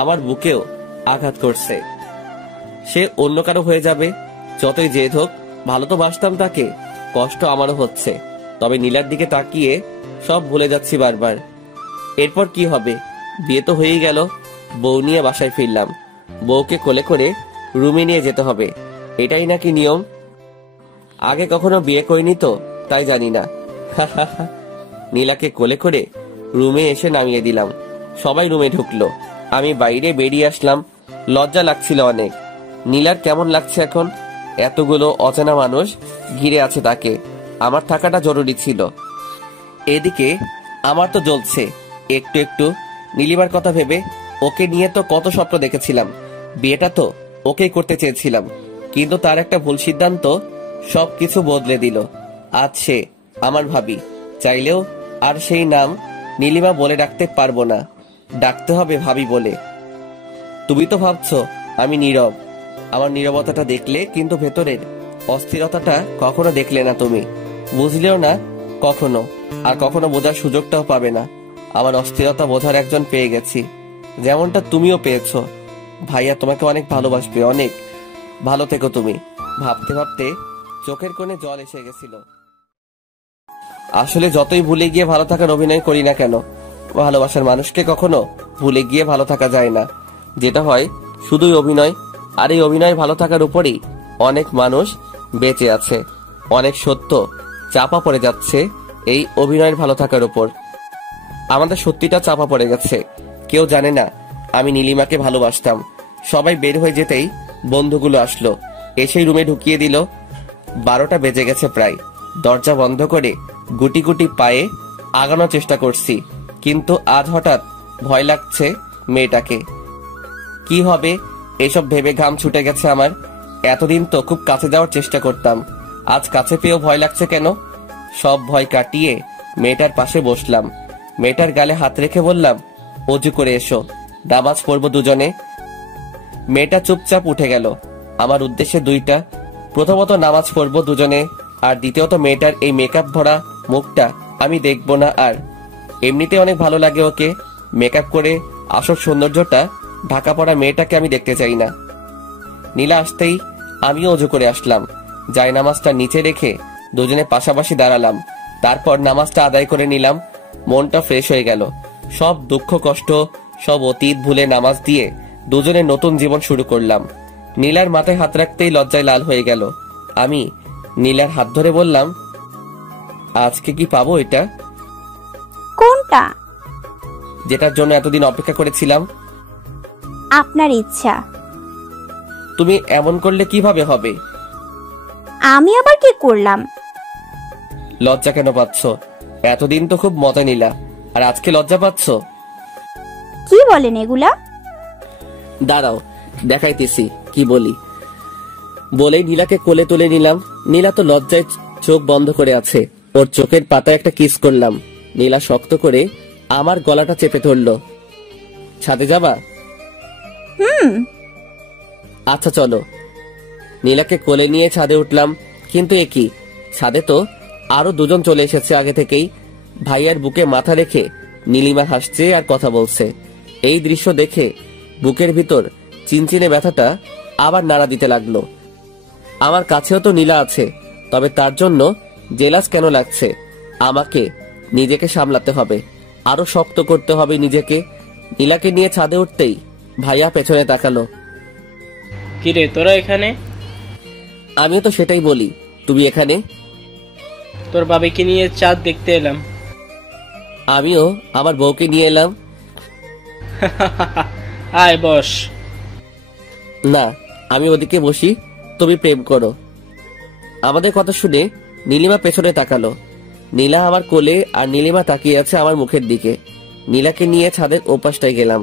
আমার বুকেও আঘাত করছে। সে অন্য কারো হয়ে যাবে, যতই জেদ হোক। ভালো তো বাসতাম তাকে, কষ্ট আমারও হচ্ছে। তবে নীলার দিকে তাকিয়ে সব ভুলে যাচ্ছি বারবার। এরপর কি হবে? বিয়ে তো হয়েই গেল। বউ নিয়ে বাসায় ফিরলাম। বউকে কোলে করে রুমে নিয়ে যেতে হবে, এটাই নাকি নিয়ম। আগে কখনো বিয়ে করিনি তো, তাই জানি না। নীলাকে কোলে করে রুমে এসে নামিয়ে দিলাম। সবাই রুমে ঢুকলো, আমি বাইরে বেরিয়ে আসলাম। লজ্জা লাগছিল অনেক। নীলার কেমন লাগছে এখন? এতগুলো অচেনা মানুষ ঘিরে আছে তাকে। আমার থাকাটা জরুরি ছিল। এদিকে আমার তো জ্বলছে একটু একটু নীলিমার কথা ভেবে। ওকে নিয়ে তো কত স্বপ্ন দেখেছিলাম। বিয়েটা তো ওকেই করতে চেয়েছিলাম, কিন্তু তার একটা ভুল সিদ্ধান্ত সবকিছু বদলে দিল। আজ সে আমার ভাবি। চাইলেও আর সেই নাম নীলিমা বলে ডাকতে পারবো না, ডাকতে হবে ভাবি বলে। তুমি তো ভাবছো আমি নীরব। আমার নীরবতাটা দেখলে, কিন্তু ভেতরের অস্থিরতাটা কখনো দেখলে না তুমি, বুঝলেও না কখনো, আর কখনো বোঝার সুযোগটাও পাবে না। আমার অস্থিরতা বোঝার একজন পেয়ে গেছি, যেমনটা তুমিও পেয়েছো। ভাইয়া তোমাকে অনেক ভালোবাসবে, অনেক। ভালো থেকো তুমি। ভাবতে ভাবতে চোখের কোণে জল এসে গেছিল। আসলে যতই ভুলে গিয়ে ভালো থাকার অভিনয় করি না কেন, ভালোবাসার মানুষকে কখনো ভুলে গিয়ে ভালো থাকা যায় না। যেটা হয় শুধুই অভিনয়। আর এই অভিনয় ভালো থাকার উপরই অনেক মানুষ বেঁচে আছে। অনেক সত্য চাপা পড়ে যাচ্ছে এই অভিনয়ের ভালো থাকার উপর। আমাদের সত্যিটা চাপা পড়ে গেছে। কেউ জানে না আমি নীলিমাকে ভালোবাসতাম। সবাই বের হয়ে যেতেই বন্ধুগুলো আসলো, এসেই রুমে ঢুকিয়ে দিল। 12টা বেজে গেছে প্রায়। দরজা বন্ধ করে গুটি গুটি পায়ে আগানোর চেষ্টা করছি, কিন্তু আজ হঠাৎ ভয় লাগছে মেয়েটাকে। কি হবে এসব ভেবে ঘাম ছুটে গেছে আমার। এতদিন তো খুব কাছে যাওয়ার চেষ্টা করতাম, আজ কাছে পেয়েও ভয় লাগছে কেন? সব ভয় কাটিয়ে মেয়েটার পাশে বসলাম। মেয়েটার গালে হাত রেখে বললাম, অজু করে এসো, নামাজ পড়বো দুজনে। মেয়েটা চুপচাপ উঠে গেল। আমার উদ্দেশ্যে দুইটা, প্রথমত নামাজ পড়বো দুজনে, আর দ্বিতীয়ত মেয়েটার এই মেকআপ ভরা মুখটা আমি দেখবো না আর। এমনিতে অনেক ভালো লাগে ওকে, মেকআপ করে আসল সৌন্দর্যটা ঢাকা পড়া মেয়েটাকে আমি দেখতে চাই না। নীলা আসতেই আমিও অজু করে আসলাম। যাই নামাজটা নিচে রেখে দুজনে পাশাপাশি দাঁড়ালাম। তারপর নামাজটা আদায় করে নিলাম। মনটা ফ্রেশ হয়ে গেল। সব দুঃখ কষ্ট সব অতীত ভুলে নামাজ দিয়ে দুজনে নতুন জীবন শুরু করলাম। নীলার মাথায় হাত রাখতেই লজ্জায় লাল হয়ে গেল। আমি নীলার হাত ধরে বললাম, আজকে কি পাবো এটা? কোনটা? যেটার জন্য এতদিন অপেক্ষা করেছিলাম। আপনার ইচ্ছা। তুমি এমন করলে কিভাবে হবে? আমি আবার কি করলাম? লজ্জা কেন পাচ্ছ? এতদিন তো খুব মজা নিলা, আর আজকে লজ্জা পাচ্ছ? কি বলেন এগুলা? দাঁড়াও দেখাইতেছি কি বলি। বলেই নীলাকে কোলে তুলে নিলাম। নীলা তো লজ্জায় চোখ বন্ধ করে আছে। ওর চোখের পাতায় একটা কিস করলাম। নীলা শক্ত করে আমার গলাটা চেপে ধরলো। ছাদে যাবা? আচ্ছা চলো। নীলাকে কোলে নিয়ে ছাদে উঠলাম। কিন্তু একই, ছাদে তো আরো দুজন চলে এসেছে আগে থেকেই। ভাইয়ার বুকে মাথা রেখে নীলিমা হাসছে আর কথা বলছে। এই দৃশ্য দেখে বুকের ভিতর চিনচিনে ব্যথাটা আবার নাড়া দিতে লাগলো। আমার কাছেও তো নীলা আছে, তবে তার জন্য জেলাস কেন লাগছে? আমাকে নিজেকে সামলাতে হবে, আরো শক্ত করতে হবে নিজেকে। নীলাকে নিয়ে ছাদে উঠতেই ভাইয়া পেছনে তাকালো। কিরে তোরা এখানে? আমিও তো সেটাই বলি, তুমি এখানে? তোর বাবাকে নিয়ে চাঁদ দেখতে এলাম। আমিও আমার বউকে নিয়ে এলাম। আয় বস। না, আমি ওদিকে বসি, তুমি প্রেম করো। আমাদের কথা শুনে নীলিমা পেছনে তাকালো। নীলা আমার কোলে আর নীলিমা তাকিয়ে আছে আমার মুখের দিকে। নীলাকে নিয়ে ছাদের ওপাশটায় গেলাম।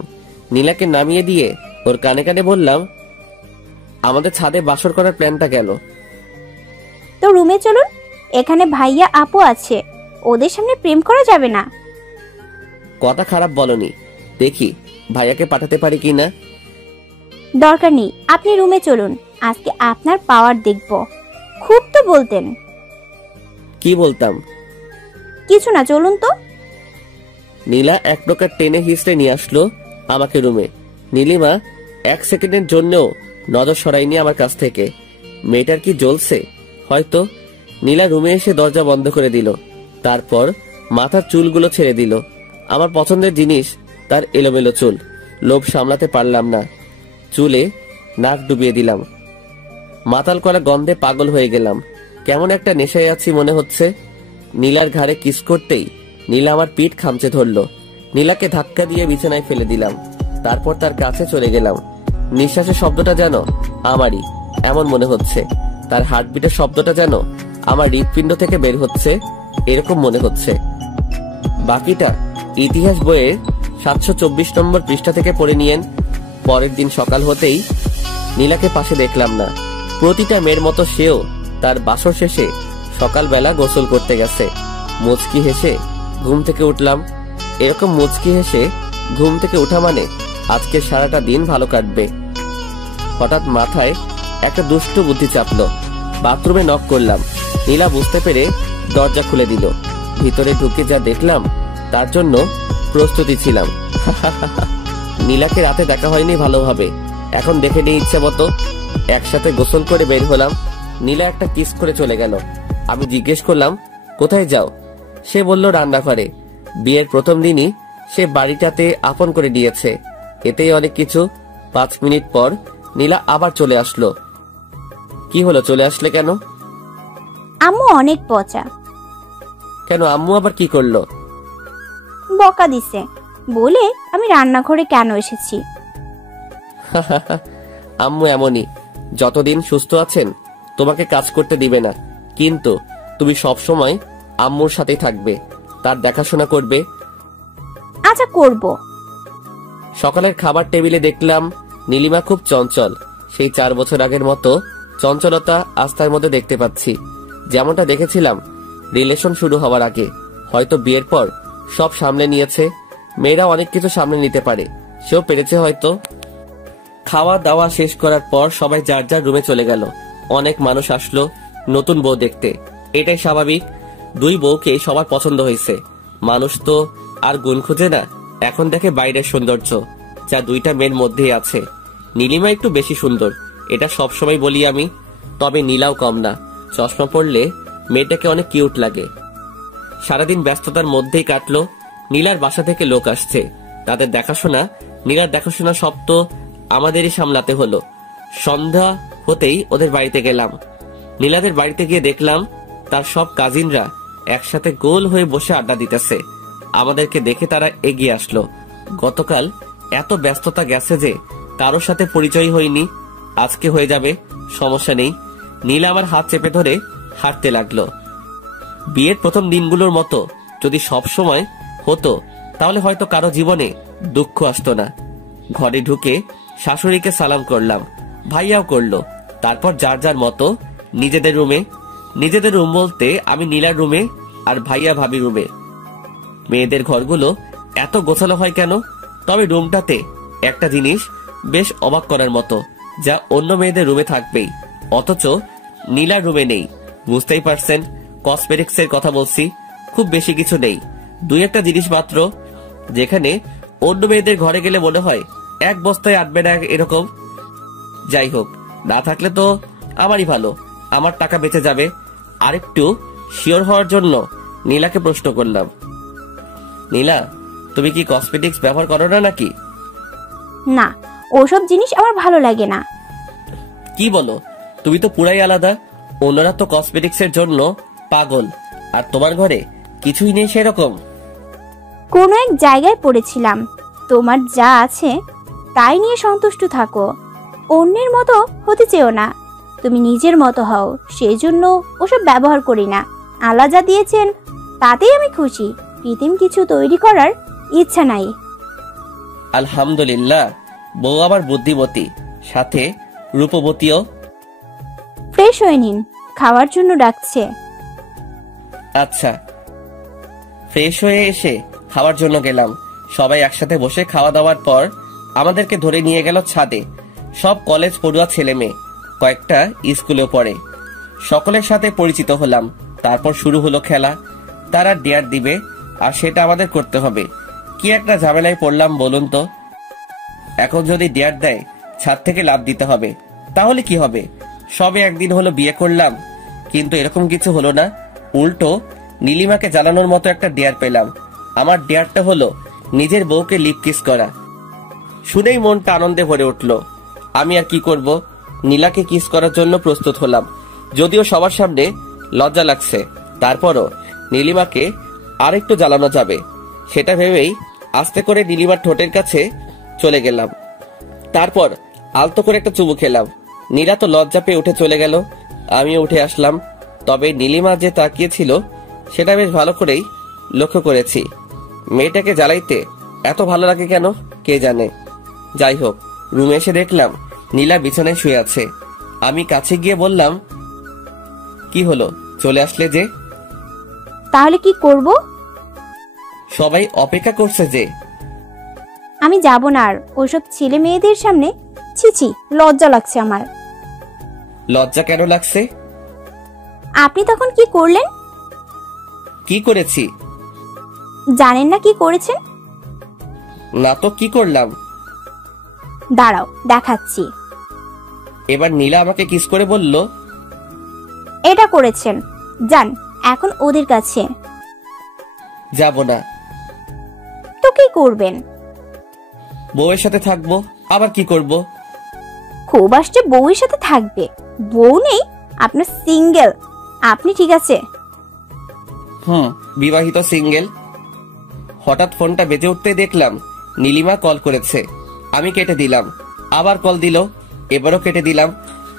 নীলাকে নামিয়ে দিয়ে ওর কানে কানে বললাম, আমাদের ছাদে বাসর করার প্ল্যানটা গেল। তো রুমে চলুন, এখানে ভাইয়া আপু আছে, ওদের সামনে প্রেম করা যাবে না। কথা খারাপ বলনি, দেখি ভাইয়াকে পাঠাতে পারি কিনা। দরকার নেই, আপনি রুমে চলুন, আজকে আপনার পাওয়ার দেখব। খুব তো বলতেন। কি বলতাম? কিছু না, চলুন তো। নীলা এক প্রকার টেনে হিসড়ে নিয়ে আসলো আমাকে রুমে। নীলিমা এক সেকেন্ডের জন্যও নজর সরাইনি আমার কাছ থেকে। মেয়েটার কি জ্বলছে হয়তো। নীলা রুমে এসে দরজা বন্ধ করে দিল। তারপর মাথার চুলগুলো ছেড়ে দিল। আমার পছন্দের জিনিস তার এলোমেলো চুল। লোভ সামলাতে পারলাম না, চুলে নাক ডুবিয়ে দিলাম। মাতাল করা গন্ধে পাগল হয়ে গেলাম। কেমন একটা নেশায় আছি মনে হচ্ছে। নীলার ঘাড়ে কিস করতেই নীলা আমার পিঠ খামচে ধরলো। নীলাকে ধাক্কা দিয়ে বিছানায় ফেলে দিলাম। তারপর তার কাছে চলে গেলাম। নিঃশ্বাসের শব্দটা যেন আমারই এমন মনে হচ্ছে। তার হার্টবিটের শব্দটা যেন আমার হৃৎপিণ্ড থেকে বের হচ্ছে এরকম মনে হচ্ছে। বাকিটা ইতিহাস বইয়ের 724 নম্বর পৃষ্ঠা থেকে পড়ে নিয়েন। পরের দিন সকাল হতেই নীলাকে পাশে দেখলাম না। প্রতিটা মেয়ের মতো সেও তার বাসর শেষে সকালবেলা গোসল করতে গেছে। মুচকি হেসে ঘুম থেকে উঠলাম। এরকম মুচকি হেসে ঘুম থেকে উঠা মানে আজকে সারাটা দিন ভালো কাটবে। হঠাৎ মাথায় একটা দুষ্ট বুদ্ধি চাপলো। বাথরুমে নক করলাম। নীলা বুঝতে পেরে দরজা খুলে দিল। ভিতরে ঢুকে যা দেখলাম তার জন্য প্রস্তুতি ছিলাম। নীলাকে রাতে দেখা হয়নি ভালোভাবে, এখন দেখে নিয়ে ইচ্ছে মতো। একসাথে গোসল করে বের হলাম। নীলা একটা কিস করে চলে গেল। আমি জিজ্ঞেস করলাম, কোথায় যাও? সে বলল রান্নাঘরে। বিয়ের প্রথম দিনই সে বাড়িটাতে আপন করে নিয়েছে, এতেই অনেক কিছু। 5 মিনিট পর নীলা আবার চলে আসলো। কি হলো, চলে আসলে কেন? আম্মু অনেক পচা। কেন, আম্মু আবার কি করলো? বকা দিছে, বলে আমি রান্নাঘরে কেন এসেছি। আম্মু এমনই, যতদিন সুস্থ আছেন তোমাকে কাজ করতে দিবে না, কিন্তু তুমি সব সময় আম্মুর সাথেই থাকবে, তার দেখাশোনা করবে। আচ্ছা করব। সকালের খাবার টেবিলে দেখলাম নীলিমা খুব চঞ্চল। সেই 4 বছর আগের মতো চঞ্চলতা আস্থার মধ্যে দেখতে পাচ্ছি, যেমনটা দেখেছিলাম রিলেশন শুরু হওয়ার আগে। হয়তো বিয়ের পর সব সামলে নিয়েছে। মেয়েরা অনেক কিছু সামলে নিতে পারে, সেও পেরেছে হয়তো। খাওয়া দাওয়া শেষ করার পর সবাই যার যার রুমে চলে গেল। অনেক মানুষ আসলো নতুন বউ দেখতে, এটাই স্বাভাবিক। 2 বউকে সবার পছন্দ হয়েছে। মানুষ তো আর গুণ খুঁজে না, এখন দেখে বাইরের সৌন্দর্য, যা 2টা মেয়ের মধ্যেই আছে। নীলিমা একটু বেশি সুন্দর, এটা সবসময় বলি আমি, তবে নীলাও কম না। চশমা পরলে মেয়েটাকে অনেক কিউট লাগে। সারাদিন ব্যস্ততার মধ্যেই কাটলো। নীলার বাসা থেকে লোক আসছে, তাদের দেখাশোনা, নীলার দেখাশোনা সব তো আমাদেরই সামলাতে হলো। সন্ধ্যা হতেই ওদের বাড়িতে গেলাম। নীলাদের বাড়িতে গিয়ে দেখলাম তার সব কাজিনরা একসাথে গোল হয়ে বসে আড্ডা দিতেছে। আমাদেরকে দেখে তারা এগিয়ে আসলো। গতকাল এত ব্যস্ততা গেছে যে কারোর সাথে পরিচয় হয়নি, আজকে হয়ে যাবে, সমস্যা নেই। নীলা আমার হাত চেপে ধরে হাঁটতে লাগলো। বিয়ের প্রথম দিনগুলোর মতো যদি সব সময় হতো তাহলে হয়তো কারো জীবনে দুঃখ আসতো না। ঘরে ঢুকে শাশুড়িকে সালাম করলাম, ভাইয়াও করলো। তারপর যার যার মতো নিজেদের রুমে। নিজেদের রুম বলতে আমি নীলার রুমে আর ভাইয়া ভাবি রুমে। মেয়েদের ঘরগুলো এত গোছালো হয় কেন? তবে রুমটাতে একটা জিনিস বেশ অবাক করার মতো, যা অন্য মেয়েদের রুমে থাকবেই, অথচ নীলার রুমে নেই। বুঝতেই পারছেন, কসমেটিক্সের কথা বলছি। খুব বেশি কিছু নেই, 2-1টা জিনিস মাত্র, যেখানে অন্য মেয়েদের ঘরে গেলে মনে হয় 1 বস্তায় আটবে না এরকম। যাই হোক, না থাকলে তো আমারই ভালো, আমার টাকা বেঁচে যাবে। আরেকটু শিওর হওয়ার জন্য নীলাকে প্রশ্ন করলাম, নীলা তুমি কি কসমেটিক্স ব্যবহার করো না নাকি? না, ওসব জিনিস আমার ভালো লাগে না। কি বলো, তুমি তো পুরাই আলাদা। অন্যরা তো কসমেটিক্সের জন্য পাগল, আর তোমার ঘরে কিছুই নেই সেরকম। কোনো এক জায়গায় পড়েছিলাম, তোমার যা আছে তাই নিয়ে সন্তুষ্ট থাকো, অন্যের মতো হতে চেও না। তুমি নিজের মতো হও, সেই জন্য ওসব ব্যবহার করি না। আল্লাহ যা দিয়েছেন তাতেই আমি খুশি, কৃত্রিম কিছু তৈরি করার ইচ্ছা নাই। আলহামদুলিল্লাহ, বউ আবার বুদ্ধিমতী, সাথে রূপবতীও। ফ্রেশ হয়ে নিন, খাওয়ার জন্য ডাকছে। আচ্ছা। ফ্রেশ হয়ে এসে খাওয়ার জন্য গেলাম। সবাই একসাথে বসে খাওয়া দাওয়ার পর আমাদেরকে ধরে নিয়ে গেল ছাদে। সব কলেজ পড়ুয়া ছেলে মেয়ে, কয়েকটা স্কুলেও পড়ে। সকলের সাথে পরিচিত হলাম। তারপর শুরু হলো খেলা। তারা ডেয়ার দিবে আর সেটা আমাদের করতে হবে। কি একটা ঝামেলায় পড়লাম বলুন তো। এখন যদি ডেয়ার দেয় ছাদ থেকে লাফ দিতে হবে, তাহলে কি হবে? সবে একদিন হলো বিয়ে করলাম, কিন্তু এরকম কিছু হলো না। উল্টো নীলিমাকে জানানোর মতো একটা ডেয়ার পেলাম। আমার ডেয়ারটা হলো নিজের বউকে লিপ কিস করা। শুনেই মনটা আনন্দে ভরে উঠল। আমি আর কি করব, নীলাকে কিস করার জন্য প্রস্তুত হলাম। যদিও সবার সামনে লজ্জা লাগছে, তারপরও নীলিমাকে আরেকটু জ্বালানো যাবে সেটা ভেবেই আস্তে করে নীলিমার ঠোঁটের কাছে চলে গেলাম। তারপর আলতো করে একটা চুমু খেলাম। নীলা তো লজ্জা পেয়ে উঠে চলে গেল, আমিও উঠে আসলাম। তবে নীলিমা যে তাকিয়েছিল সেটা বেশ ভালো করেই লক্ষ্য করেছি। মেয়েটাকে জ্বালাইতে এত ভালো লাগে কেন কে জানে। যাই হোক, রুমে এসে দেখলাম নীলা বিছানায় শুয়ে আছে। আমি কাছে গিয়ে বললাম, কি হলো, চলে আসলে যে? তাহলে কি করব? সবাই অপেক্ষা করছে যে। আমি যাব না আর ওসব ছেলে মেয়েদের সামনে। ছিছি, লজ্জা লাগছে আমার। লজ্জা কেন লাগছে? আপনি তখন কি করলেন? কি করেছি? জানেন না কি করেছেন? না তো, কি করলাম? দাঁড়াও, দেখাচ্ছি। এবার নীলা আমাকে কিস করে বলল, এটা করেছেন। যান এখন ওদের কাছে। যাব না। তো কি করবেন? বউয়ের সাথে থাকবো, আবার কি করব? খুব আসছে বউয়ের সাথে থাকবে? বউ নেই আপনার, সিঙ্গেল আপনি, ঠিক আছে? বিবাহিত সিঙ্গেল। হঠাৎ ফোনটা বেজে উঠতে দেখলাম নীলিমা কল করেছে। আমি কেটে দিলাম, আবার কল দিল, এবারও কেটে দিলাম।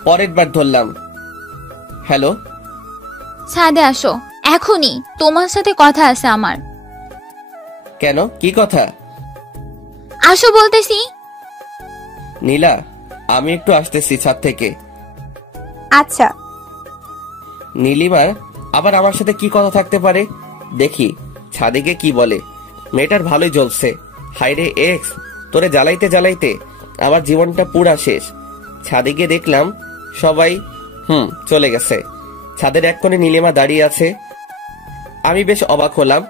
পরের বার ধরলাম, হ্যালো। ছাদে আসো এখনই, তোমার সাথে কথা আছে আমার। কেন, কি কথা? আসো বলতেছি। নীলা, আমি একটু আসতেছি ছাদ থেকে। আচ্ছা। নীলিমার আবার আমার সাথে কি কথা থাকতে পারে, দেখি ছাদে গিয়ে কি বলে। মেয়েটার ভালোই জ্বলছে। হাইরে এক্স, তোরে জ্বালাইতে জ্বালাইতে আমার জীবনটা পুরা শেষ। ছাদে গিয়ে দেখলাম সবাই চলে গেছে। ছাদের এক কোণে নীলিমা দাঁড়িয়ে আছে। আমি বেশ অবাক হলাম,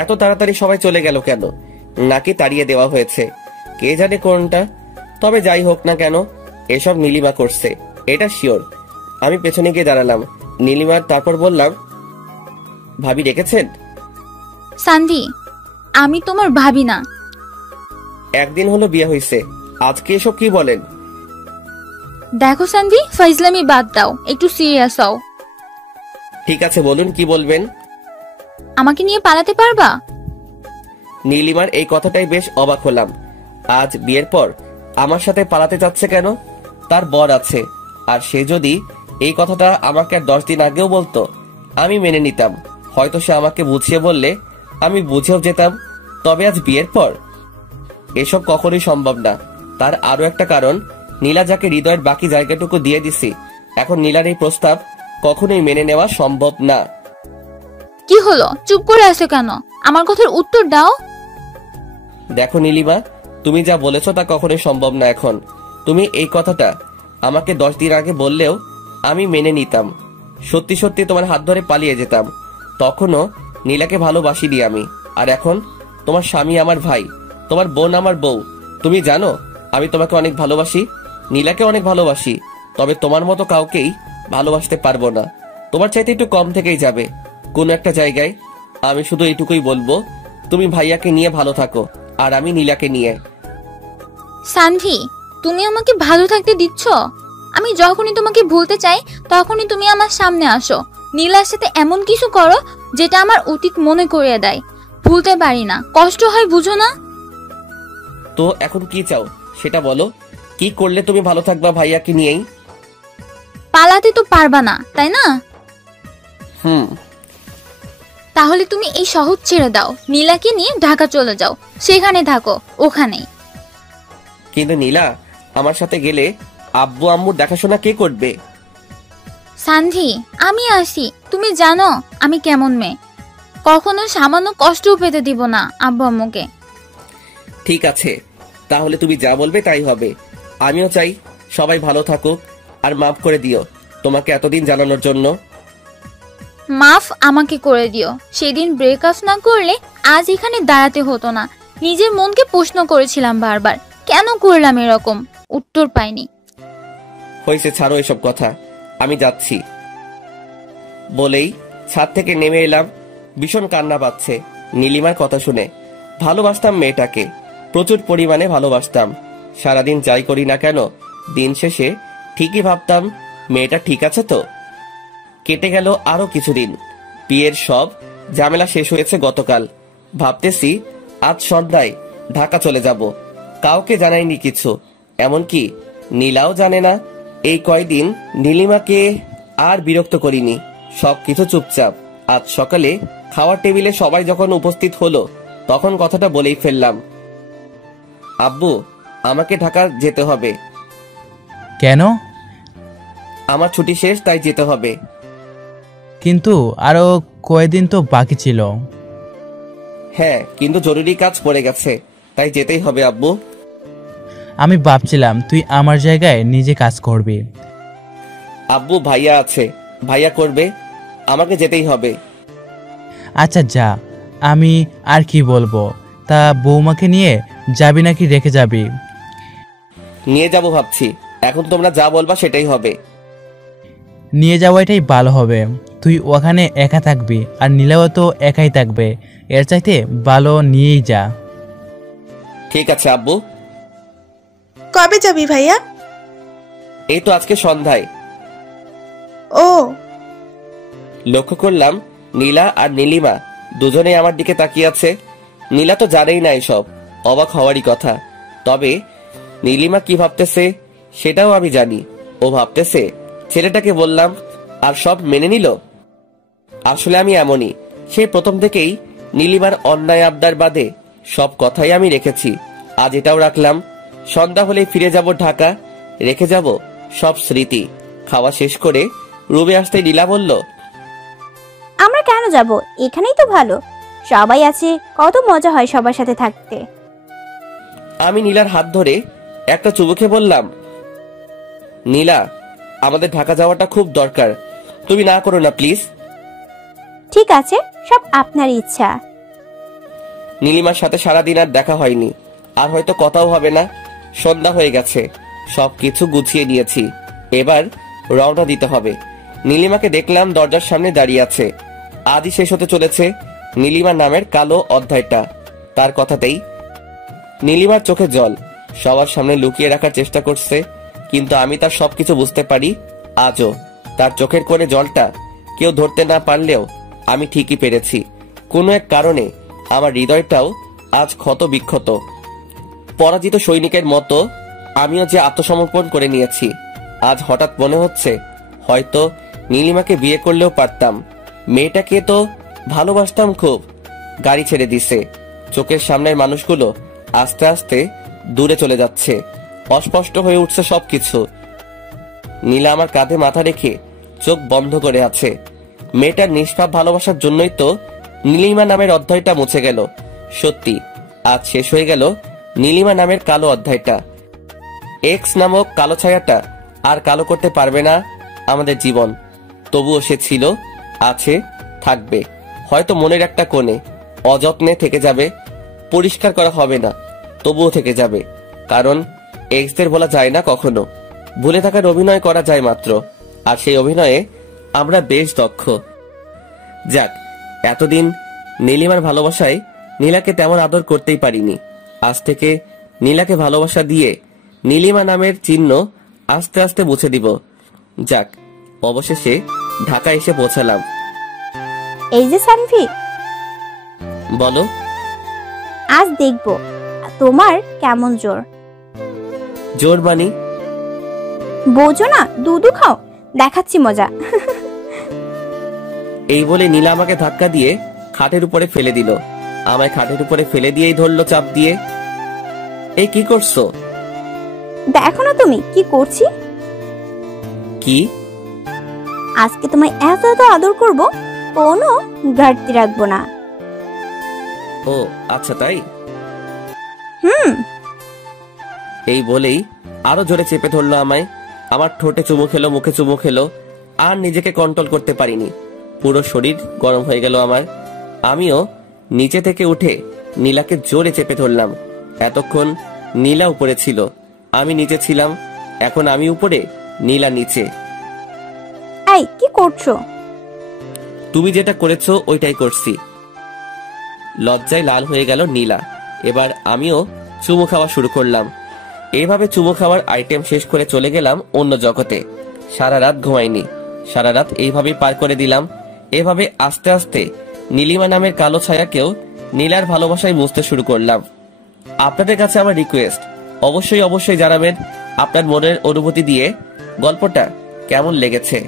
এত তাড়াতাড়ি সবাই চলে গেল কেন? নাকি তাড়িয়ে দেওয়া হয়েছে, কে জানে কোনটা। তবে যাই হোক না কেন, এসব নীলিমা করছে, এটা শিওর। আমি পেছনে গিয়ে দাঁড়ালাম নীলিমার, তারপর বললাম, ভাবি ডেকেছেন? সান্দি, আমি তোমার ভাবি না। একদিন হলো বিয়ে হয়েছে, আজকে এসব কি বলেন? দেখো সান্দি, ফাইজলামি বাদ দাও, একটু সিরিয়াস হও। ঠিক আছে, বলুন কি বলবেন। আমাকে নিয়ে পালাতে পারবা? নীলিমার এই কথাটাই বেশ অবাক হলাম। আজ বিয়ের পর আমার সাথে পালাতে যাচ্ছে কেন? তার বর আছে, আর সে যদি এই কথাটা আমাকে আর 10 দিন আগেও বলতো আমি মেনে নিতাম। হয়তো সে আমাকে বুঝিয়ে বললে আমি বুঝেও যেতাম। তবে আজ বিয়ের পর এসব কখনোই সম্ভব না। তার আরো একটা কারণ, নীলা যাকে হৃদয়ের বাকি জায়গাটুকু দিয়ে দিছি, এখন নীলার এই প্রস্তাব কখনোই মেনে নেওয়া সম্ভব না। কি হলো, চুপ করে আছো কেন? আমার কথার উত্তর দাও। দেখো নীলিমা, তুমি যা বলেছো তা কখনোই সম্ভব না। এখন তুমি এই কথাটা আমাকে 10 দিন আগে বললেও আমি মেনে নিতাম। সত্যি সত্যি তোমার হাত ধরে পালিয়ে যেতাম। তখনও নীলাকে ভালোবাসিনি আমি। আর এখন তোমার স্বামী আমার ভাই, তোমার বোন আমার বউ। তুমি জানো আমি তোমাকে অনেক ভালোবাসি, নীলাকে অনেক ভালোবাসি। তবে তোমার মতো কাউকেই ভালোবাসতে পারবো না। তোমার চাইতে একটু কম থেকেই যাবে কোনো একটা জায়গায়। আমি শুধু এইটুকুই বলবো, তুমি ভাইয়াকে নিয়ে ভালো থাকো, আর আমি নীলাকে নিয়ে। সান্ভি, তুমি আমাকে ভালো থাকতে দিচ্ছ? আমি যখনই তোমাকে ভুলতে চাই তখনই তুমি আমার সামনে আসো। নীলার সাথে এমন কিছু করো যেটা আমার অতীত মনে করিয়ে দেয়। ভুলতে পারি না, কষ্ট হয়, বুঝো না? তো এখন কি চাও সেটা বলো। কি করলে তুমি ভালো থাকবা ভাইয়াকে নিয়েই? পালাতে তো পারবা না, তাই না? তাহলে তুমি এই শহর ছেড়ে দাও, নীলাকে নিয়ে ঢাকা চলে যাও, সেখানে থাকো, ওখানেই। কিন্তু নীলা আমার সাথে গেলে আব্বু আম্মুর দেখাশোনা কে করবে? সান্ধি, আমি আসি। তুমি জানো আমি কেমন মেয়ে, কখনো সামান্য কষ্টও পেতে দিব না আব্বু আম্মুকে। ঠিক আছে, তাহলে তুমি যা বলবে তাই হবে। আমিও চাই সবাই ভালো থাকুক, আর মাফ করে দিও তোমাকে এতদিন জানানোর জন্য। মাফ আমাকে করে দিও। সেদিন ব্রেকআপ না করলে আজ এখানে দাঁড়াতে হতো না। নিজের মনকে প্রশ্ন করেছিলাম বারবার, কেন করলাম এরকম, উত্তর পাইনি। হয়েছে, ছাড়ো এসব কথা, আমি যাচ্ছি। বলেই ছাদ থেকে নেমে এলাম। ভীষণ কান্না পাচ্ছে নীলিমার কথা শুনে। ভালোবাসতাম মেয়েটাকে, প্রচুর পরিমাণে ভালোবাসতাম। সারাদিন যাই করি না কেন, দিন শেষে ঠিকই ভাবতাম মেয়েটা ঠিক আছে তো। কেটে গেল আরো কিছুদিন। বিয়ের সব ঝামেলা শেষ হয়েছে গতকাল। ভাবতেছি আজ সন্ধ্যায় ঢাকা চলে যাব। কাউকে জানাইনি কিছু, এমনকি নীলাও জানে না। এই কয়দিন নীলিমাকে আর বিরক্ত করিনি, সবকিছু চুপচাপ। আজ সকালে খাওয়ার টেবিলে সবাই যখন উপস্থিত হলো তখন কথাটা বলেই ফেললাম, আব্বু আমাকে ঢাকা যেতে হবে। কেন? আমার ছুটি শেষ, তাই যেতে হবে। কিন্তু আরো কয়েকদিন তো বাকি ছিল। হ্যাঁ, কিন্তু জরুরি কাজ পড়ে গেছে, তাই যেতেই হবে আব্বু। আমি ভাবছিলাম তুই আমার জায়গায় নিজে কাজ করবি। আব্বু ভাইয়া আছে, ভাইয়া করবে, আমাকে যেতেই হবে। আচ্ছা যা, আমি আর কি বলবো। তা বৌমাকে নিয়ে যাবি নাকি রেখে যাবি? নিয়ে যাব ভাবছি। এখন তোমরা যা বলবা সেটাই হবে। নিয়ে যাওয়াটাই ভালো হবে। তুই ওখানে একা থাকবি, আর নীলাও তো একাই থাকবে। এর চাইতে ভালো নিয়েই যা। ঠিক আছে আব্বু। কবে যাবি ভাইয়া? এই তো আজকে সন্ধ্যায়। ও। লক্ষ্য করলাম নীলা আর নীলিমা দুজনেই আমার দিকে তাকিয়ে আছে। নীলা তো জানেই না এসব, অবাক হওয়ারই কথা। তবে নীলিমা কি ভাবতেছে সেটাও আমি জানি। ও ভাবতেছে ছেলেটাকে বললাম আর সব মেনে নিল। আসলে আমি এমনই, সেই প্রথম থেকেই নীলিমার অন্যায় আবদার বাদে সব কথাই আমি রেখেছি। আজ এটাও রাখলাম। সন্ধ্যা হলে ফিরে যাব ঢাকা, রেখে যাব সব স্মৃতি। খাওয়া শেষ করে রুমে আসতে নীলা বলল, আমরা কেন যাব, এখানেই তো ভালো, সবাই আছে, কত মজা হয় সবার সাথে থাকতে। আমি নীলার হাত ধরে একটা চুমু খেয়ে বললাম, নীলা, আমাদের ঢাকা যাওয়াটা খুব দরকার, তুমি না করো না প্লিজ। ঠিক আছে, সব আপনার ইচ্ছা। নীলিমার সাথে সারাদিন আর দেখা হয়নি, আর হয়তো কথাও হবে না। সন্ধ্যা হয়ে গেছে, সবকিছু গুছিয়ে নিয়েছি, এবার রওনা দিতে হবে। নীলিমাকে দেখলাম দরজার সামনে দাঁড়িয়ে আছে। আজই শেষ হতে চলেছে নীলিমা নামের কালো অধ্যায়টা। তার কথাতেই নীলিমার চোখে জল, সবার সামনে লুকিয়ে রাখার চেষ্টা করছে, কিন্তু আমি তার সবকিছু বুঝতে পারি। আজও তার চোখের কোণে জলটা কেউ ধরতে না পারলেও আমি ঠিকই পেরেছি। কোনো এক কারণে আমার হৃদয়টাও আজ ক্ষত বিক্ষত। পরাজিত সৈনিকের মতো আমিও যে আত্মসমর্পণ করে নিয়েছি। আজ হঠাৎ মনে হচ্ছে হয়তো নীলিমাকে বিয়ে করলেও পারতাম। মেয়েটাকে তো ভালোবাসতাম খুব। গাড়ি ছেড়ে দিছে, চোখের সামনের মানুষগুলো আস্তে আস্তে দূরে চলে যাচ্ছে, অস্পষ্ট হয়ে উঠছে সবকিছু। নীলা আমার কাঁধে মাথা রেখে চোখ বন্ধ করে আছে। মেয়েটার নিষ্পাপ ভালোবাসার জন্যই তো নীলিমা নামের অধ্যায়টা মুছে গেল। সত্যি আজ শেষ হয়ে গেল নীলিমা নামের কালো অধ্যায়টা। এক্স নামক কালো ছায়াটা আর কালো করতে পারবে না আমাদের জীবন। তবুও সে ছিল, আছে, থাকবে, হয়তো মনের একটা কোণে অযত্নে থেকে যাবে, পরিষ্কার করা হবে না, তবুও থেকে যাবে। কারণ এক্সদের বলা যায় না কখনো, ভুলে থাকার অভিনয় করা যায় মাত্র, আর সেই অভিনয়ে আমরা বেশ দক্ষ। যাক, এতদিন নীলিমার ভালোবাসায় নীলাকে তেমন আদর করতেই পারিনি। আজ থেকে নীলাকে ভালোবাসা দিয়ে নীলিমা নামের চিহ্ন আস্তে আস্তে মুছে দিব। যাক, অবশেষে ঢাকা এসে পৌঁছালাম। এই যে সানভি, বলো। আজ দেখব তোমার কেমন জোর। জোর বানি বোঝো না, দুধু খাও, দেখাচ্ছি মজা। এই বলে নীলা আমাকে ধাক্কা দিয়ে খাটের উপরে ফেলে দিল। আমায় খাটের উপরে ফেলে দিয়েই ধরলো চাপ দিয়ে। এই কি করছো? দেখো না তুমি কি করছি। কি? আজকে তোমায় এত এত আদর করব, কোনো ঘাটতি রাখবো না। ও আচ্ছা, তাই? এই বলেই আরো জোরে চেপে ধরলো আমায়। আমার ঠোঁটে চুমু খেলো, মুখে চুমু খেলো, আর নিজেকে কন্ট্রোল করতে পারিনি। পুরো শরীর গরম হয়ে গেল আমার। আমিও নিচে থেকে উঠে নীলাকে জোরে চেপে ধরলাম। এতক্ষণ নীলা উপরে ছিল, আমি নিচে ছিলাম। এখন আমি উপরে, নীলা নিচে। এই কি করছো? তুমি যেটা করেছো ওইটাই করছি। লজ্জায় লাল হয়ে গেল নীলা। এবার আমিও চুমু খাওয়া শুরু করলাম। এইভাবে চুমু খাওয়ার আইটেম শেষ করে চলে গেলাম অন্য জগতে। সারা রাত ঘুমাইনি, সারা রাত এইভাবেই পার করে দিলাম। এভাবে আস্তে আস্তে নীলিমা নামের কালো ছায়াকেও নীলার ভালোবাসায় মুছতে শুরু করলাম। আপনাদের কাছে আমার রিকোয়েস্ট, অবশ্যই অবশ্যই জানাবেন আপনার মনের অনুভূতি দিয়ে গল্পটা কেমন লেগেছে।